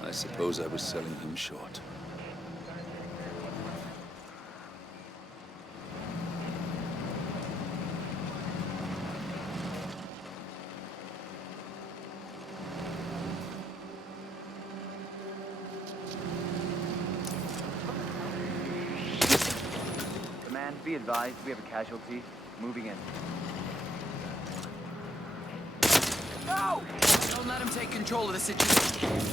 I suppose I was selling him short. Command, be advised, we have a casualty. Moving in. No! Don't let him take control of the situation.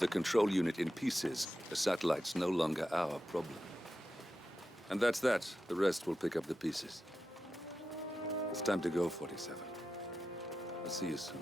With the control unit in pieces, the satellite's no longer our problem. And that's that. The rest will pick up the pieces. It's time to go, 47. I'll see you soon.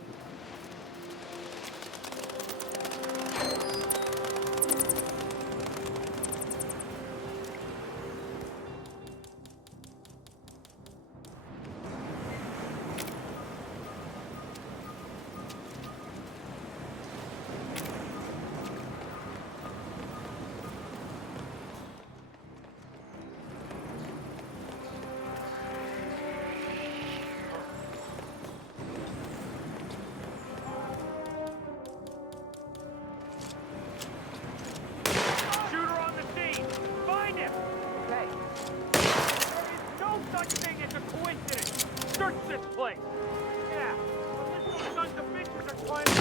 Shooter on the scene! Find him! Okay. There is no such thing as a coincidence! Search this place! Yeah, the list of sons of bitches are climbing.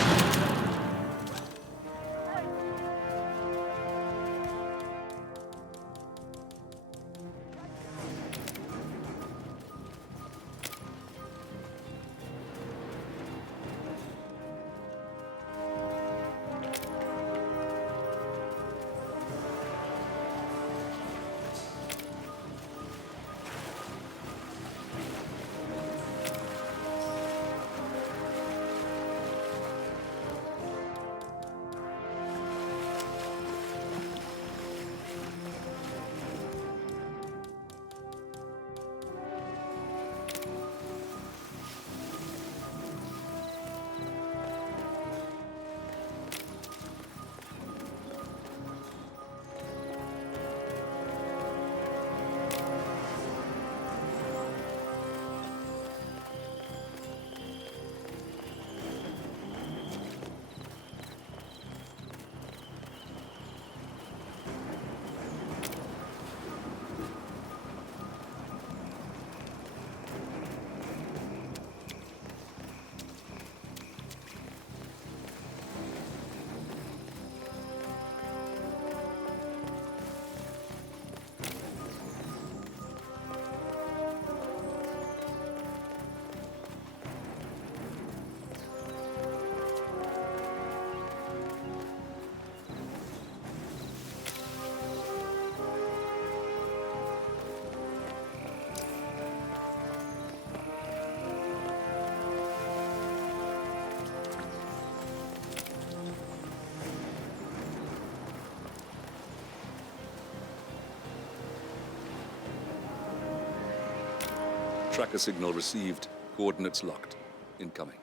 Tracker signal received. Coordinates locked. Incoming.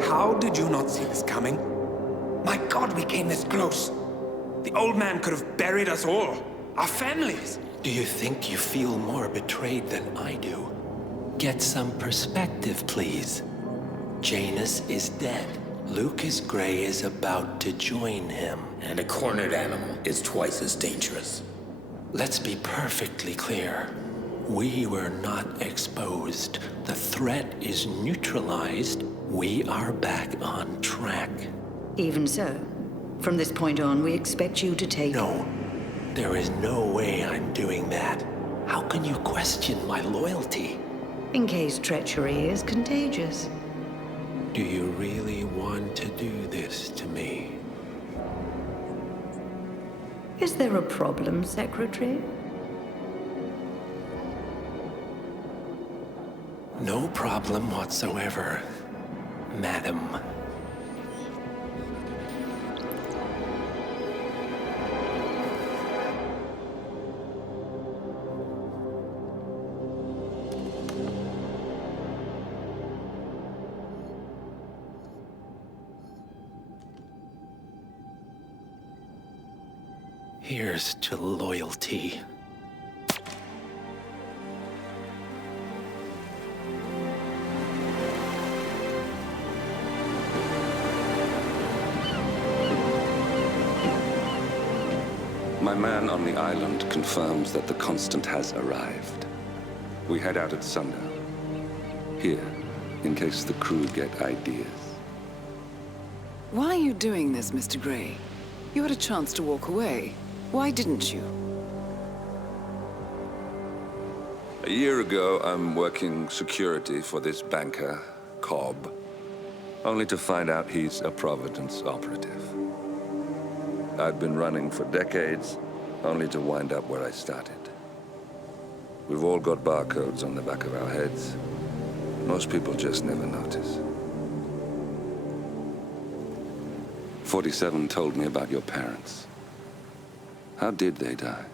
How did you not see this coming? My God, we came this close. The old man could have buried us all. Our families. Do you think you feel more betrayed than I do? Get some perspective, please. Janus is dead. Lucas Gray is about to join him. And a cornered animal is twice as dangerous. Let's be perfectly clear. We were not exposed. The threat is neutralized. We are back on track. Even so, from this point on, we expect you to take... No. There is no way I'm doing that. How can you question my loyalty? In case treachery is contagious. Do you really want to do this to me? Is there a problem, Secretary? No problem whatsoever, Madam. Here's to loyalty. My man on the island confirms that the Constant has arrived. We head out at sundown. Here, in case the crew get ideas. Why are you doing this, Mr. Gray? You had a chance to walk away. Why didn't you? A year ago, I'm working security for this banker, Cobb, only to find out he's a Providence operative. I'd been running for decades, only to wind up where I started. We've all got barcodes on the back of our heads. Most people just never notice. 47 told me about your parents. How did they die?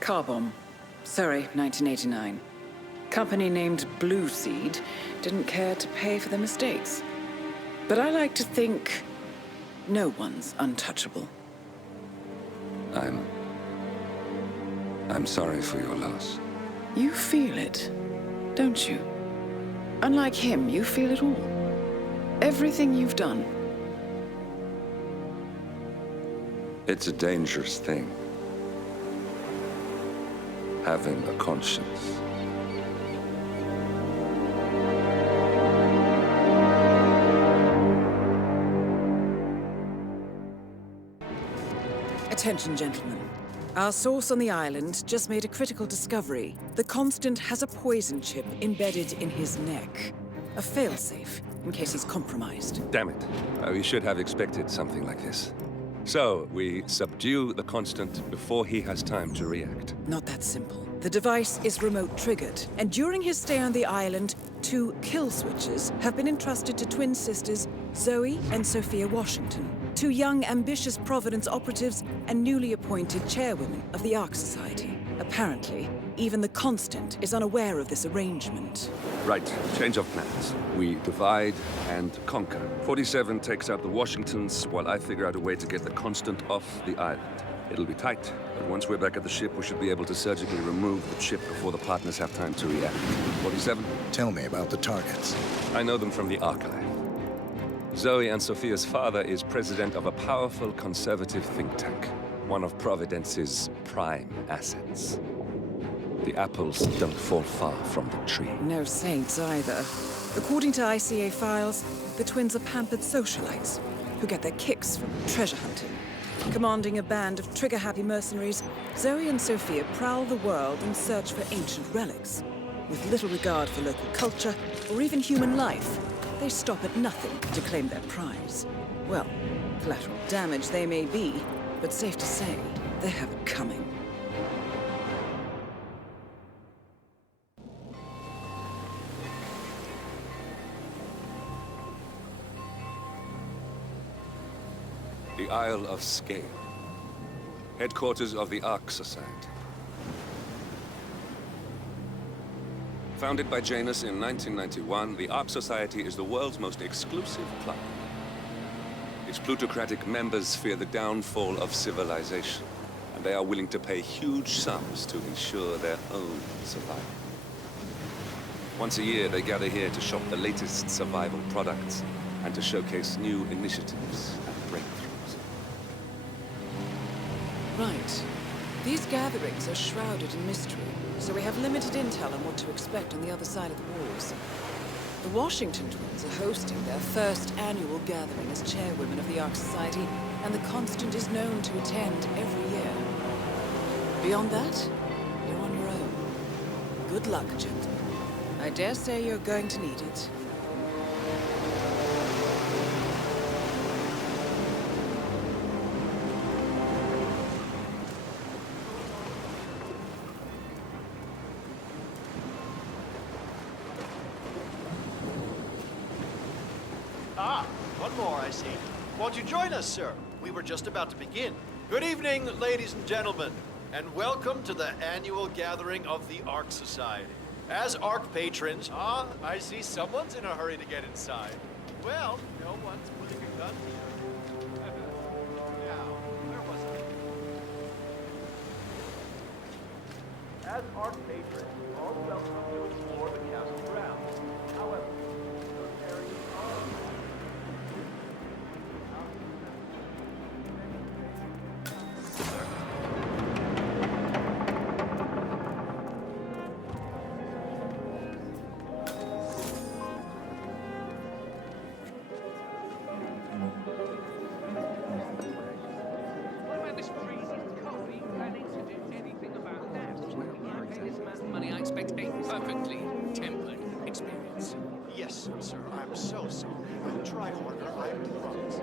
Car bomb. Surrey, 1989. Company named Blue Seed didn't care to pay for their mistakes. But I like to think no one's untouchable. I'm sorry for your loss. You feel it, don't you? Unlike him, you feel it all. Everything you've done. It's a dangerous thing. Having a conscience. Attention, gentlemen. Our source on the island just made a critical discovery. The Constant has a poison chip embedded in his neck. A failsafe, in case he's compromised. Damn it. We should have expected something like this. So, we subdue the Constant before he has time to react. Not that simple. The device is remote-triggered, and during his stay on the island, 2 kill switches have been entrusted to twin sisters Zoe and Sophia Washington, 2 young, ambitious Providence operatives and newly appointed chairwomen of the Ark Society. Apparently, even the Constant is unaware of this arrangement. Right, change of plans. We divide and conquer. 47 takes out the Washingtons, while I figure out a way to get the Constant off the island. It'll be tight, but once we're back at the ship, we should be able to surgically remove the chip before the partners have time to react. 47? Tell me about the targets. I know them from the archive. Zoe and Sophia's father is president of a powerful conservative think tank, one of Providence's prime assets. The apples don't fall far from the tree. No saints either. According to ICA files, the twins are pampered socialites who get their kicks from treasure hunting. Commanding a band of trigger-happy mercenaries, Zoe and Sophia prowl the world in search for ancient relics. With little regard for local culture or even human life, they stop at nothing to claim their prize. Well, collateral damage they may be, but safe to say, they have it coming. The Isle of Scale, headquarters of the Ark Society. Founded by Janus in 1991, the Ark Society is the world's most exclusive club. Its plutocratic members fear the downfall of civilization, and they are willing to pay huge sums to ensure their own survival. Once a year, they gather here to shop the latest survival products and to showcase new initiatives and breakthroughs. Right. These gatherings are shrouded in mystery, so we have limited intel on what to expect on the other side of the walls. The Washington twins are hosting their first annual gathering as chairwomen of the Ark Society, and the Constant is known to attend every year. Beyond that, you're on your own. Good luck, gentlemen. I dare say you're going to need it. One more, I see. Won't you join us, sir? We were just about to begin. Good evening, ladies and gentlemen, and welcome to the annual gathering of the Ark Society. As Ark patrons, I see someone's in a hurry to get inside. Well, no one's putting a gun here. Now, where was I? As Ark patrons, you're all welcome to explore the castle grounds. However, those areas are... perfectly tempered experience. Yes, sir. I'm so sorry. I'll try harder. I promise.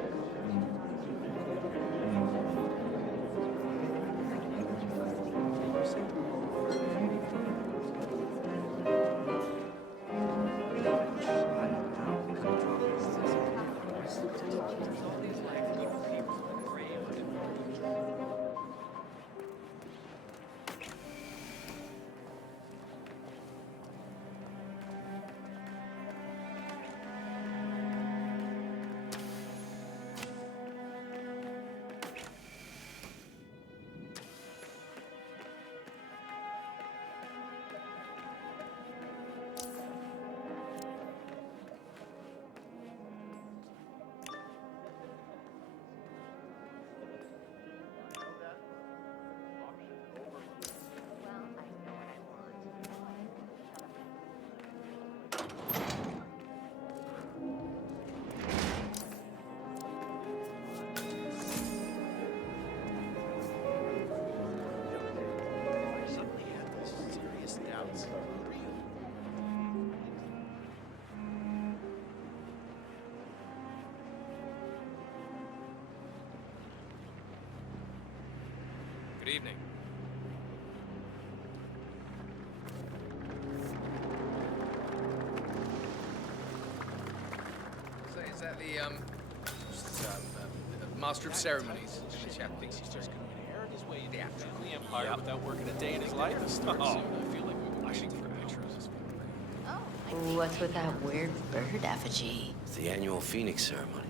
Good evening. So is that the master of ceremonies? The chap thinks he's just going to inherit his way into the empire without working a day in his life. Oh, I feel like we've been waiting for pictures. What's with that weird bird effigy? It's the annual Phoenix ceremony.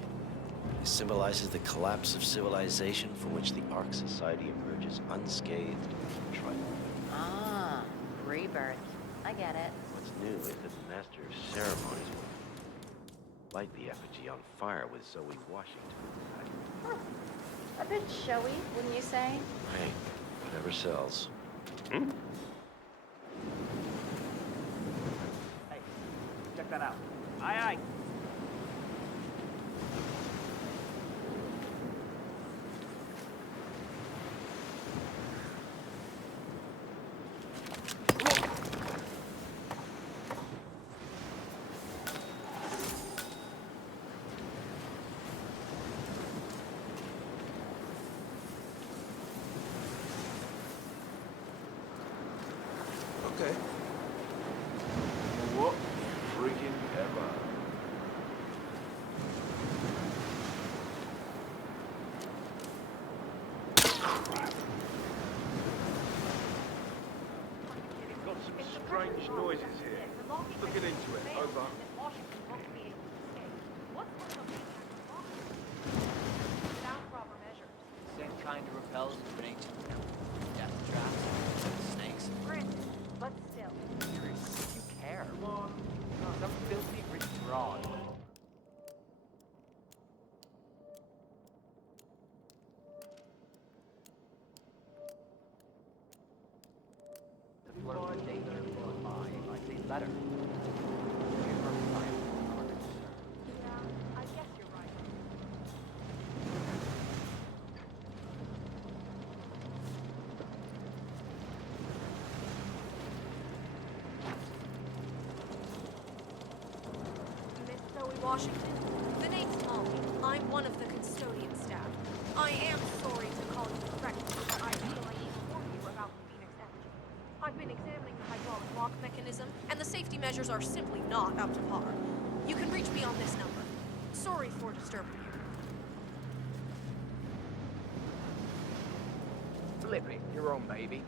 It symbolizes the collapse of civilization from which the Ark Society emerges unscathed and triumphant. Ah, rebirth. I get it. What's new is that the master of ceremonies will light the effigy on fire with Zoe Washington. A bit showy, wouldn't you say? Hey, whatever sells. Hey, check that out. Aye, aye. Okay. What freaking ever. We've got some strange noises here. Looking into it. Over. Same kind of repels as an ancient death traps, snakes. But still. Curious, you care. Come on. Some filthy rich fraud. The floor of danger will lie like a letter. I guess you're right. Miss Zoe Washington, the name's Molly. I'm one of the custodian staff. I am sorry to call you correctly, but I feel I need to inform you about the Phoenix effigy. I've been examining the hydraulic lock mechanism, and the safety measures are simply not up to par. You can reach me on this number. Sorry for disturbing you. Flip it, your own baby.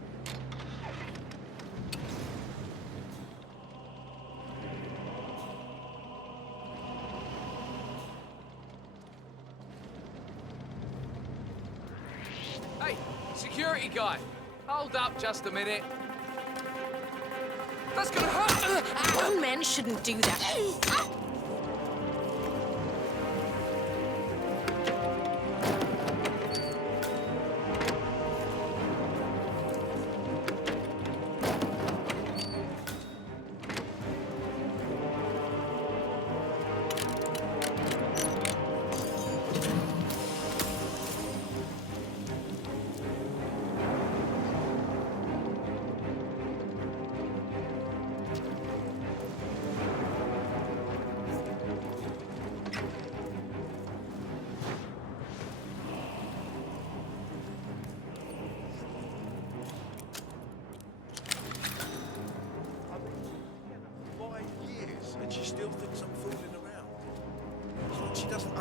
Hey, security guy, hold up just a minute. That's gonna hurt! Grown men shouldn't do that.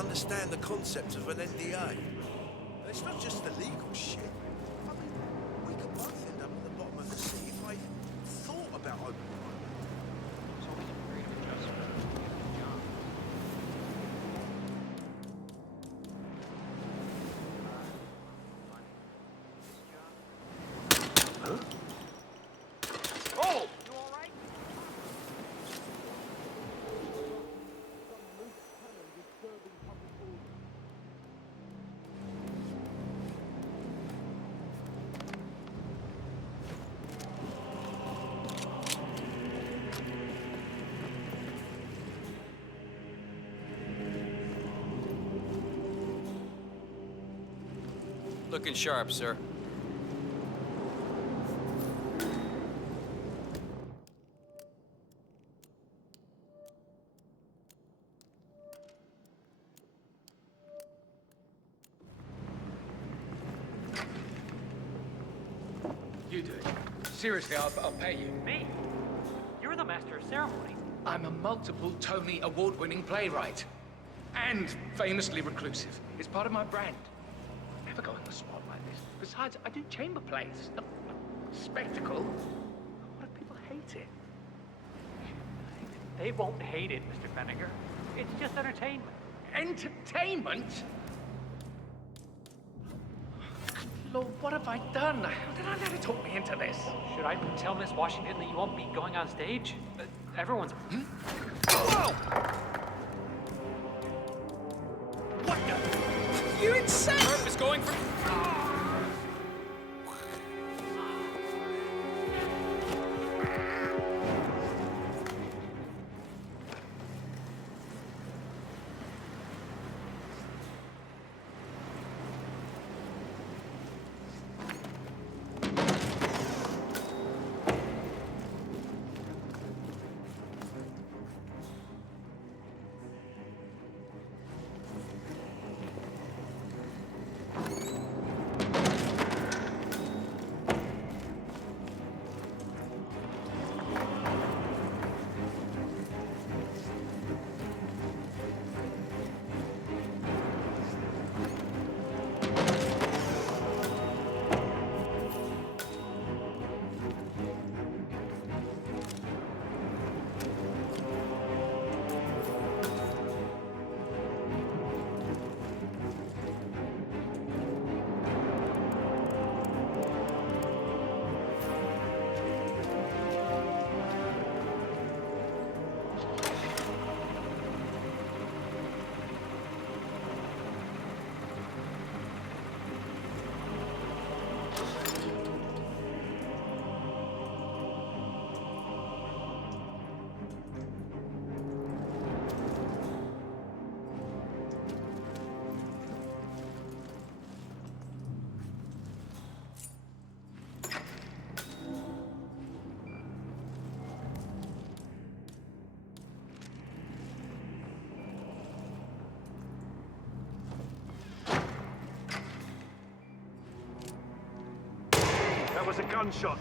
understand the concept of an NDA. And it's not just the legal shit. I mean, we could both end up at the bottom of the sea if I thought about opening one. There's always a creative adjustment. Oh! You all right? Looking sharp, sir. You do it. Seriously, I'll pay you. Me? You're the master of ceremonies. I'm a multiple Tony award-winning playwright. And famously reclusive. It's part of my brand. Never go in the spot like this. Besides, I do chamber plays. Spectacle. What if people hate it? They won't hate it, Mr. Fenninger. It's just entertainment. Entertainment? Lord, what have I done? How did I let it talk me into this? Should I tell Miss Washington that you won't be going on stage? Everyone's... Whoa! What the... You insane! Herb is going for... That was a gunshot.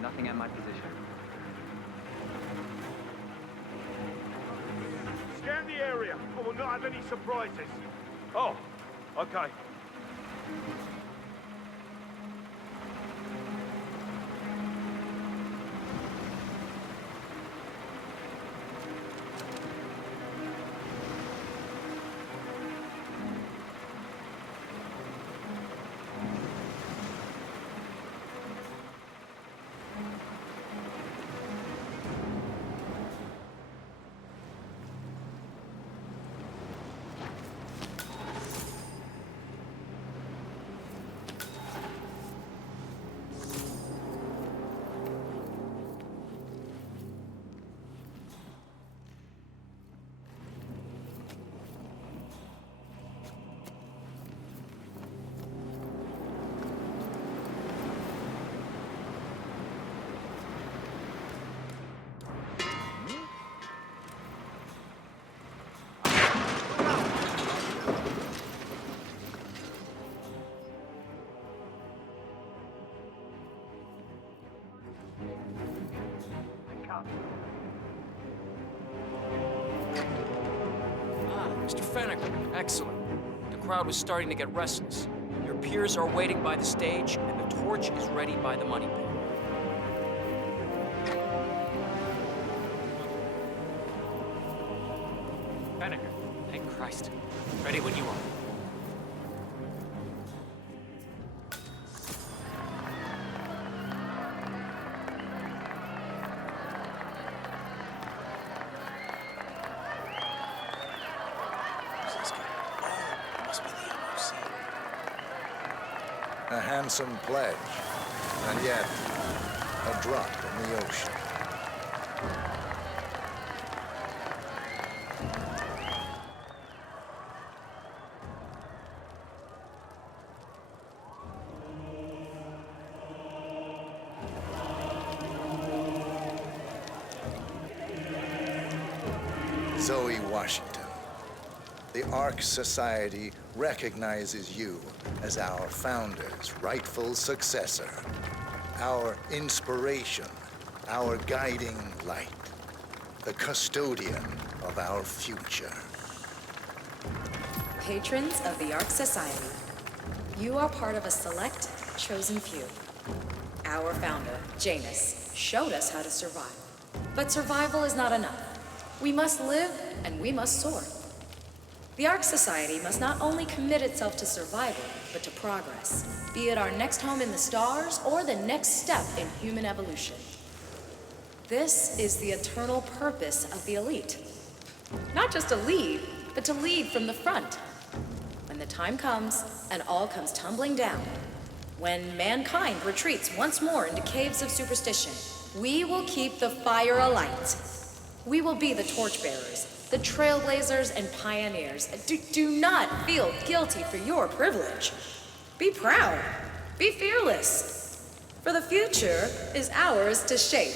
Nothing at my position. Scan the area. I will not have any surprises. Oh, okay. Mr. Fenneker, excellent. The crowd was starting to get restless. Your peers are waiting by the stage, and the torch is ready by the money pit. Fenneker, thank Christ. Ready when you are. A handsome pledge, and yet a drop in the ocean. Zoe Washington. The Ark Society recognizes you as our founder's rightful successor, our inspiration, our guiding light, the custodian of our future. Patrons of the Ark Society, you are part of a select, chosen few. Our founder, Janus, showed us how to survive. But survival is not enough. We must live and we must soar. The Ark Society must not only commit itself to survival, but to progress, be it our next home in the stars or the next step in human evolution. This is the eternal purpose of the elite. Not just to lead, but to lead from the front. When the time comes and all comes tumbling down, when mankind retreats once more into caves of superstition, we will keep the fire alight. We will be the torchbearers, the trailblazers and pioneers. Do not feel guilty for your privilege. Be proud. Be fearless. For the future is ours to shape.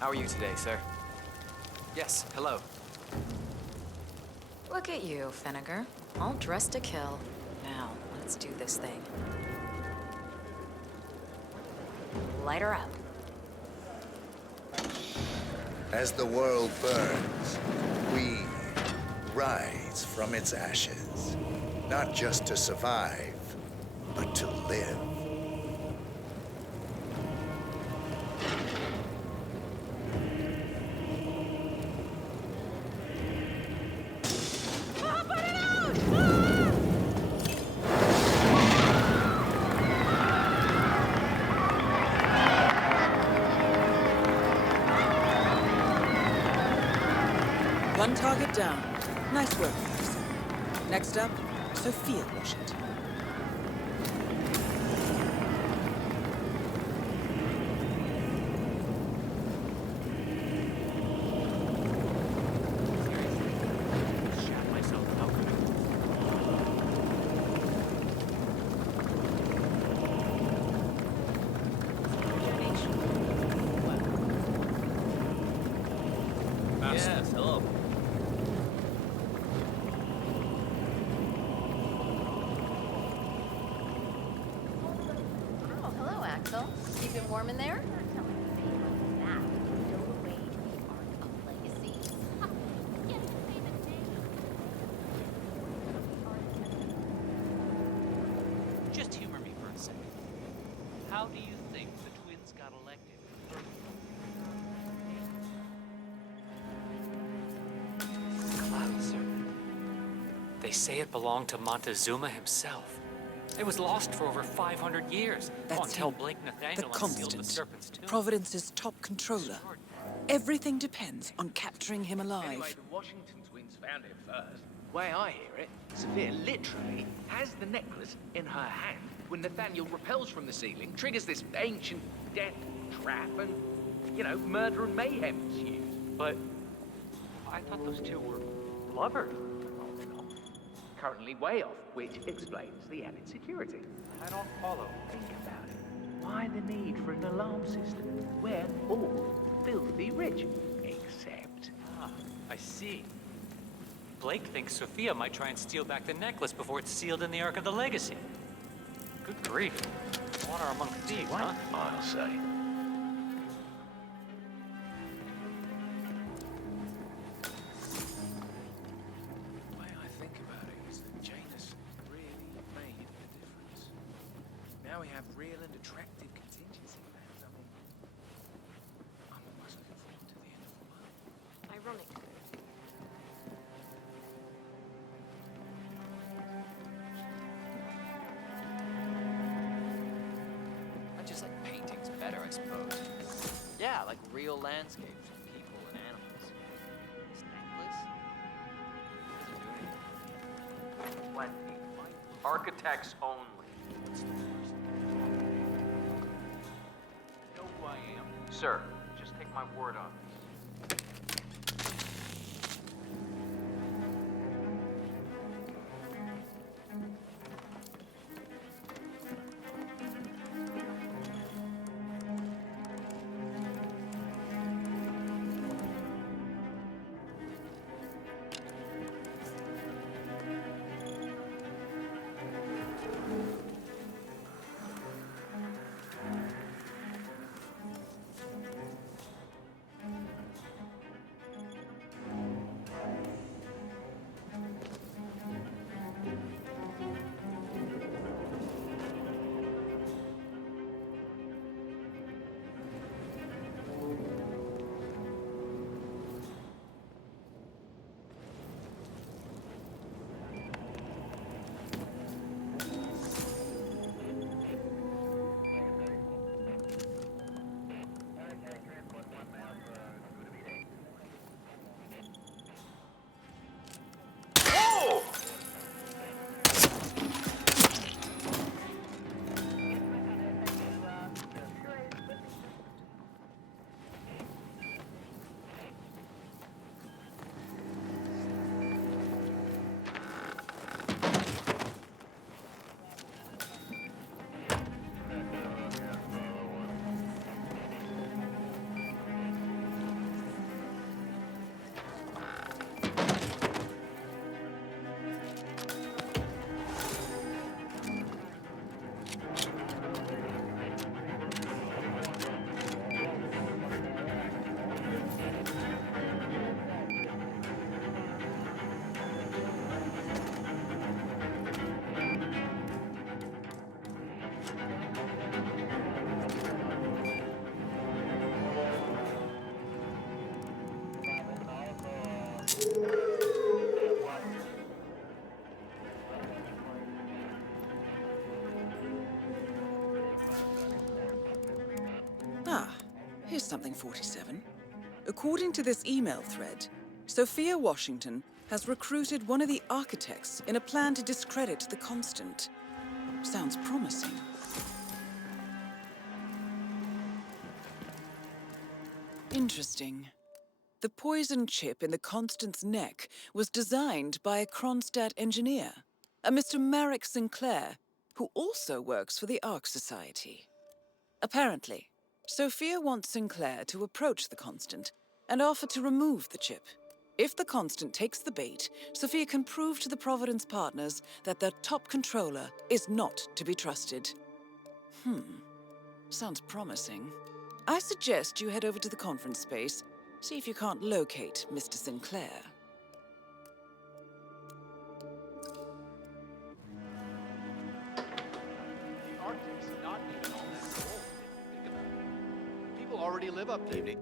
How are you today, sir? Yes, hello. Look at you, Fenneker. All dressed to kill. Now, let's do this thing. Light her up. As the world burns, we rise from its ashes, not just to survive, but to live. One target down. Nice work, guys. Next up, Sophia Washington. Yes, hello. Oh, hello, Axel. Keeping warm in there? Just humor me for a second. How do you think the twins got elected? Cloud, sir. They say it belonged to Montezuma himself. It was lost for over 500 years. That's until him. Blake The Nathaniel unsealed the Constant. serpent's tomb. Providence's top controller. Everything depends on capturing him alive. Anyway, the Washington twins found it first. Way I hear it, Sophia literally has the necklace in her hand when Nathaniel repels from the ceiling, triggers this ancient death trap, and, murder and mayhem ensues. But I thought those two were lovers. Currently way off, which explains the added security. I don't follow. Think about it. Why the need for an alarm system? We're all filthy rich. Except... I see. Blake thinks Sophia might try and steal back the necklace before it's sealed in the Ark of the Legacy. Good grief. Honor among thieves, huh? I'll say. The way I think about it is that Janus really made a difference. Now we have real and attractive contingency plans. I mean, I'm almost looking forward to the end of the month. Ironic. I just like paintings better, I suppose. Yeah, like real landscapes of people and animals. This necklace? Doesn't do anything. Architects only. You know who I am? Sir, just take my word on this. Here's something, 47. According to this email thread, Sophia Washington has recruited one of the architects in a plan to discredit the Constant. Sounds promising. Interesting. The poison chip in the Constant's neck was designed by a Kronstadt engineer, a Mr. Marek Sinclair, who also works for the Ark Society. Apparently, Sophia wants Sinclair to approach the Constant and offer to remove the chip. If the Constant takes the bait, Sophia can prove to the Providence partners that their top controller is not to be trusted. Sounds promising. I suggest you head over to the conference space, see if you can't locate Mr. Sinclair. The Arctic's not even all that cold, if you think about it. People already live up there.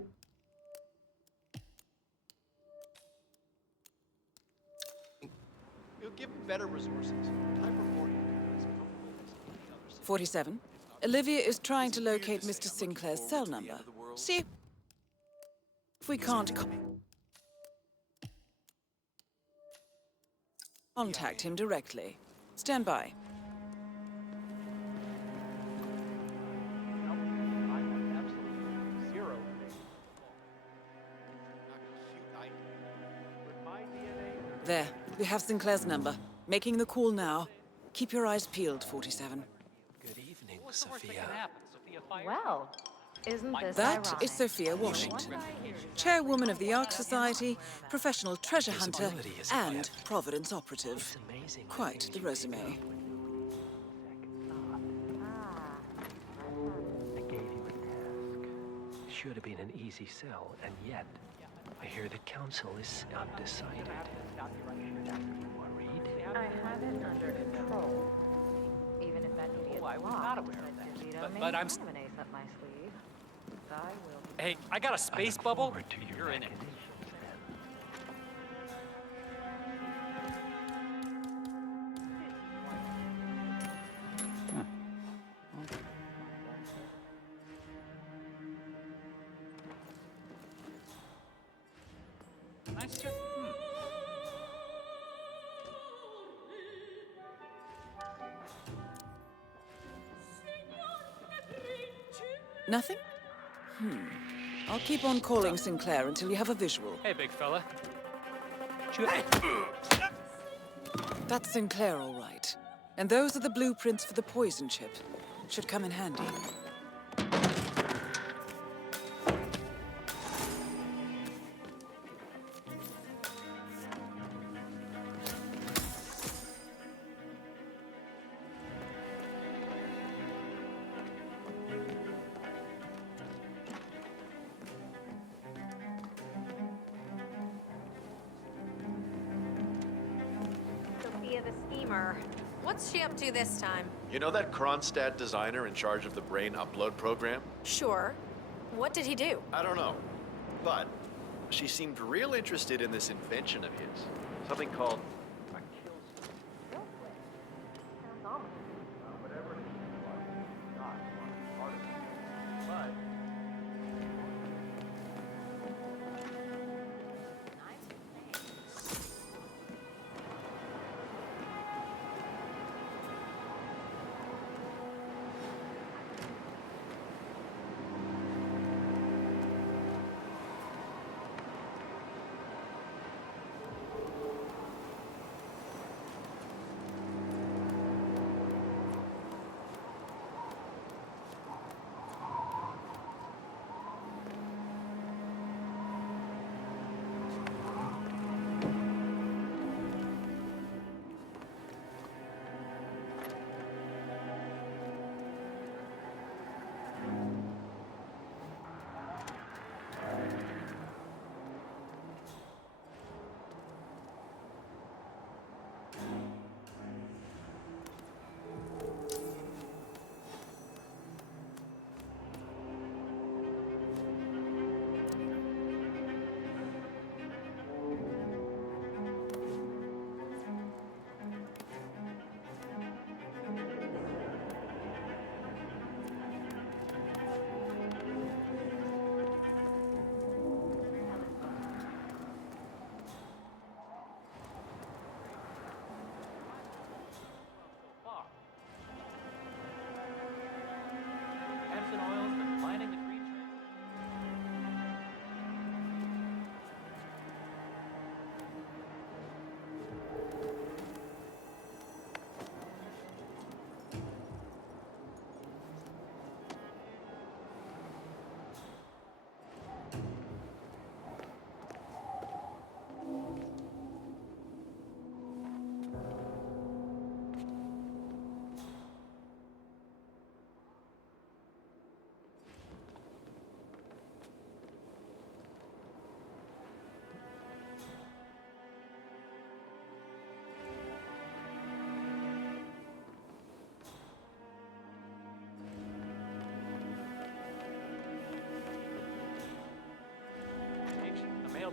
You'll give them better resources. Time for more as comfortable as any other city. 47. Olivia is trying to locate Mr. Sinclair's cell number. See if we can't contact him directly. Stand by. There, we have Sinclair's number. Making the call now. Keep your eyes peeled, 47. Good evening, Sophia. Well, isn't this That ironic? is Sophia Washington, chairwoman of the Ark Society, professional treasure hunter, and Providence operative. Quite the resume. should have been an easy sell, and yet I hear the council is undecided. Worried? I have it under control. Even if that idiot's I was lost, not aware of that. But I'm... have an ace up my sleeve. I will. Hey, I got a space bubble. You're in it. Nice job. Nothing? I'll keep on calling Sinclair until you have a visual. Hey, big fella. That's Sinclair, all right. And those are the blueprints for the poison chip. Should come in handy. Sophia the schemer. What's she up to this time? You know that Kronstadt designer in charge of the brain upload program? Sure. What did he do? I don't know. But she seemed real interested in this invention of his. Something called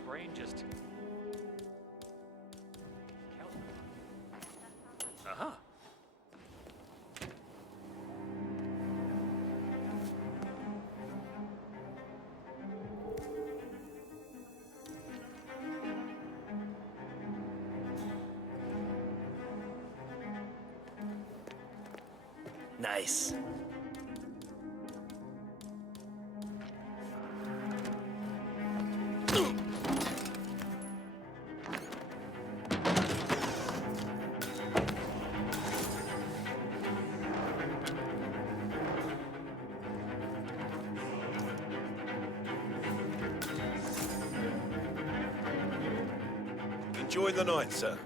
brain just... Uh-huh. Nice. Enjoy the night, sir.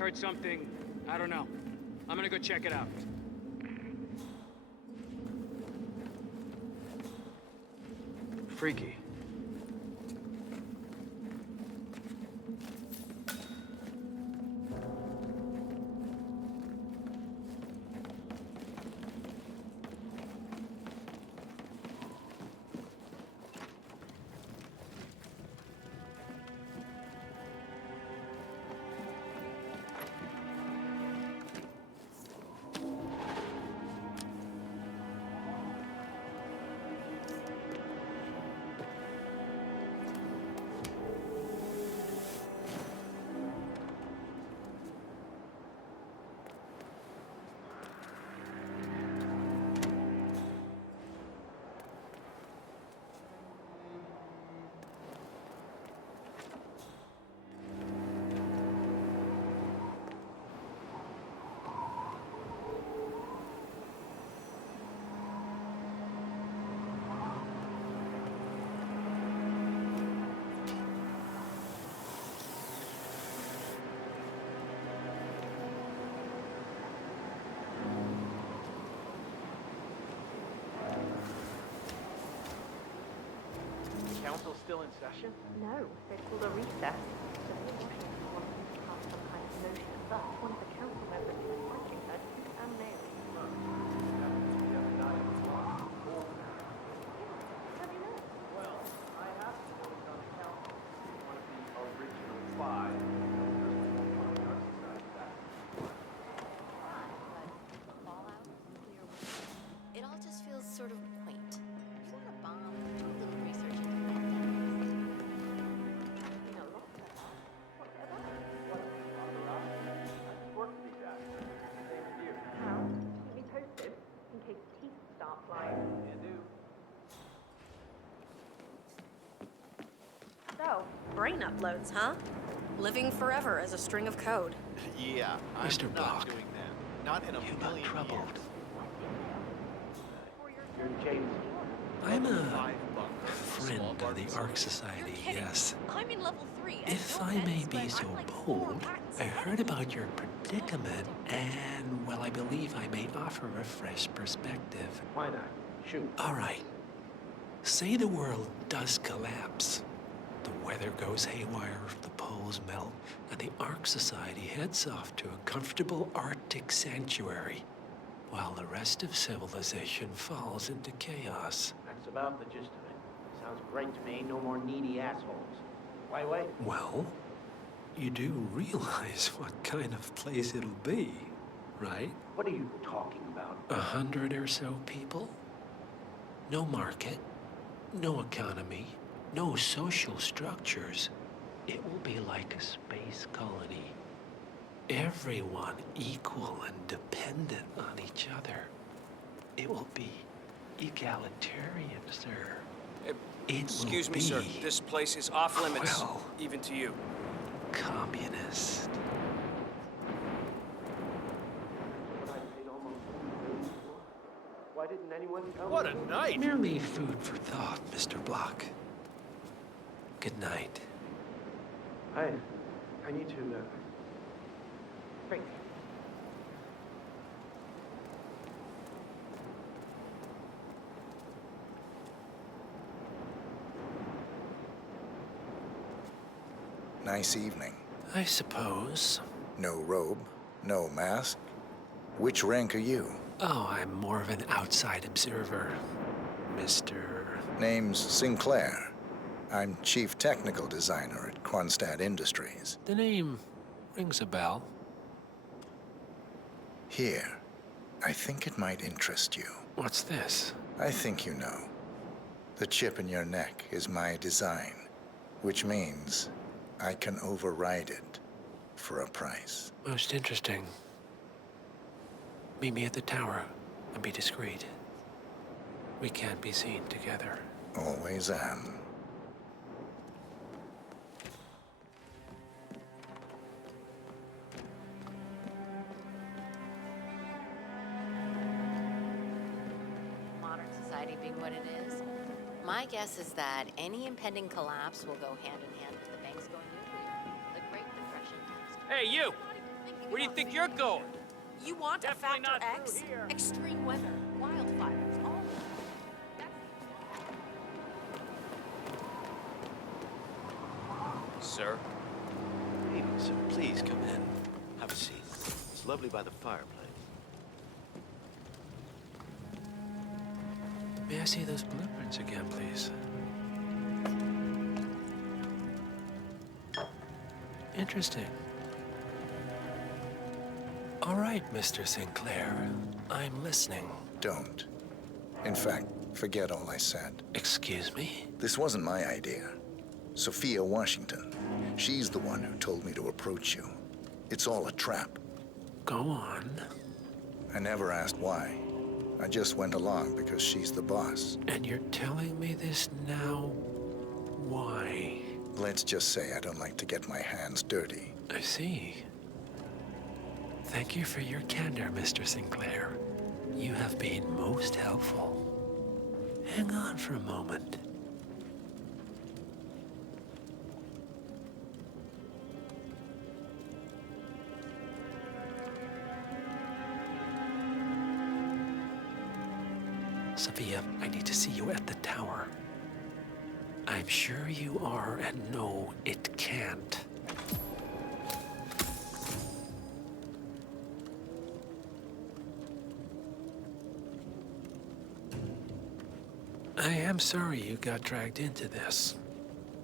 heard something, I don't know. I'm gonna go check it out. Freaky. Council still in session? No, they called a recess. The Washington wants him to pass some kind of motion, but one of the council members is fighting her tooth and nail. Well, I have to vote on the council. One of the original five. It all just feels sort of quaint. If you want a bomb, do a little research into pandemics. You know, lots of that. What's it about? Work to be done. Same as you. How? Keep me posted in case teeth start flying. You do. So, brain uploads, huh? Living forever as a string of code. Yeah, I'm Mr. not Block, doing that. Not in a you million look troubled. years. You're James. I'm a $5 friend of the Ark Society, yes. I'm in level 3. If I may be so bold, I heard about your predicament, and, well, I believe I may offer a fresh perspective. Why not? Shoot. All right. Say the world does collapse. The weather goes haywire, the poles melt, and the Ark Society heads off to a comfortable Arctic sanctuary, while the rest of civilization falls into chaos. That's about the gist of it. Sounds great to me. No more needy assholes. Why wait? Well, you do realize what kind of place it'll be, right? What are you talking about? 100 or so people? No market, no economy, no social structures. It will be like a space colony. Everyone equal and dependent on each other. It will be egalitarian, sir. Excuse me, sir. This place is off limits, Well, even to you. communist. Why didn't anyone tell me? What a night! Merely food for thought, Mr. Block. Good night. I need to, think. Nice evening. I suppose. No robe, no mask. Which rank are you? Oh, I'm more of an outside observer, Mr. Name's Sinclair. I'm Chief Technical Designer at Quonstad Industries. The name rings a bell. Here, I think it might interest you. What's this? I think you know. The chip in your neck is my design, which means I can override it for a price. Most interesting. Meet me at the tower and be discreet. We can't be seen together. Always am. Modern society being what it is, my guess is that any impending collapse will go hand in hand with the banks going nuclear. The Great Depression. Hey, you! talking Where do you about think things. you're going? You want a Definitely Factor not X? through here. Extreme weather, wildfires, all of it. Sir? Good evening, sir. Please come in. Have a seat. It's lovely by the fireplace. May I see those blueprints again, please? Interesting. All right, Mr. Sinclair. I'm listening. Don't. In fact, forget all I said. Excuse me? This wasn't my idea. Sophia Washington. She's the one who told me to approach you. It's all a trap. Go on. I never asked why. I just went along because she's the boss. And you're telling me this now? Why? Let's just say I don't like to get my hands dirty. I see. Thank you for your candor, Mr. Sinclair. You have been most helpful. Hang on for a moment. Sophia, I need to see you at the tower. I'm sure you are, and no, it can't. I am sorry you got dragged into this.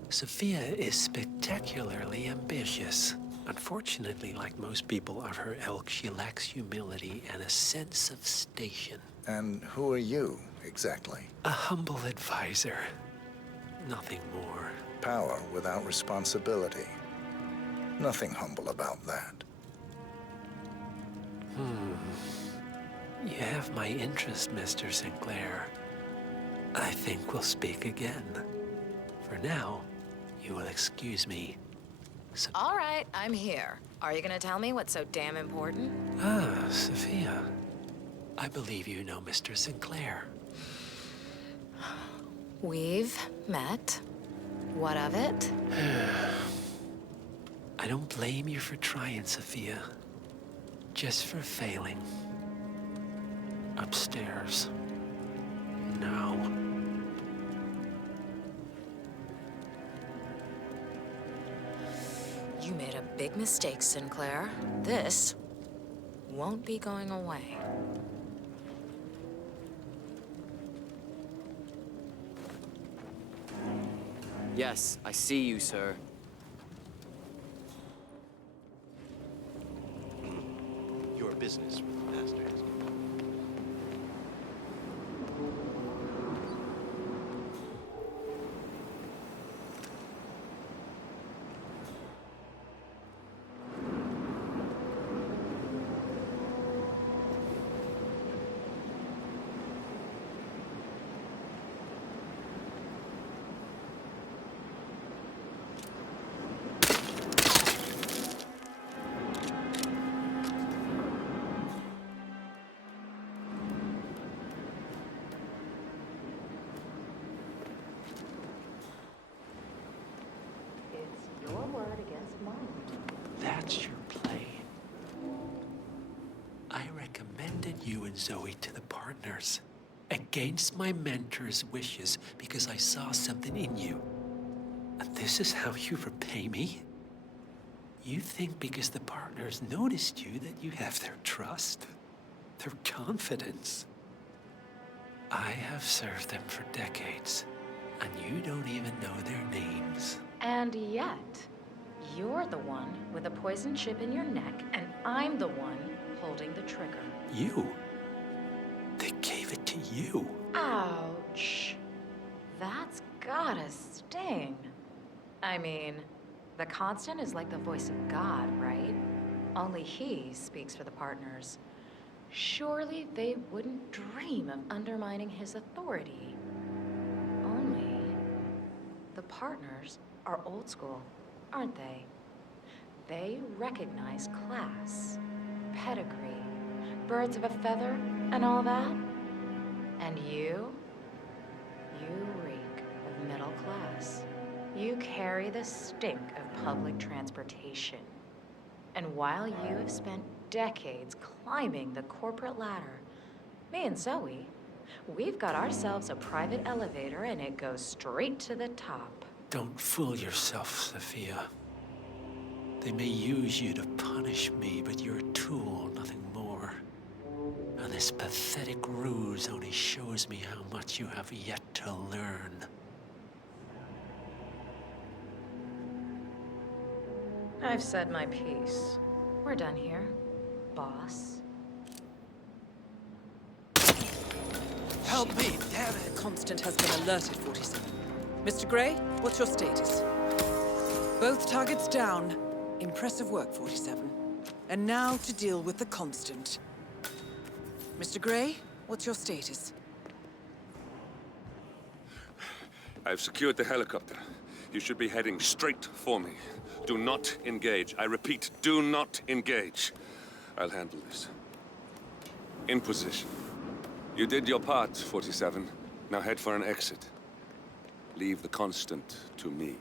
Sophia is spectacularly ambitious. Unfortunately, like most people of her ilk, she lacks humility and a sense of station. And who are you, exactly? A humble advisor. Nothing more. Power without responsibility. Nothing humble about that. You have my interest, Mr. Sinclair. I think we'll speak again. For now, you will excuse me. All right, I'm here. Are you gonna tell me what's so damn important? Ah, Sophia. I believe you know Mr. Sinclair. We've met. What of it? I don't blame you for trying, Sophia. Just for failing. Upstairs. Now. You made a big mistake, Sinclair. This won't be going away. Yes, I see you, sir. Your business with the master is It's your word against mine. That's your play. I recommended you and Zoe to the partners. Against my mentor's wishes, because I saw something in you. And this is how you repay me? You think because the partners noticed you that you have their trust, their confidence. I have served them for decades, and you don't even know their names. And yet, you're the one with a poisoned chip in your neck, and I'm the one holding the trigger. You? They gave it to you. Ouch. That's gotta sting. I mean, the Constant is like the voice of God, right? Only he speaks for the partners. Surely they wouldn't dream of undermining his authority. Only the partners are old school, aren't they? They recognize class, pedigree, birds of a feather, and all that. And you reek of middle class. You carry the stink of public transportation. And while you have spent decades climbing the corporate ladder, me and Zoe, we've got ourselves a private elevator and it goes straight to the top. Don't fool yourself, Sophia. They may use you to punish me, but you're a tool, nothing more. And this pathetic ruse only shows me how much you have yet to learn. I've said my piece. We're done here, boss. Help me, damn it! Constant has been alerted, 47. Mr. Gray, what's your status? Both targets down. Impressive work, 47. And now to deal with the Constant. Mr. Gray, what's your status? I've secured the helicopter. You should be heading straight for me. Do not engage. I repeat, do not engage. I'll handle this. In position. You did your part, 47. Now head for an exit. Leave the Constant to me.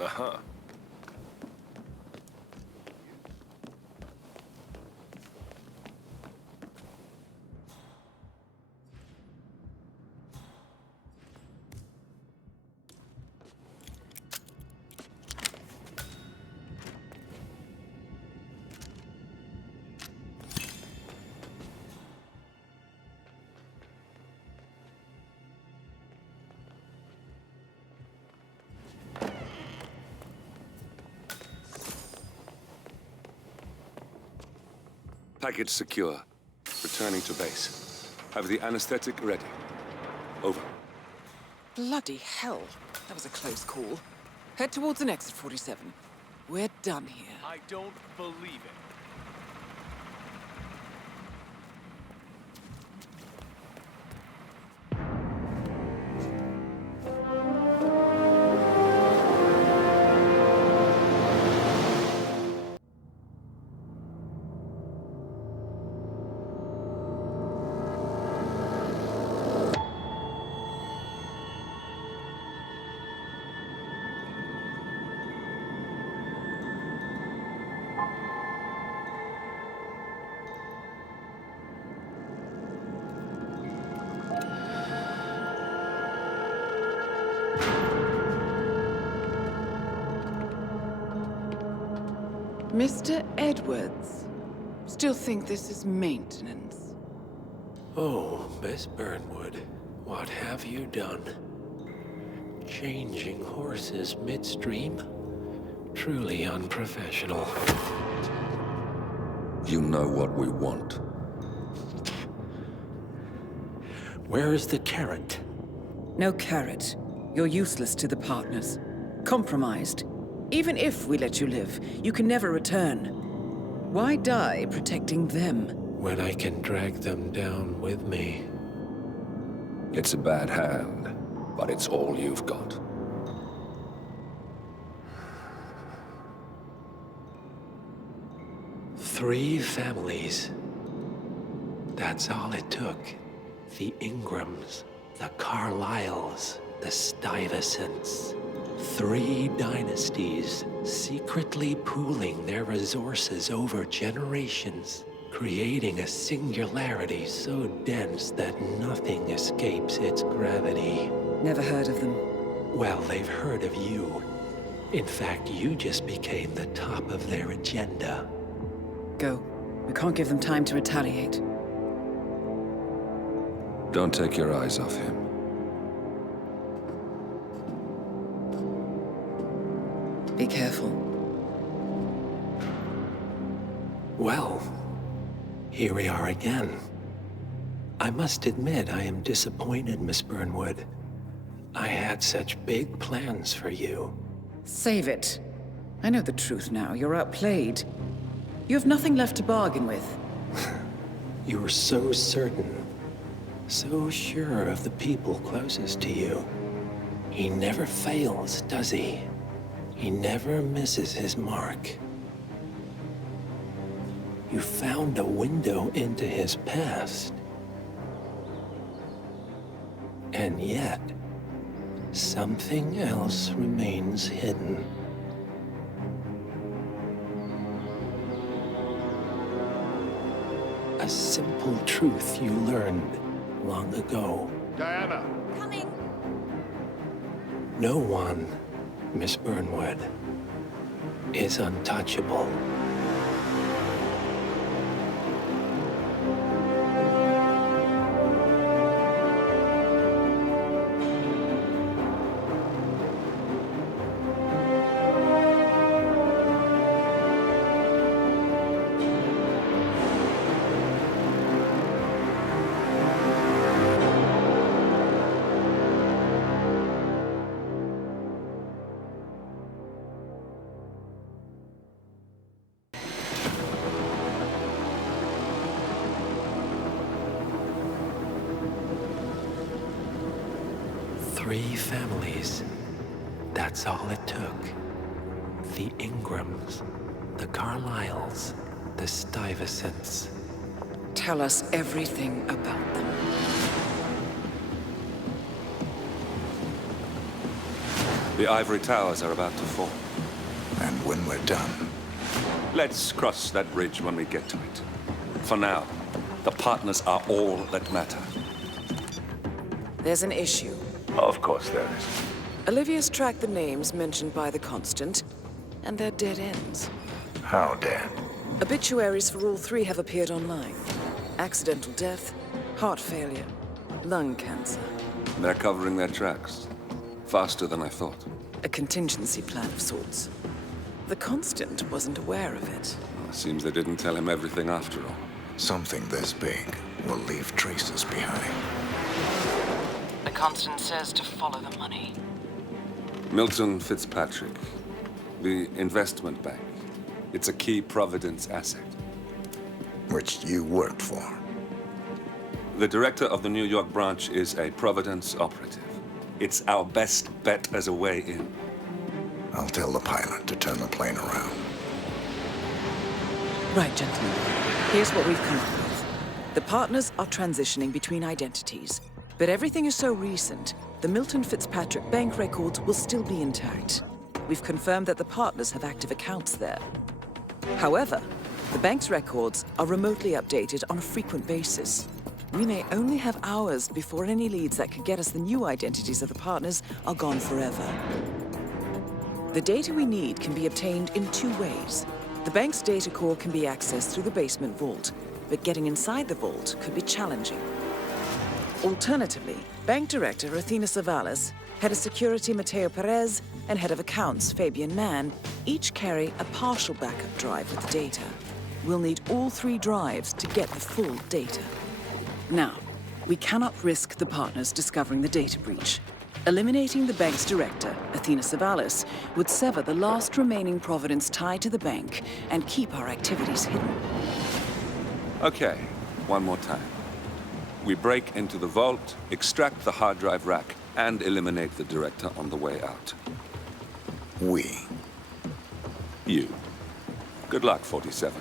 Uh-huh. Package secure. Returning to base. Have the anesthetic ready. Over. Bloody hell. That was a close call. Head towards an exit, 47. We're done here. I don't believe it. Mr. Edwards, still think this is maintenance? Oh, Miss Burnwood, what have you done? Changing horses midstream? Truly unprofessional. You know what we want. Where is the carrot? No carrot. You're useless to the partners. Compromised. Even if we let you live, you can never return. Why die protecting them? When I can drag them down with me. It's a bad hand, but it's all you've got. Three families. That's all it took. The Ingrams, the Carlyles, the Stuyvesants. 3 dynasties secretly pooling their resources over generations, creating a singularity so dense that nothing escapes its gravity. Never heard of them. Well, they've heard of you. In fact, you just became the top of their agenda. Go. We can't give them time to retaliate. Don't take your eyes off him. Be careful. Well, here we are again. I must admit I am disappointed, Miss Burnwood. I had such big plans for you. Save it. I know the truth now. You're outplayed. You have nothing left to bargain with. You were so certain, so sure of the people closest to you. He never fails, does he? He never misses his mark. You found a window into his past. And yet, something else remains hidden. A simple truth you learned long ago. Diana! Coming! No one, Miss Burnwood, is untouchable. Three families. That's all it took. The Ingrams, the Carlyles, the Stuyvesants. Tell us everything about them. The ivory towers are about to fall. And when we're done, Let's cross that bridge when we get to it. For now, the partners are all that matter. There's an issue. Of course there is. Olivia's tracked the names mentioned by the Constant, and they're dead ends. how dead? Obituaries for all three have appeared online. Accidental death, heart failure, lung cancer. They're covering their tracks. Faster than I thought. A contingency plan of sorts. The Constant wasn't aware of it. Well, seems they didn't tell him everything after all. Something this big will leave traces behind. The Constant says to follow the money. Milton Fitzpatrick, the investment bank. It's a key Providence asset. Which you worked for. The director of the New York branch is a Providence operative. It's our best bet as a way in. I'll tell the pilot to turn the plane around. Right, gentlemen. Here's what we've come up with. The partners are transitioning between identities. But everything is so recent, the Milton Fitzpatrick bank records will still be intact. We've confirmed that the partners have active accounts there. However, the bank's records are remotely updated on a frequent basis. We may only have hours before any leads that could get us the new identities of the partners are gone forever. The data we need can be obtained in two ways. The bank's data core can be accessed through the basement vault, but getting inside the vault could be challenging. Alternatively, Bank Director Athena Savalas, Head of Security Mateo Perez, and Head of Accounts Fabian Mann each carry a partial backup drive with the data. We'll need all three drives to get the full data. Now, we cannot risk the partners discovering the data breach. Eliminating the bank's director, Athena Savalas, would sever the last remaining Providence tie to the bank and keep our activities hidden. Okay, one more time. We break into the vault, extract the hard drive rack, and eliminate the director on the way out. We. You. Good luck, 47.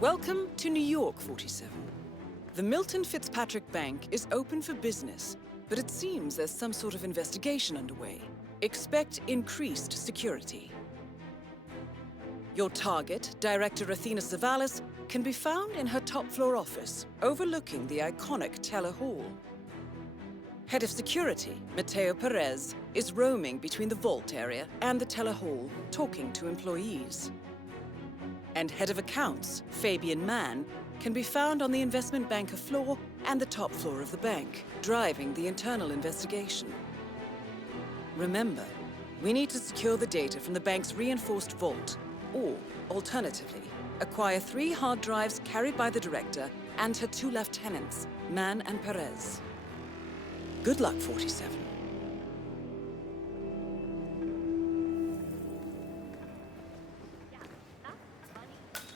Welcome to New York, 47. The Milton Fitzpatrick Bank is open for business, but it seems there's some sort of investigation underway. Expect increased security. Your target, Director Athena Savalas, can be found in her top-floor office, overlooking the iconic Teller Hall. Head of Security, Mateo Perez, is roaming between the vault area and the Teller Hall, talking to employees. And Head of Accounts, Fabian Mann, can be found on the investment banker floor, and the top floor of the bank, driving the internal investigation. Remember, we need to secure the data from the bank's reinforced vault, or, alternatively, acquire 3 hard drives carried by the director and her 2 lieutenants, Mann and Perez. Good luck, 47.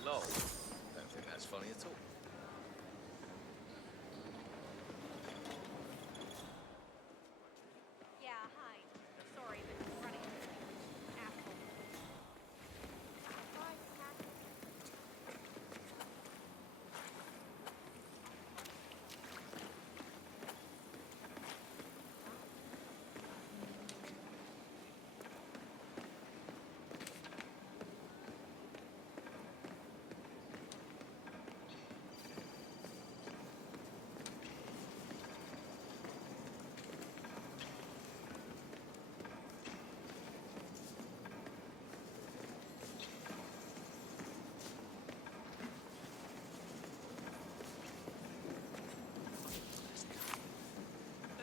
No, I don't think that's funny at all. Yeah, hi. Sorry, but running asshole.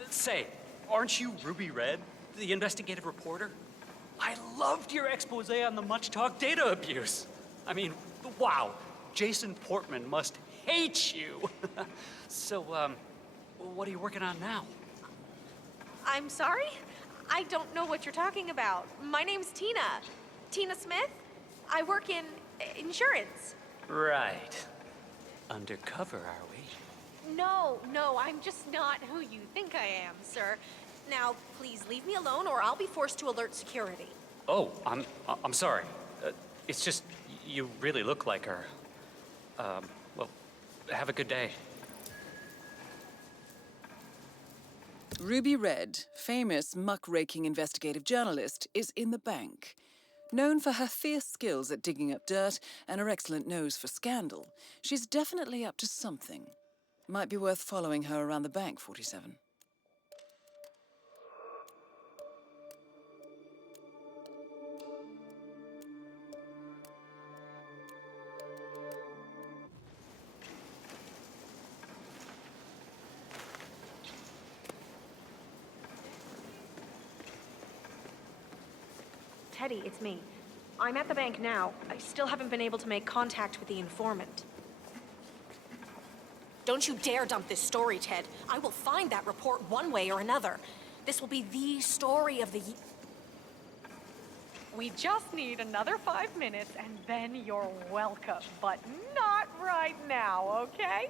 Say, aren't you Ruby Red, the investigative reporter? I loved your expose on the much-talked data abuse. I mean, wow, Jason Portman must hate you. So, what are you working on now? I'm sorry? I don't know what you're talking about. My name's Tina. Tina Smith. I work in insurance. Right. Undercover, are we? No, I'm just not who you think I am, sir. Now, please leave me alone or I'll be forced to alert security. Oh, I'm sorry. It's just, you really look like her. Well, have a good day. Ruby Red, famous muck-raking investigative journalist, is in the bank. Known for her fierce skills at digging up dirt and her excellent nose for scandal, she's definitely up to something. Might be worth following her around the bank, 47. Teddy, it's me. I'm at the bank now. I still haven't been able to make contact with the informant. Don't you dare dump this story, Ted. I will find that report one way or another. This will be the story of the We just need another 5 minutes and then you're welcome. But not right now, okay?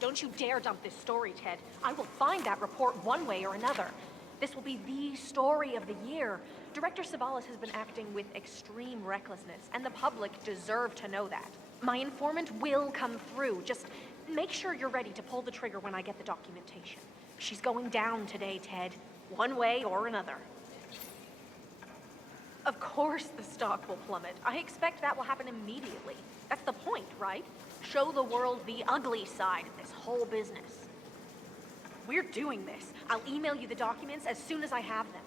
Don't you dare dump this story, Ted. I will find that report one way or another. This will be the story of the year. Director Savalas has been acting with extreme recklessness, and the public deserve to know that. My informant will come through. Just make sure you're ready to pull the trigger when I get the documentation. She's going down today, Ted. One way or another. Of course the stock will plummet. I expect that will happen immediately. That's the point, right? Show the world the ugly side of this whole business. We're doing this. I'll email you the documents as soon as I have them.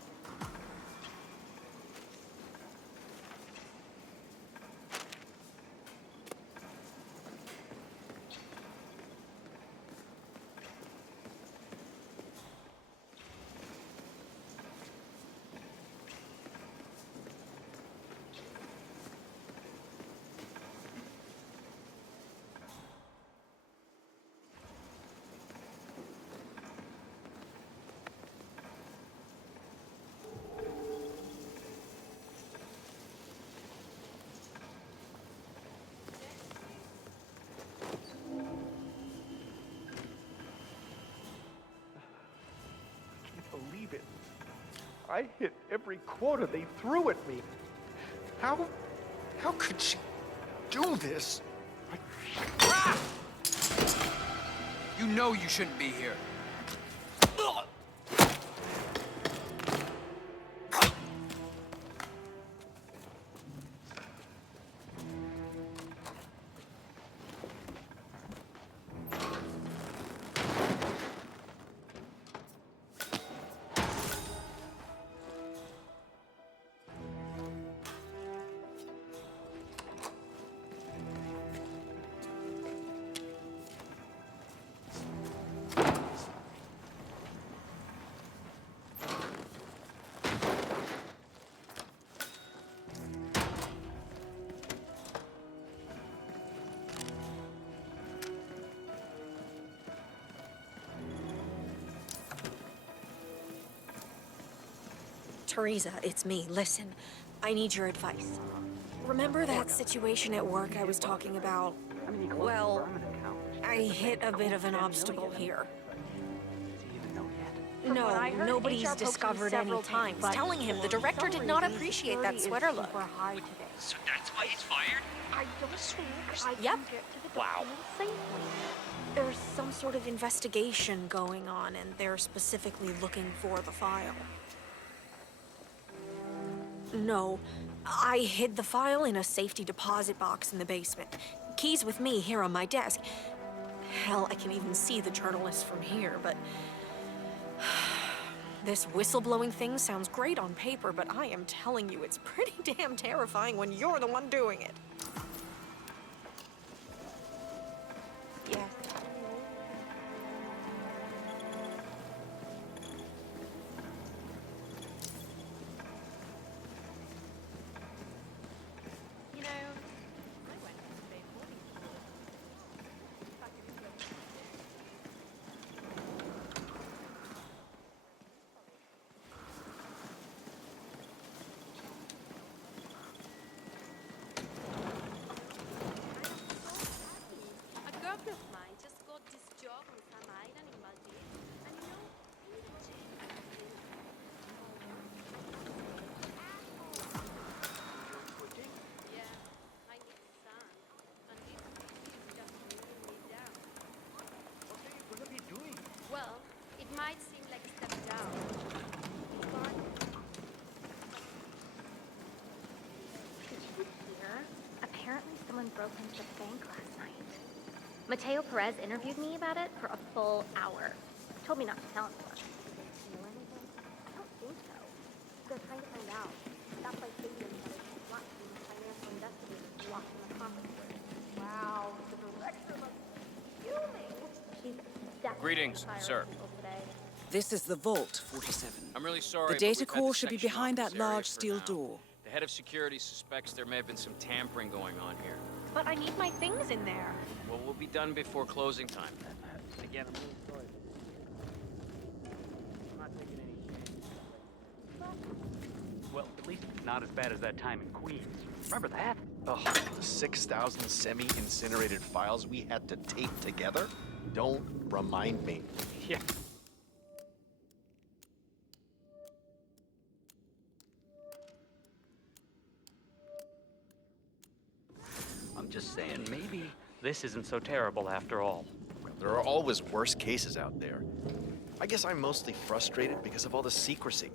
Believe it. I hit every quarter they threw at me. How could she do this? You know you shouldn't be here. Teresa, it's me. Listen, I need your advice. Remember that situation at work I was talking about? Well, I hit a bit of an obstacle here. No, nobody's discovered anything. Telling him the director did not appreciate that sweater look. So that's why he's fired? I don't think I can get to the document safely. There's some sort of investigation going on, and they're specifically looking for the file. No, I hid the file in a safety deposit box in the basement. Keys with me here on my desk. Hell, I can even see the journalist from here, but... This whistleblowing thing sounds great on paper, but I am telling you, it's pretty damn terrifying when you're the one doing it. Yes. You know, I went to the Bay boarding school. A girlfriend of mine just got this job on some island in Maldives, and you know, I need a change. Yeah, I need sun, and this is just bringing me down. What are you going to be doing? Well, it might seem like a step down, but Here, apparently someone broke into the bank last night. Mateo Perez interviewed me about it for a full hour. Told me not to tell anyone. Did they steal anything? I don't think so. They're trying to find out. That's why Fabian started to watch the financial investigators locked in the conference room. Wow, the director must be fuming. She's definitely Greetings, sir. people today. This is the Vault, 47. I'm really sorry. The but data we've had core the should be section behind off that this area large for steel now. door. The head of security suspects there may have been some tampering going on here. But I need my things in there. Well, we'll be done before closing time. Again, I'm really sorry. I'm not taking any chances. Well, at least it's not as bad as that time in Queens. Remember that? Oh, the 6,000 semi-incinerated files we had to tape together? Don't remind me. Yeah. I'm just saying, maybe this isn't so terrible after all. There are always worse cases out there. I guess I'm mostly frustrated because of all the secrecy.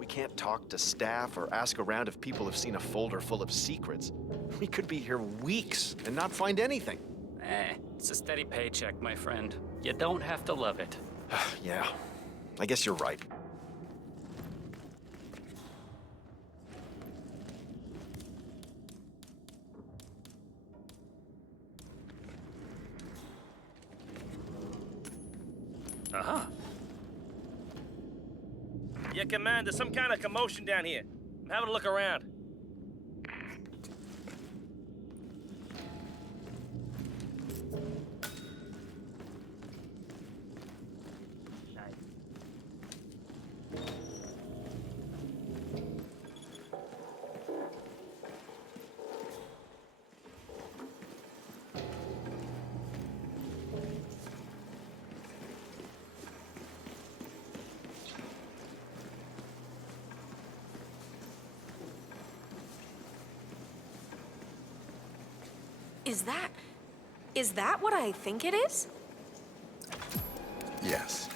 We can't talk to staff or ask around if people have seen a folder full of secrets. We could be here weeks and not find anything. It's a steady paycheck, my friend. You don't have to love it. Yeah, I guess you're right. Uh-huh. Yeah, Command, there's some kind of commotion down here. I'm having a look around. Is that what I think it is? Yes.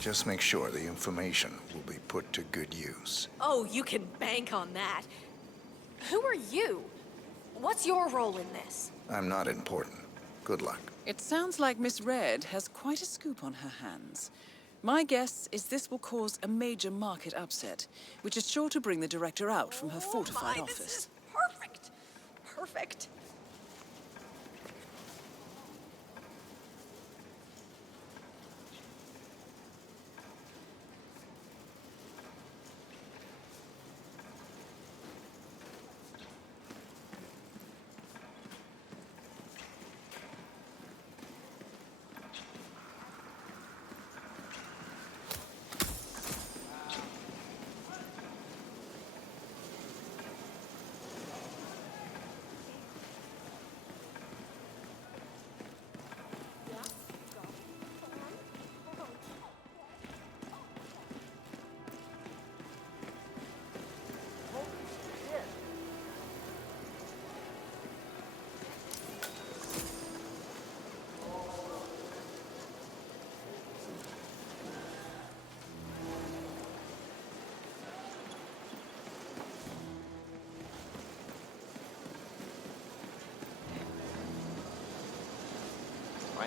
Just make sure the information will be put to good use. Oh, you can bank on that. Who are you? What's your role in this? I'm not important. Good luck. It sounds like Miss Red has quite a scoop on her hands. My guess is this will cause a major market upset, which is sure to bring the director out from her fortified office. This is perfect. Perfect.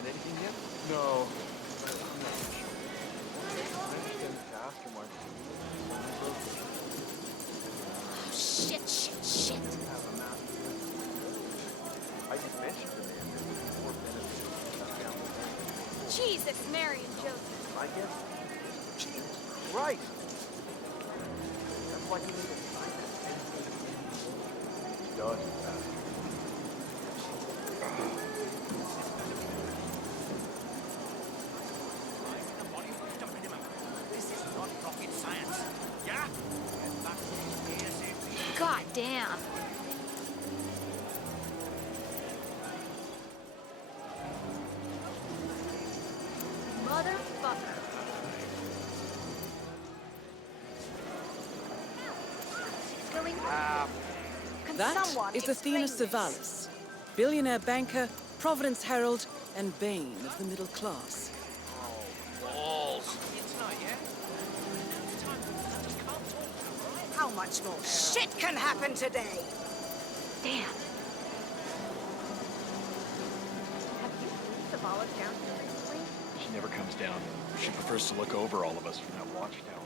find anything yet? No, but I'm not so sure. I understand the aftermarket. Oh, shit, shit, shit. I just mentioned the name. More benefits. Jesus, Mary and Joseph. I guess. Jesus Christ. That's why you need to find it. Done. This is not rocket science. Yeah? Get back to ASAP. God damn. Motherfucker. What's going on? Can That someone is Athena explain this? Savalas, billionaire banker, Providence herald, and bane of the middle class. Balls. It's not yet. How much more shit can happen today? Damn. Have you seen Savalas down here recently? She never comes down. She prefers to look over all of us from that watchtower.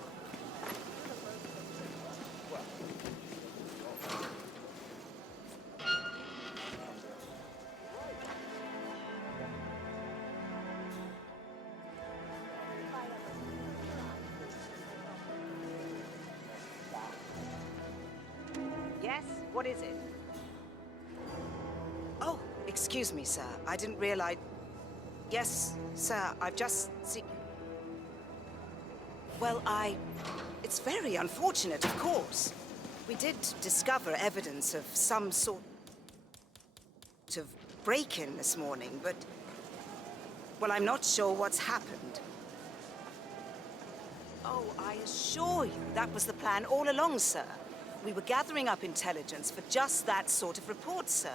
Yes? What is it? Oh, excuse me, sir. I didn't realize... Yes, sir, I've just seen... Well, It's very unfortunate, of course. We did discover evidence of some sort of break-in this morning, but... Well, I'm not sure what's happened. Oh, I assure you, that was the plan all along, sir. We were gathering up intelligence for just that sort of report, sir.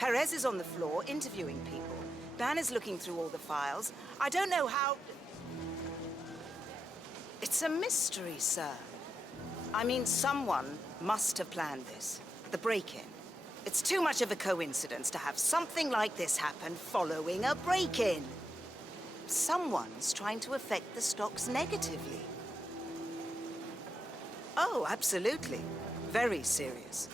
Perez is on the floor interviewing people. Dan is looking through all the files. I don't know how... It's a mystery, sir. I mean, someone must have planned this. The break-in. It's too much of a coincidence to have something like this happen following a break-in. Someone's trying to affect the stocks negatively. Oh, absolutely. Very serious.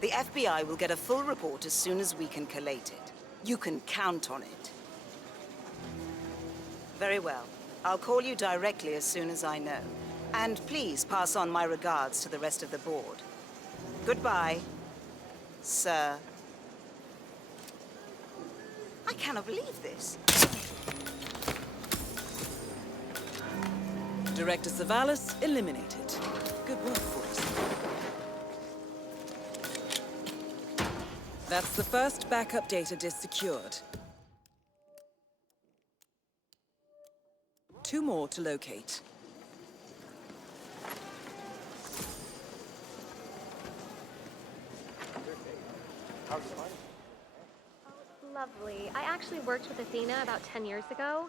The FBI will get a full report as soon as we can collate it. You can count on it. Very well. I'll call you directly as soon as I know. And please pass on my regards to the rest of the board. Goodbye, sir. I cannot believe this. Director Savalas eliminated. Good work, 47. That's the first backup data disk secured. 2 more to locate. Lovely. I actually worked with Athena about 10 years ago.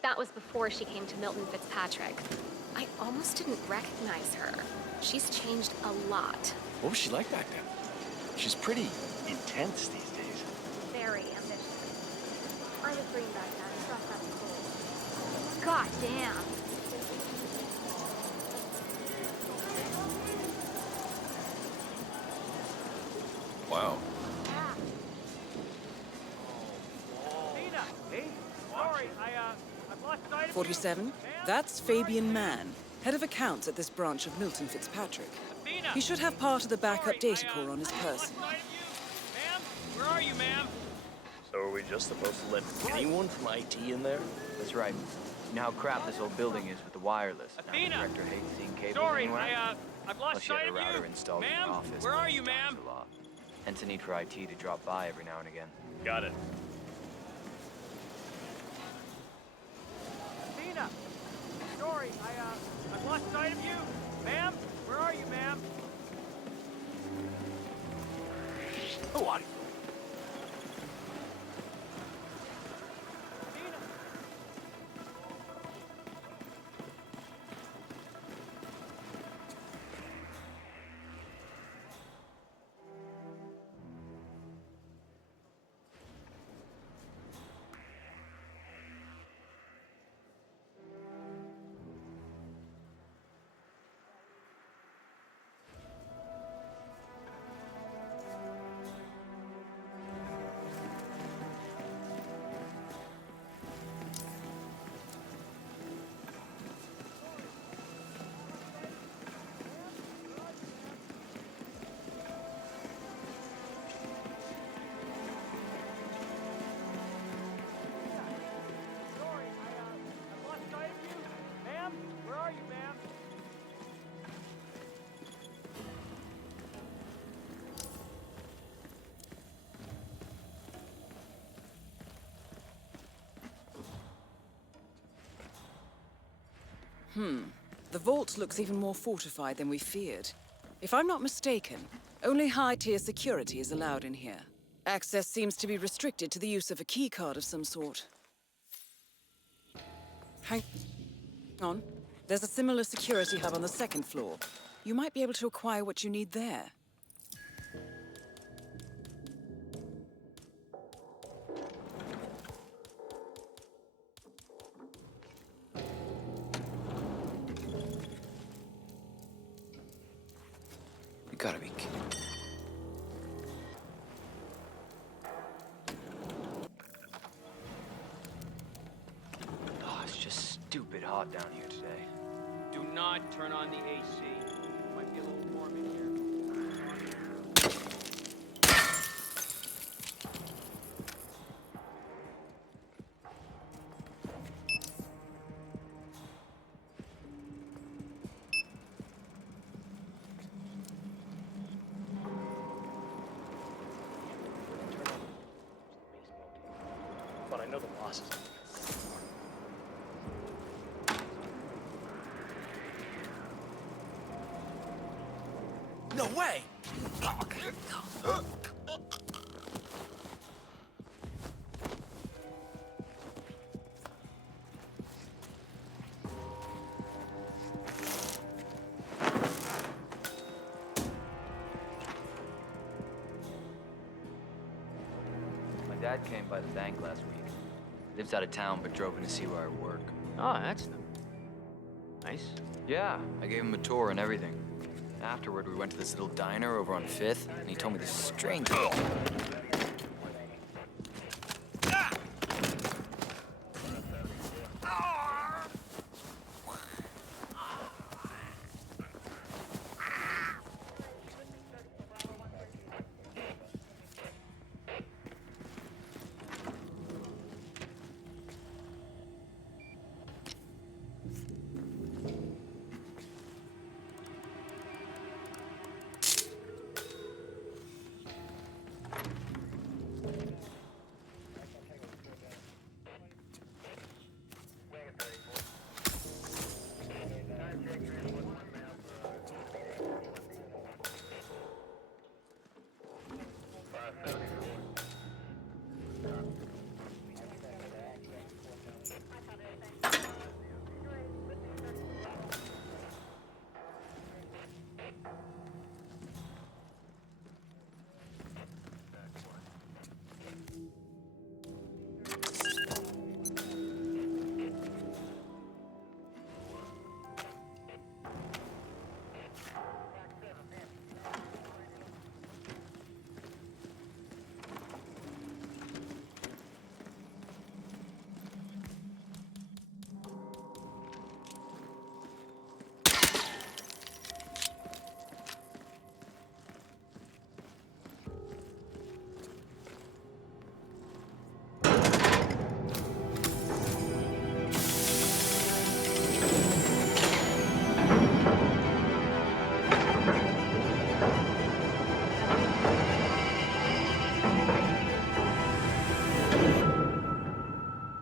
That was before she came to Milton Fitzpatrick. I almost didn't recognize her. She's changed a lot. What was she like back then? She's pretty intense these days. Very ambitious. I was green back then. Trust that's cool. God damn. Wow. Tina! Hey? Sorry, I've lost sight of 47. That's Fabian Mann, head of accounts at this branch of Milton Fitzpatrick. He should have part of the backup data core on his person. Ma'am? Where are you, ma'am? So are we just supposed to let anyone from IT in there? That's right. You know how crap this old building is with the wireless. Now the Athena! director hates seeing cables Sorry, anywhere. I've lost Unless you sight have of a router you. installed in your Ma'am? office. Where then are you, times ma'am? a lot. Hence the need for IT to drop by every now and again. Got it. Athena! Sorry, I've lost sight of you. Ma'am? Where are you, ma'am? Who are you? The vault looks even more fortified than we feared. If I'm not mistaken, only high-tier security is allowed in here. Access seems to be restricted to the use of a keycard of some sort. Hang on. There's a similar security hub on the second floor. You might be able to acquire what you need there. You gotta be kidding. Oh, it's just stupid hot down here today. Do not turn on the AC. Might be a little warm in here. But I know the boss is. No way! My dad came by the bank last week. Lives out of town, but drove in to see where I work. Oh, that's nice. Yeah, I gave him a tour and everything. Afterward, we went to this little diner over on 5th, and he told me this strange...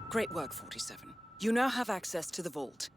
Great work, 47. You now have access to the vault.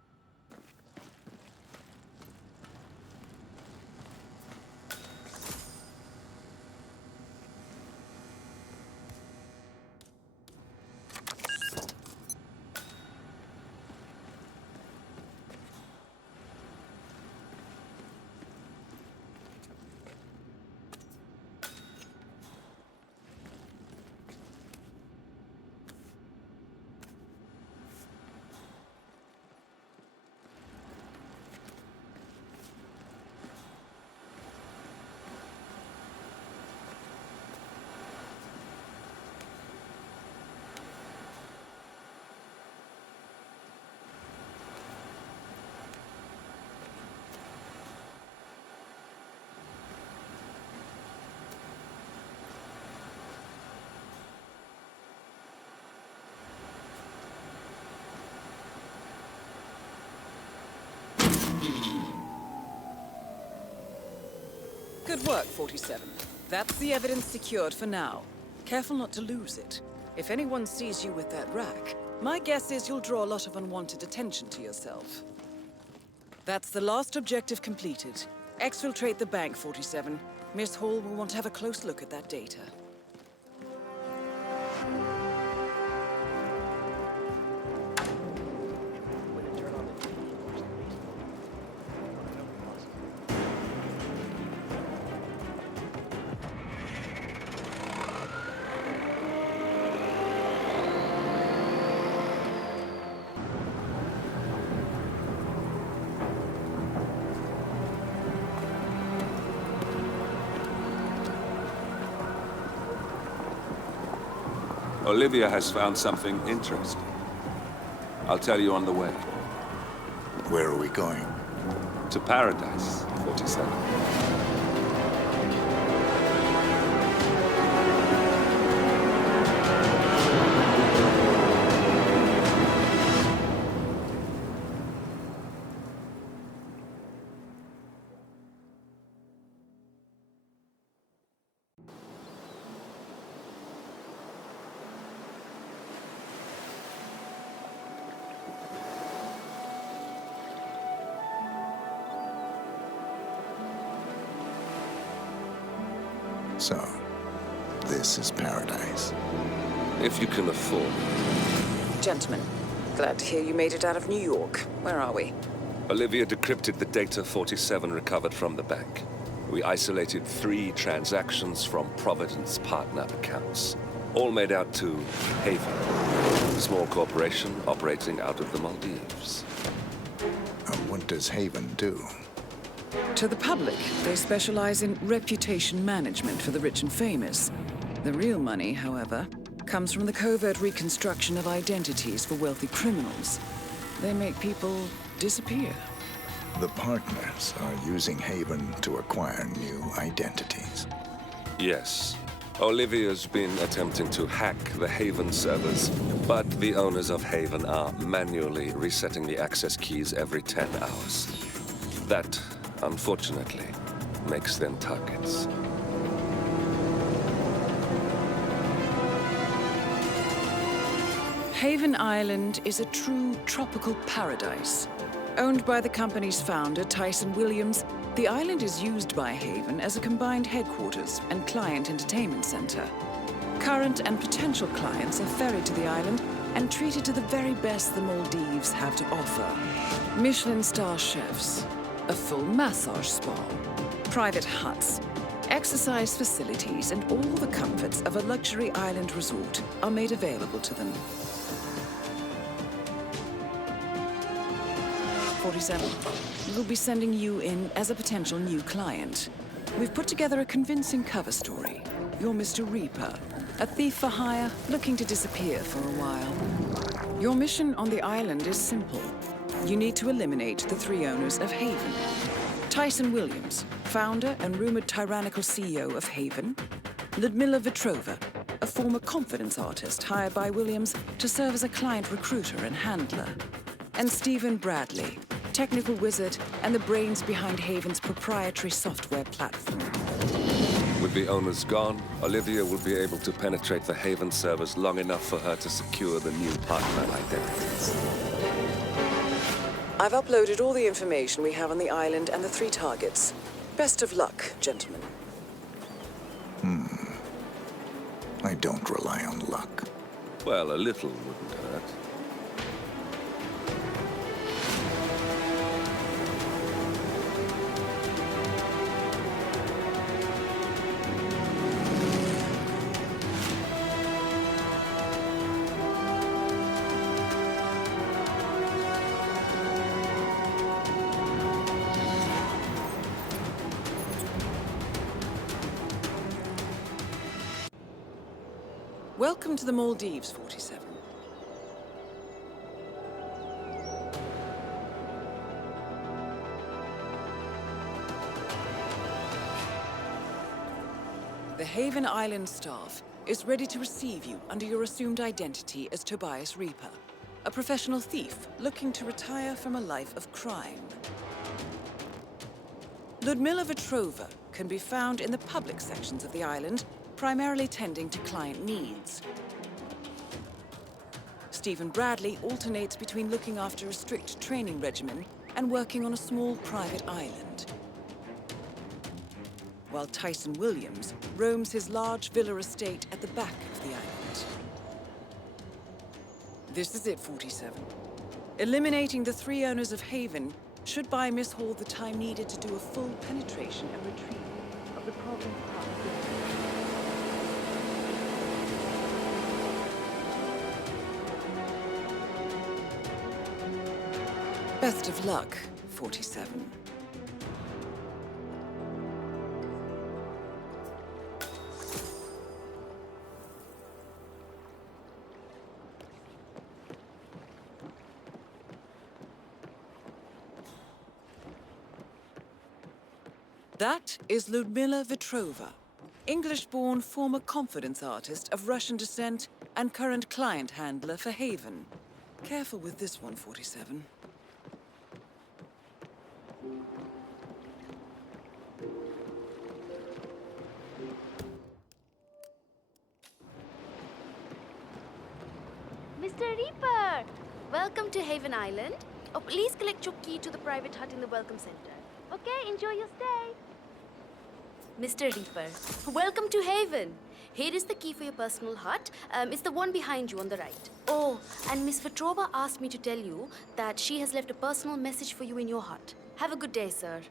Good work, 47. That's the evidence secured for now. Careful not to lose it. If anyone sees you with that rack, my guess is you'll draw a lot of unwanted attention to yourself. That's the last objective completed. Exfiltrate the bank, 47. Miss Hall will want to have a close look at that data. Olivia has found something interesting. I'll tell you on the way. Where are we going? To Paradise, 47. So, this is Paradise. If you can afford. Gentlemen, glad to hear you made it out of New York. Where are we? Olivia decrypted the data 47 recovered from the bank. We isolated 3 transactions from Providence partner accounts, all made out to Haven, a small corporation operating out of the Maldives. And what does Haven do? To the public, they specialize in reputation management for the rich and famous. The real money, however, comes from the covert reconstruction of identities for wealthy criminals. They make people disappear. The partners are using Haven to acquire new identities. Yes. Olivia's been attempting to hack the Haven servers, but the owners of Haven are manually resetting the access keys every 10 hours. That, unfortunately, makes them targets. Haven Island is a true tropical paradise. Owned by the company's founder, Tyson Williams, the island is used by Haven as a combined headquarters and client entertainment center. Current and potential clients are ferried to the island and treated to the very best the Maldives have to offer. Michelin star chefs, a full massage spa, private huts, exercise facilities, and all the comforts of a luxury island resort are made available to them. 47. We'll be sending you in as a potential new client. We've put together a convincing cover story. You're Mr. Reaper, a thief for hire looking to disappear for a while. Your mission on the island is simple. You need to eliminate the 3 owners of Haven. Tyson Williams, founder and rumored tyrannical CEO of Haven. Ludmila Vetrova, a former confidence artist hired by Williams to serve as a client recruiter and handler. And Stephen Bradley, technical wizard and the brains behind Haven's proprietary software platform. With the owners gone, Olivia will be able to penetrate the Haven servers long enough for her to secure the new partner identities. I've uploaded all the information we have on the island and the 3 targets. Best of luck, gentlemen. I don't rely on luck. Well, a little wouldn't hurt. Welcome to the Maldives, 47. The Haven Island staff is ready to receive you under your assumed identity as Tobias Reaper, a professional thief looking to retire from a life of crime. Ludmila Vetrova can be found in the public sections of the island, primarily tending to client needs. Stephen Bradley alternates between looking after a strict training regimen and working on a small private island, while Tyson Williams roams his large villa estate at the back of the island. This is it, 47. Eliminating the 3 owners of Haven should buy Miss Hall the time needed to do a full penetration and retrieval of the problem part of the Best of luck, 47. That is Ludmila Vetrova, English-born former confidence artist of Russian descent and current client handler for Haven. Careful with this one, 47. Mr. Reaper! Welcome to Haven Island. Oh, please collect your key to the private hut in the Welcome Center. Okay, enjoy your stay. Mr. Reaper, welcome to Haven. Here is the key for your personal hut. It's the one behind you on the right. Oh, and Miss Vetrova asked me to tell you that she has left a personal message for you in your hut. Have a good day, sir.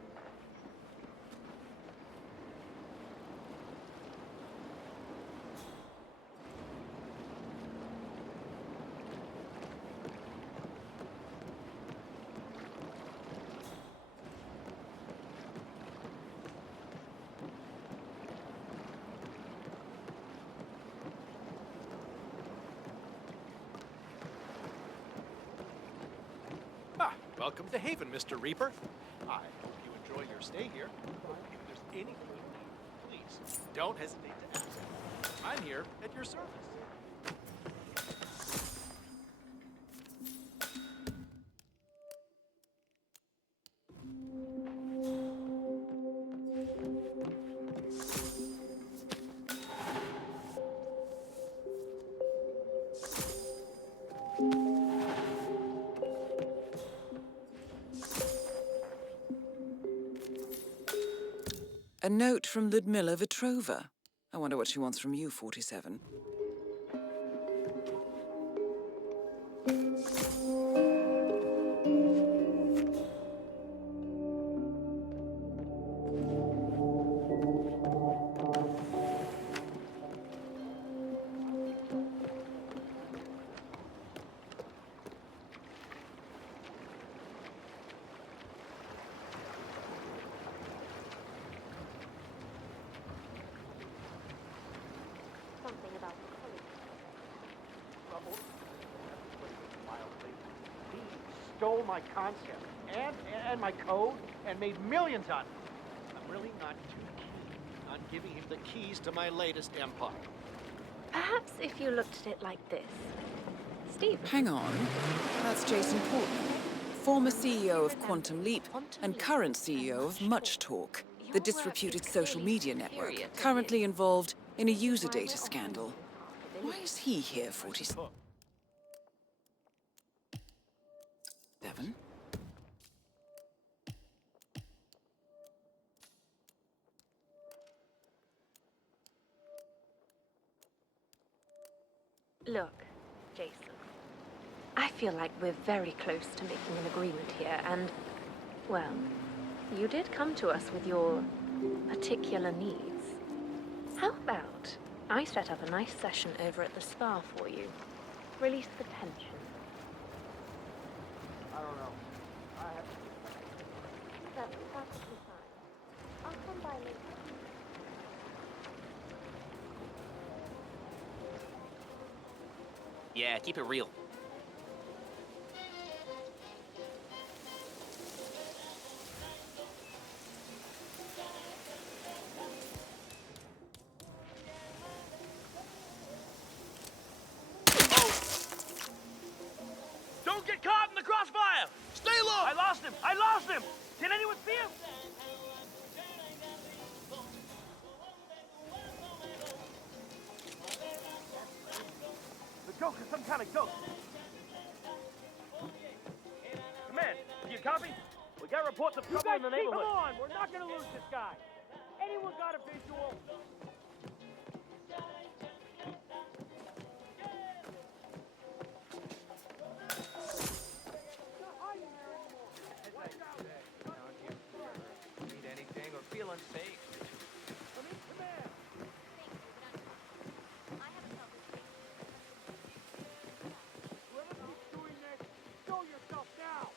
Welcome to Haven, Mr. Reaper. I hope you enjoy your stay here. If there's anything you need, please don't hesitate to ask. I'm here at your service. A note from Ludmila Vetrova. I wonder what she wants from you, 47. Something about the color. Trouble. He stole my concept and my code and made millions on it. I'm really not too keen on giving him the keys to my latest empire. Perhaps if you looked at it like this. Steve. Hang on. That's Jason Portman, former CEO of Quantum Leap and current CEO of Much Talk, the disreputed social media network, currently involved in a user data scandal. Why is he here, 47? Look, Jason. I feel like we're very close to making an agreement here, and, well, you did come to us with your particular needs. How about I set up a nice session over at the spa for you? Release the tension. I don't know. That's perfectly fine. I'll come by later. Yeah, keep it real. Don't get caught in the crossfire! Stay low! I lost him! I lost him! Can anyone see him? The ghost is some kind of ghost. Command, do you copy? We got reports of trouble in the Come neighborhood. on, we're not gonna lose this guy. Anyone got a visual? Need anything or feel unsafe? Show yourself now.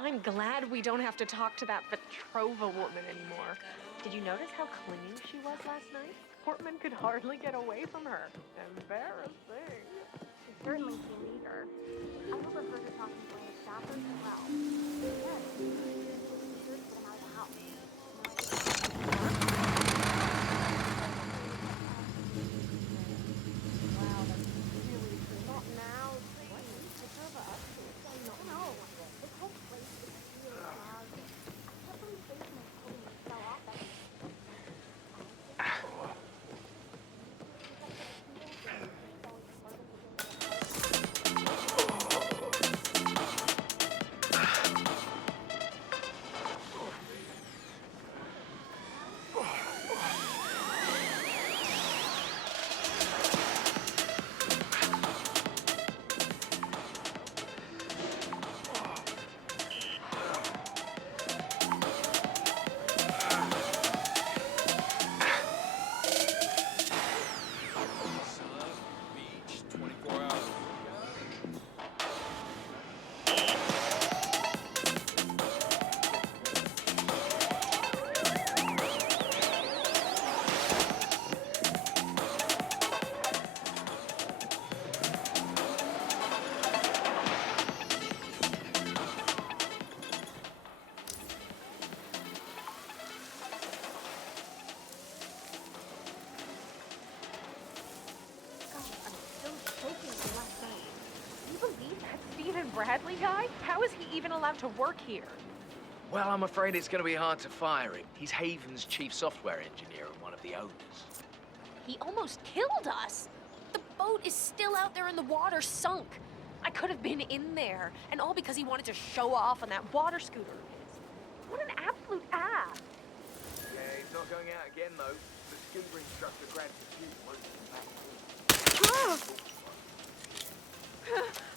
I'm glad we don't have to talk to that Petrova woman anymore. Did you notice how clingy she was last night? Portman could hardly get away from her. Embarrassing. She certainly seemed eager. I will refer to talking to the staffers as well. Yes, sure to get him out of the house. Wow, that's really not now. Please, Petrova up to it. No, this whole place is really smog. I kept on facing my code and fell off that. Beach, 24 hours. Stephen Bradley guy? How is he even allowed to work here? Well, I'm afraid it's going to be hard to fire him. He's Haven's chief software engineer and one of the owners. He almost killed us. The boat is still out there in the water, sunk. I could have been in there, and all because he wanted to show off on that water scooter of his. What an absolute ass. Yeah, he's not going out again, though. The scuba instructor grabbed his shoe and won't come back.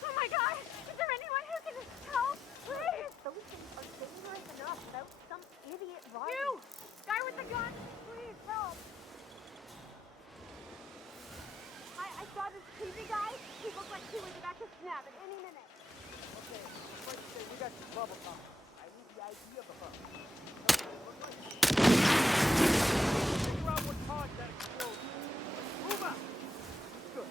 Oh my god! Is there anyone who can help? Please! Those things are dangerous enough without some idiot riding. You! Guy with the gun! Please help! I saw this TV guy. He looked like he was about to snap at any minute. Okay, let's say we got some bubble gum. I need the ID of the bubble. Figure out what caused that explosion. Move up! Good.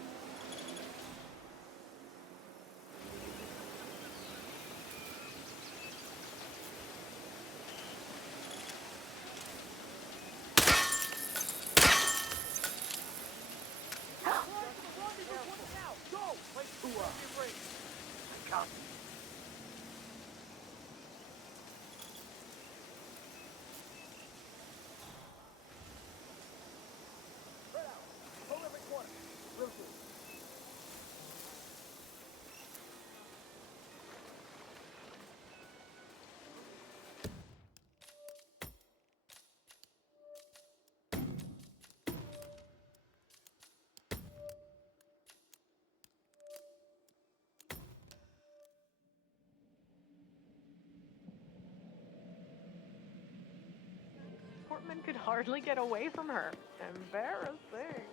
Portman could hardly get away from her. Embarrassing.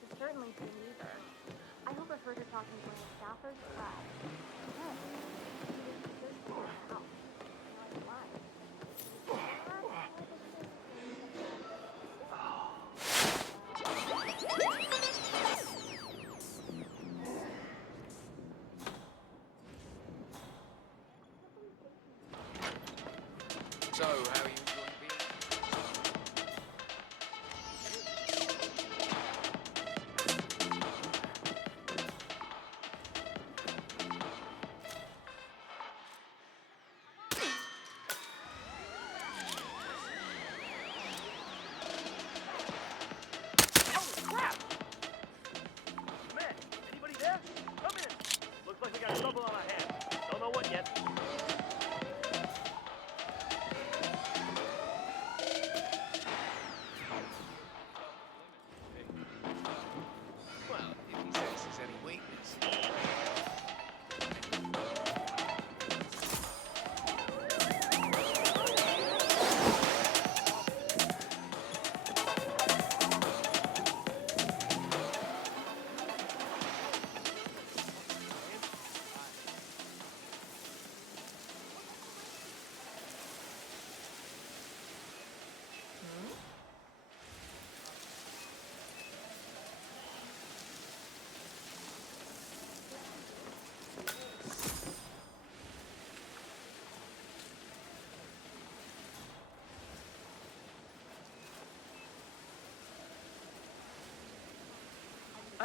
She certainly seemed eager. I will refer to talking to the staffers as well. Yes, he was sure to get him out of the house. So, how are you enjoying being?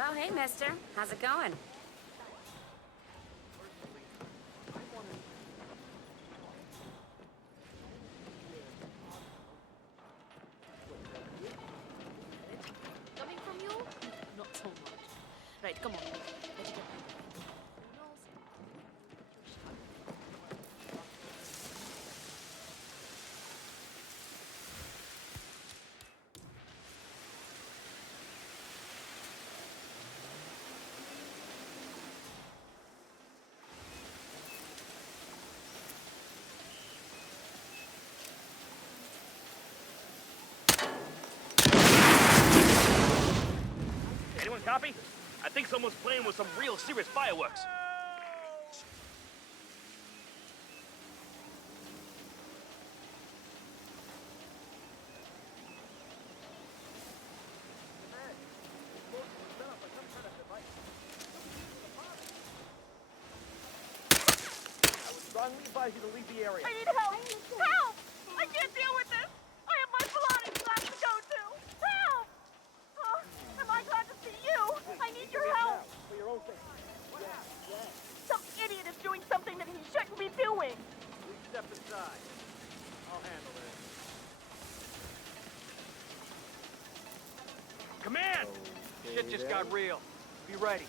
Oh, hey, mister. How's it going? Coming from you? Not so much. Right, come on. Let's get Anyone copy? I think someone's playing with some real serious fireworks. I would strongly advise you to leave the area. I need help! Help! I can't deal with this! I have my Pilates class to go to! Help! Am I glad to see you? I need your help! For your own sake. Some idiot is doing something that he shouldn't be doing! Please step aside. I'll handle it. Command! Shit just got real. Be ready.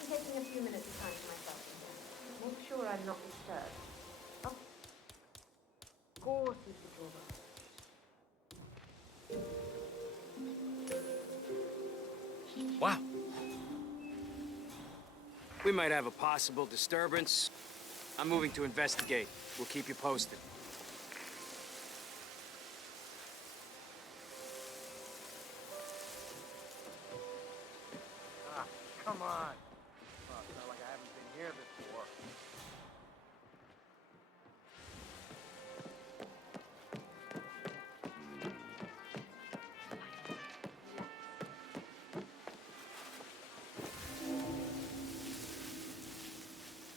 I'm taking a few minutes of time to myself here. Make sure I'm not disturbed. Oh. Of course, Mr. Jordan. Wow. We might have a possible disturbance. I'm moving to investigate. We'll keep you posted. Ah, come on. Oh, it's not like I haven't been here before.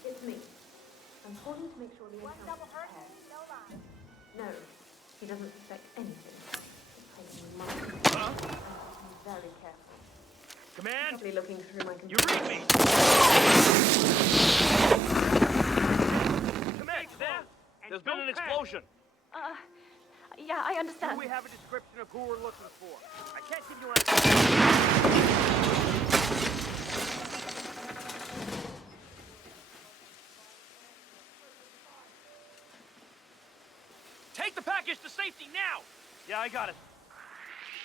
It's me. I'm calling to make sure the account is prepared. No, he doesn't suspect anything. He's taking money. I have to be very careful. Command? Probably looking through my You computer. read me! Command, you there? There's been an explosion. Yeah, I understand. Do we have a description of who we're looking for? I can't give you an idea. Take the package to safety now! Yeah, I got it.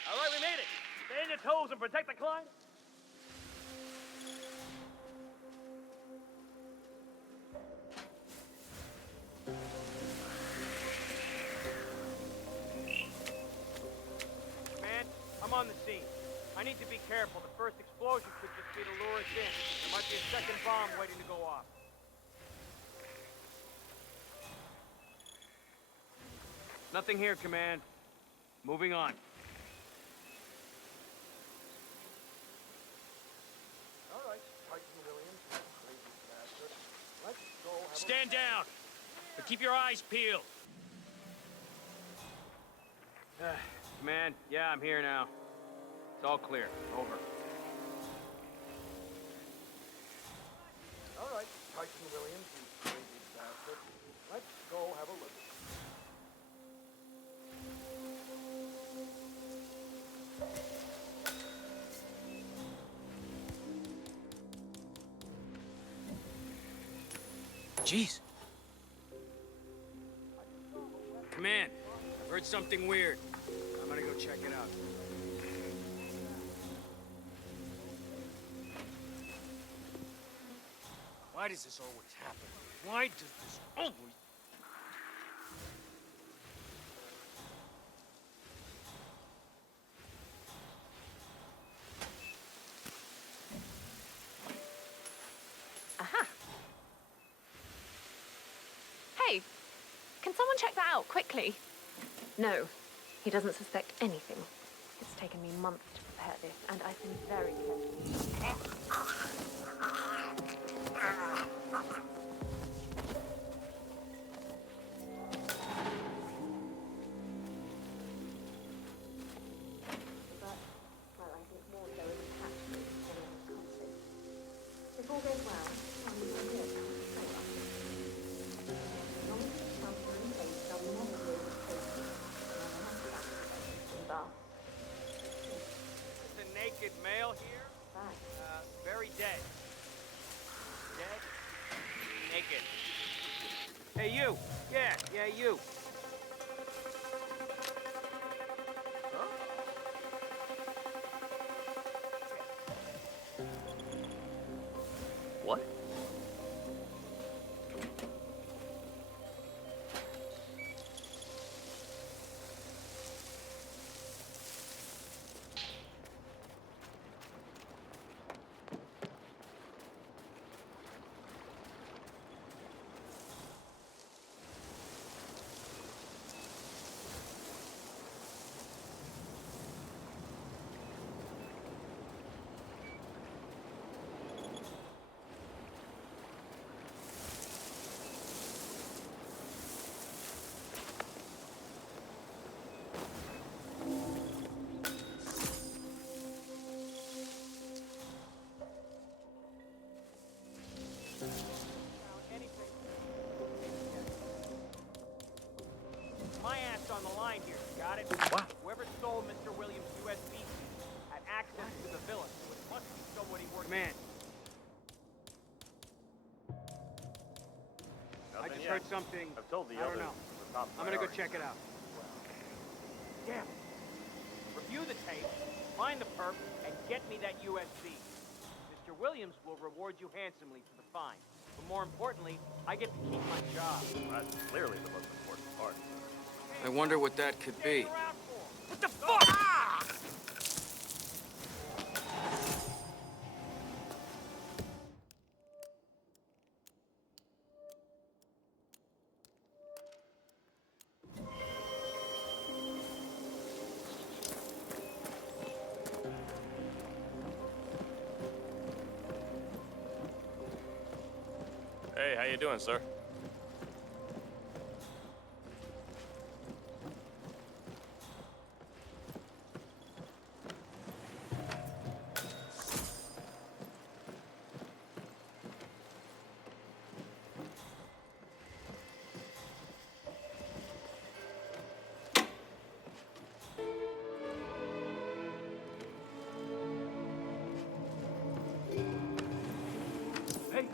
All right, we made it. Stay on your toes and protect the client. Man, I'm on the scene. I need to be careful. The first explosion could just be to lure us in. There might be a second bomb waiting to go off. Nothing here, Command. Moving on. All right, Tyson Williams, crazy bastard. Let's go have a... Stand down, but keep your eyes peeled. Command, yeah, I'm here now. It's all clear. Over. All right, Tyson Williams, you crazy bastard. Let's go have a look. Jeez. man, I've heard something weird. I'm gonna go check it out. Why does this always happen? Why does this always... Aha. Hey, can someone check that out quickly? No, he doesn't suspect anything. It's taken me months to prepare this, and I've been very careful. But, well, I think more so is attached to general conflict. If all goes well, I'm here to show up. As long as the shelter in place, they'll never be able to take me. There's a naked male here. Very dead. Dead? Naked. Hey, you. Yeah, you. Huh? What? My ass on the line here, you got it? What? Whoever stole Mr. Williams' USB had access to the villa, so it must be somebody working. Man. I just heard something. I've told the I don't others know. it's the top I'm gonna go priority. check it out. Damn. Review the tape, find the perp, and get me that USB. Mr. Williams will reward you handsomely for the fine. But more importantly, I get to keep my job. That's clearly the most important part. I wonder what that could be. What the fuck? Hey, how you doing, sir? Hey.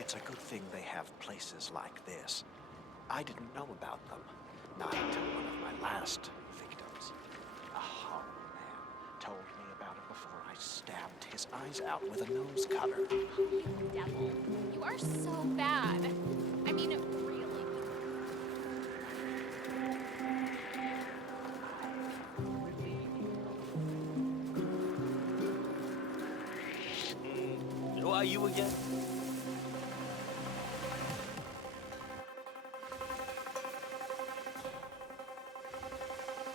It's a good thing they have places like this. I didn't know about them, not until one of my last victims. A horrible man told me about it before I stabbed his eyes out with a nose cutter. You devil. You are so bad. I mean, really. Who are you again?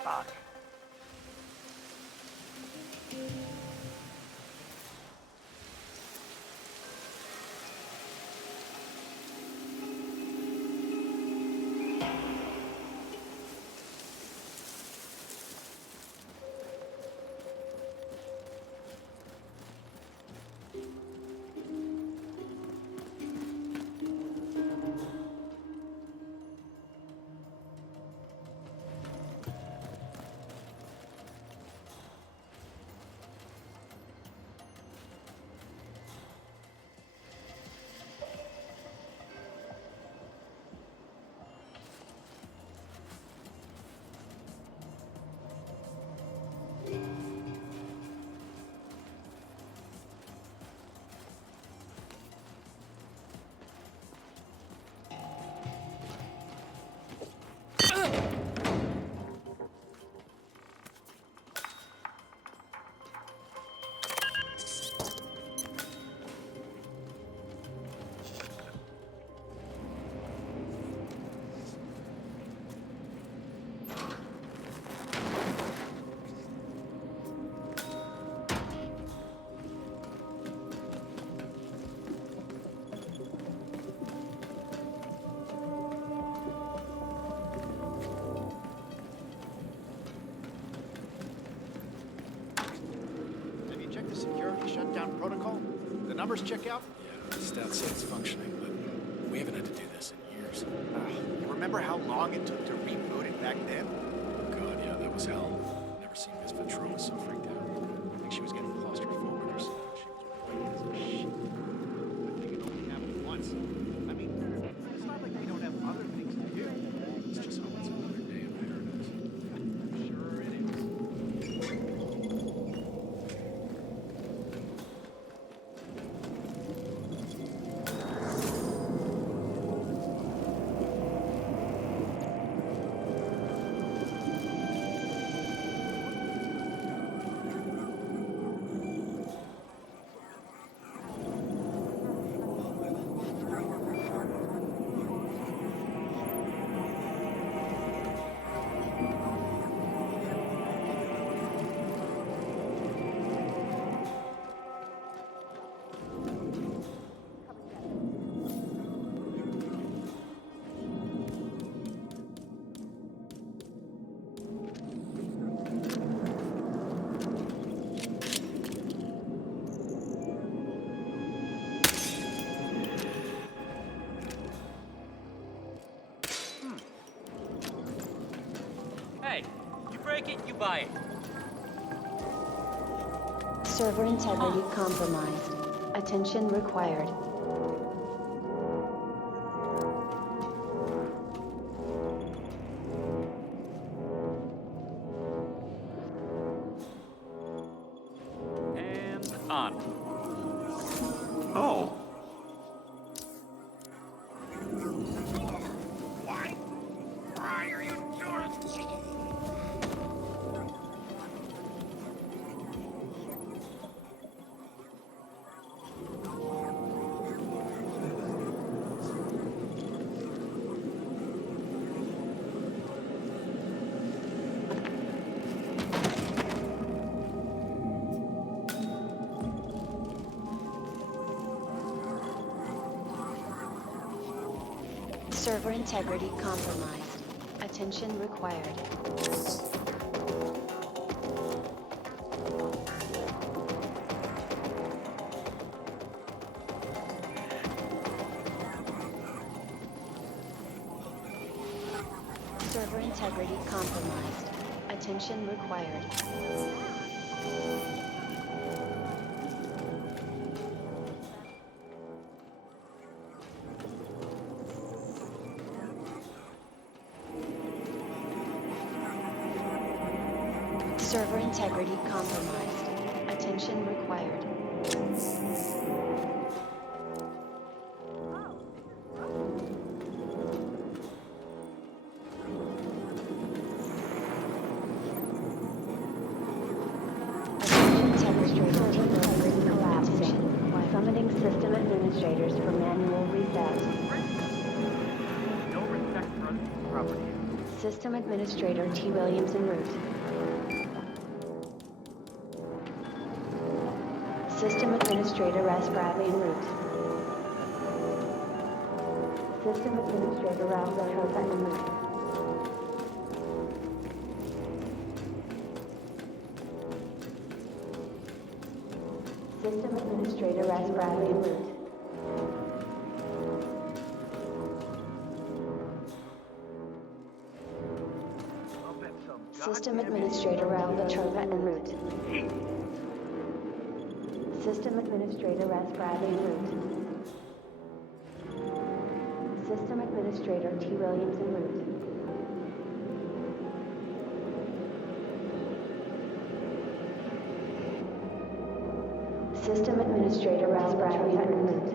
Father. shutdown protocol? The numbers check out? Yeah, stats say it's functioning, but we haven't had to do this in years. You remember how long it took to reboot it back then? God, yeah, that was hell. Never seen Miss Ventrona so freaked out. Like she was getting claustrophobic or something. She was white as a sheet. I think it only happened once. I mean, it's not like we don't have other things to do. It's just always another day in paradise. Sure it is. Hey, you break it, you buy it. Server integrity compromised. Attention required. And on. Oh. Why are you doing? Server integrity compromised. Attention required. Server integrity compromised. Attention required. Server integrity compromised. Attention required. Summoning system administrators for manual reset. No respect for other property. System administrator T. Williams en route. System administrator S. Bradley en route. System administrator Ralph Latrosa en route. System administrator S. Bradley en route. System administrator Ralph Latrosa en route. System administrator S. Bradley en route. System administrator T. Williams en route. System administrator Ralph Bradley en route.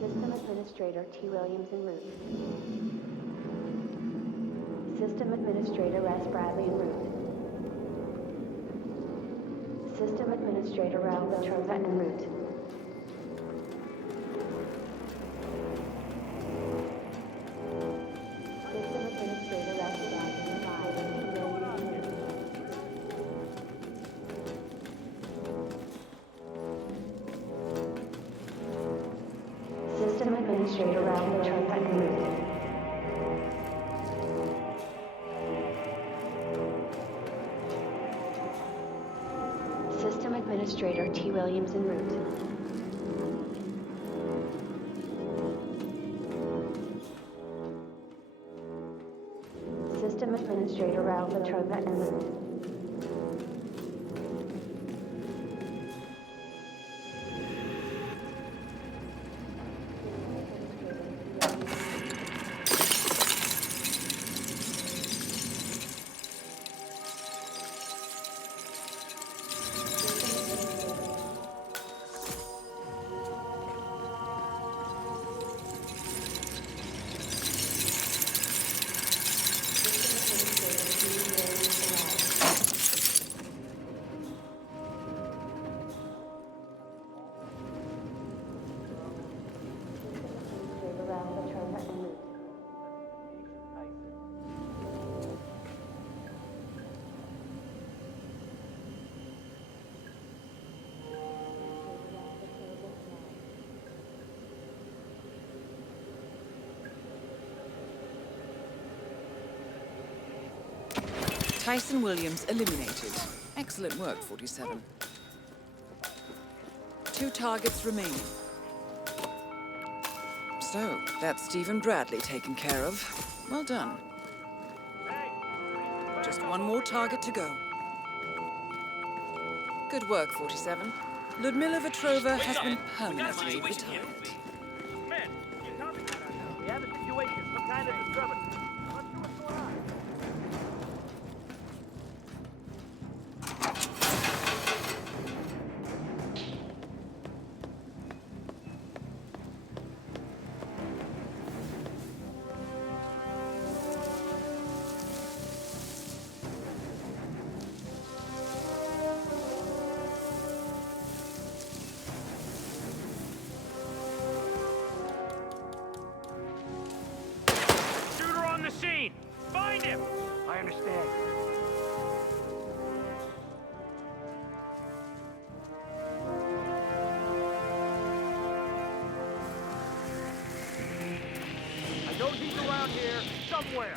System administrator T. Williams en route. System administrator S. Bradley en route. System administrator Ralph Latrosa en route. System administrator S. Bradley en route. System administrator Ralph Latrosa en route. System Administrator T. Williams en route. System Administrator Raul Petrova en route. Tyson Williams eliminated. Excellent work, 47. 2 targets remaining. So, that's Stephen Bradley taken care of. Well done. Just 1 more target to go. Good work, 47. Ludmila Vetrova has been permanently retired. Men, you copy? We have a situation, some kind of disturbance. I'm not sure what's going on. Find him! I understand. I know he's around here somewhere.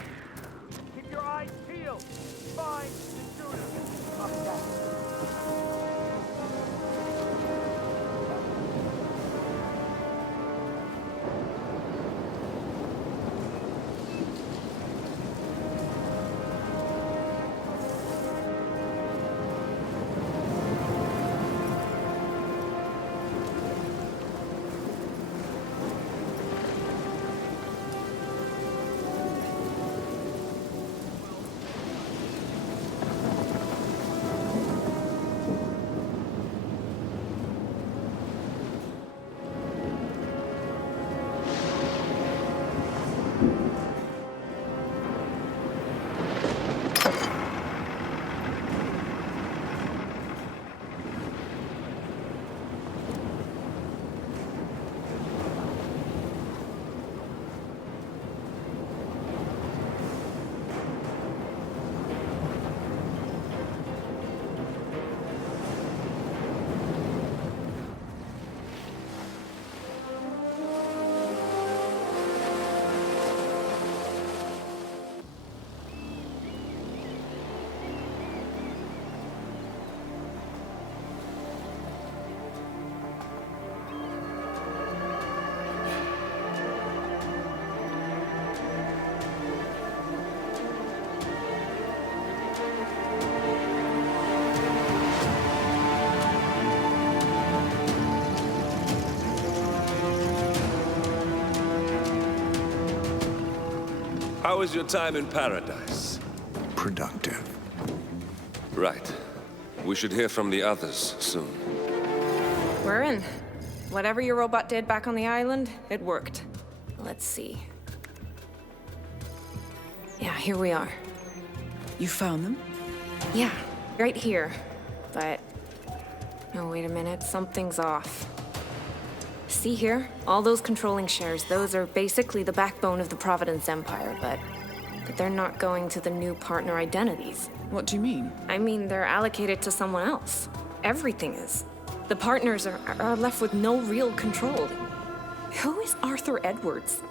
Keep your eyes peeled. Find the shooter. Copy that. How was your time in paradise? Productive. Right. We should hear from the others soon. We're in. Whatever your robot did back on the island, it worked. Let's see. Yeah, here we are. You found them? Yeah, right here. But... oh, wait a minute. Something's off. See here? All those controlling shares, those are basically the backbone of the Providence Empire, but they're not going to the new partner identities. What do you mean? I mean, they're allocated to someone else. Everything is. The partners are left with no real control. Who is Arthur Edwards?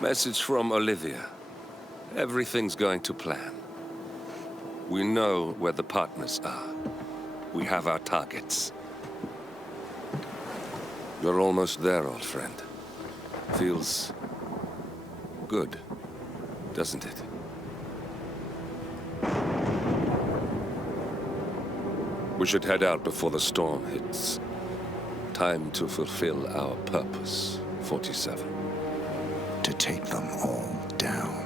Message from Olivia. Everything's going to plan. We know where the partners are. We have our targets. You're almost there, old friend. Feels good, doesn't it? We should head out before the storm hits. Time to fulfill our purpose, 47. To take them all down.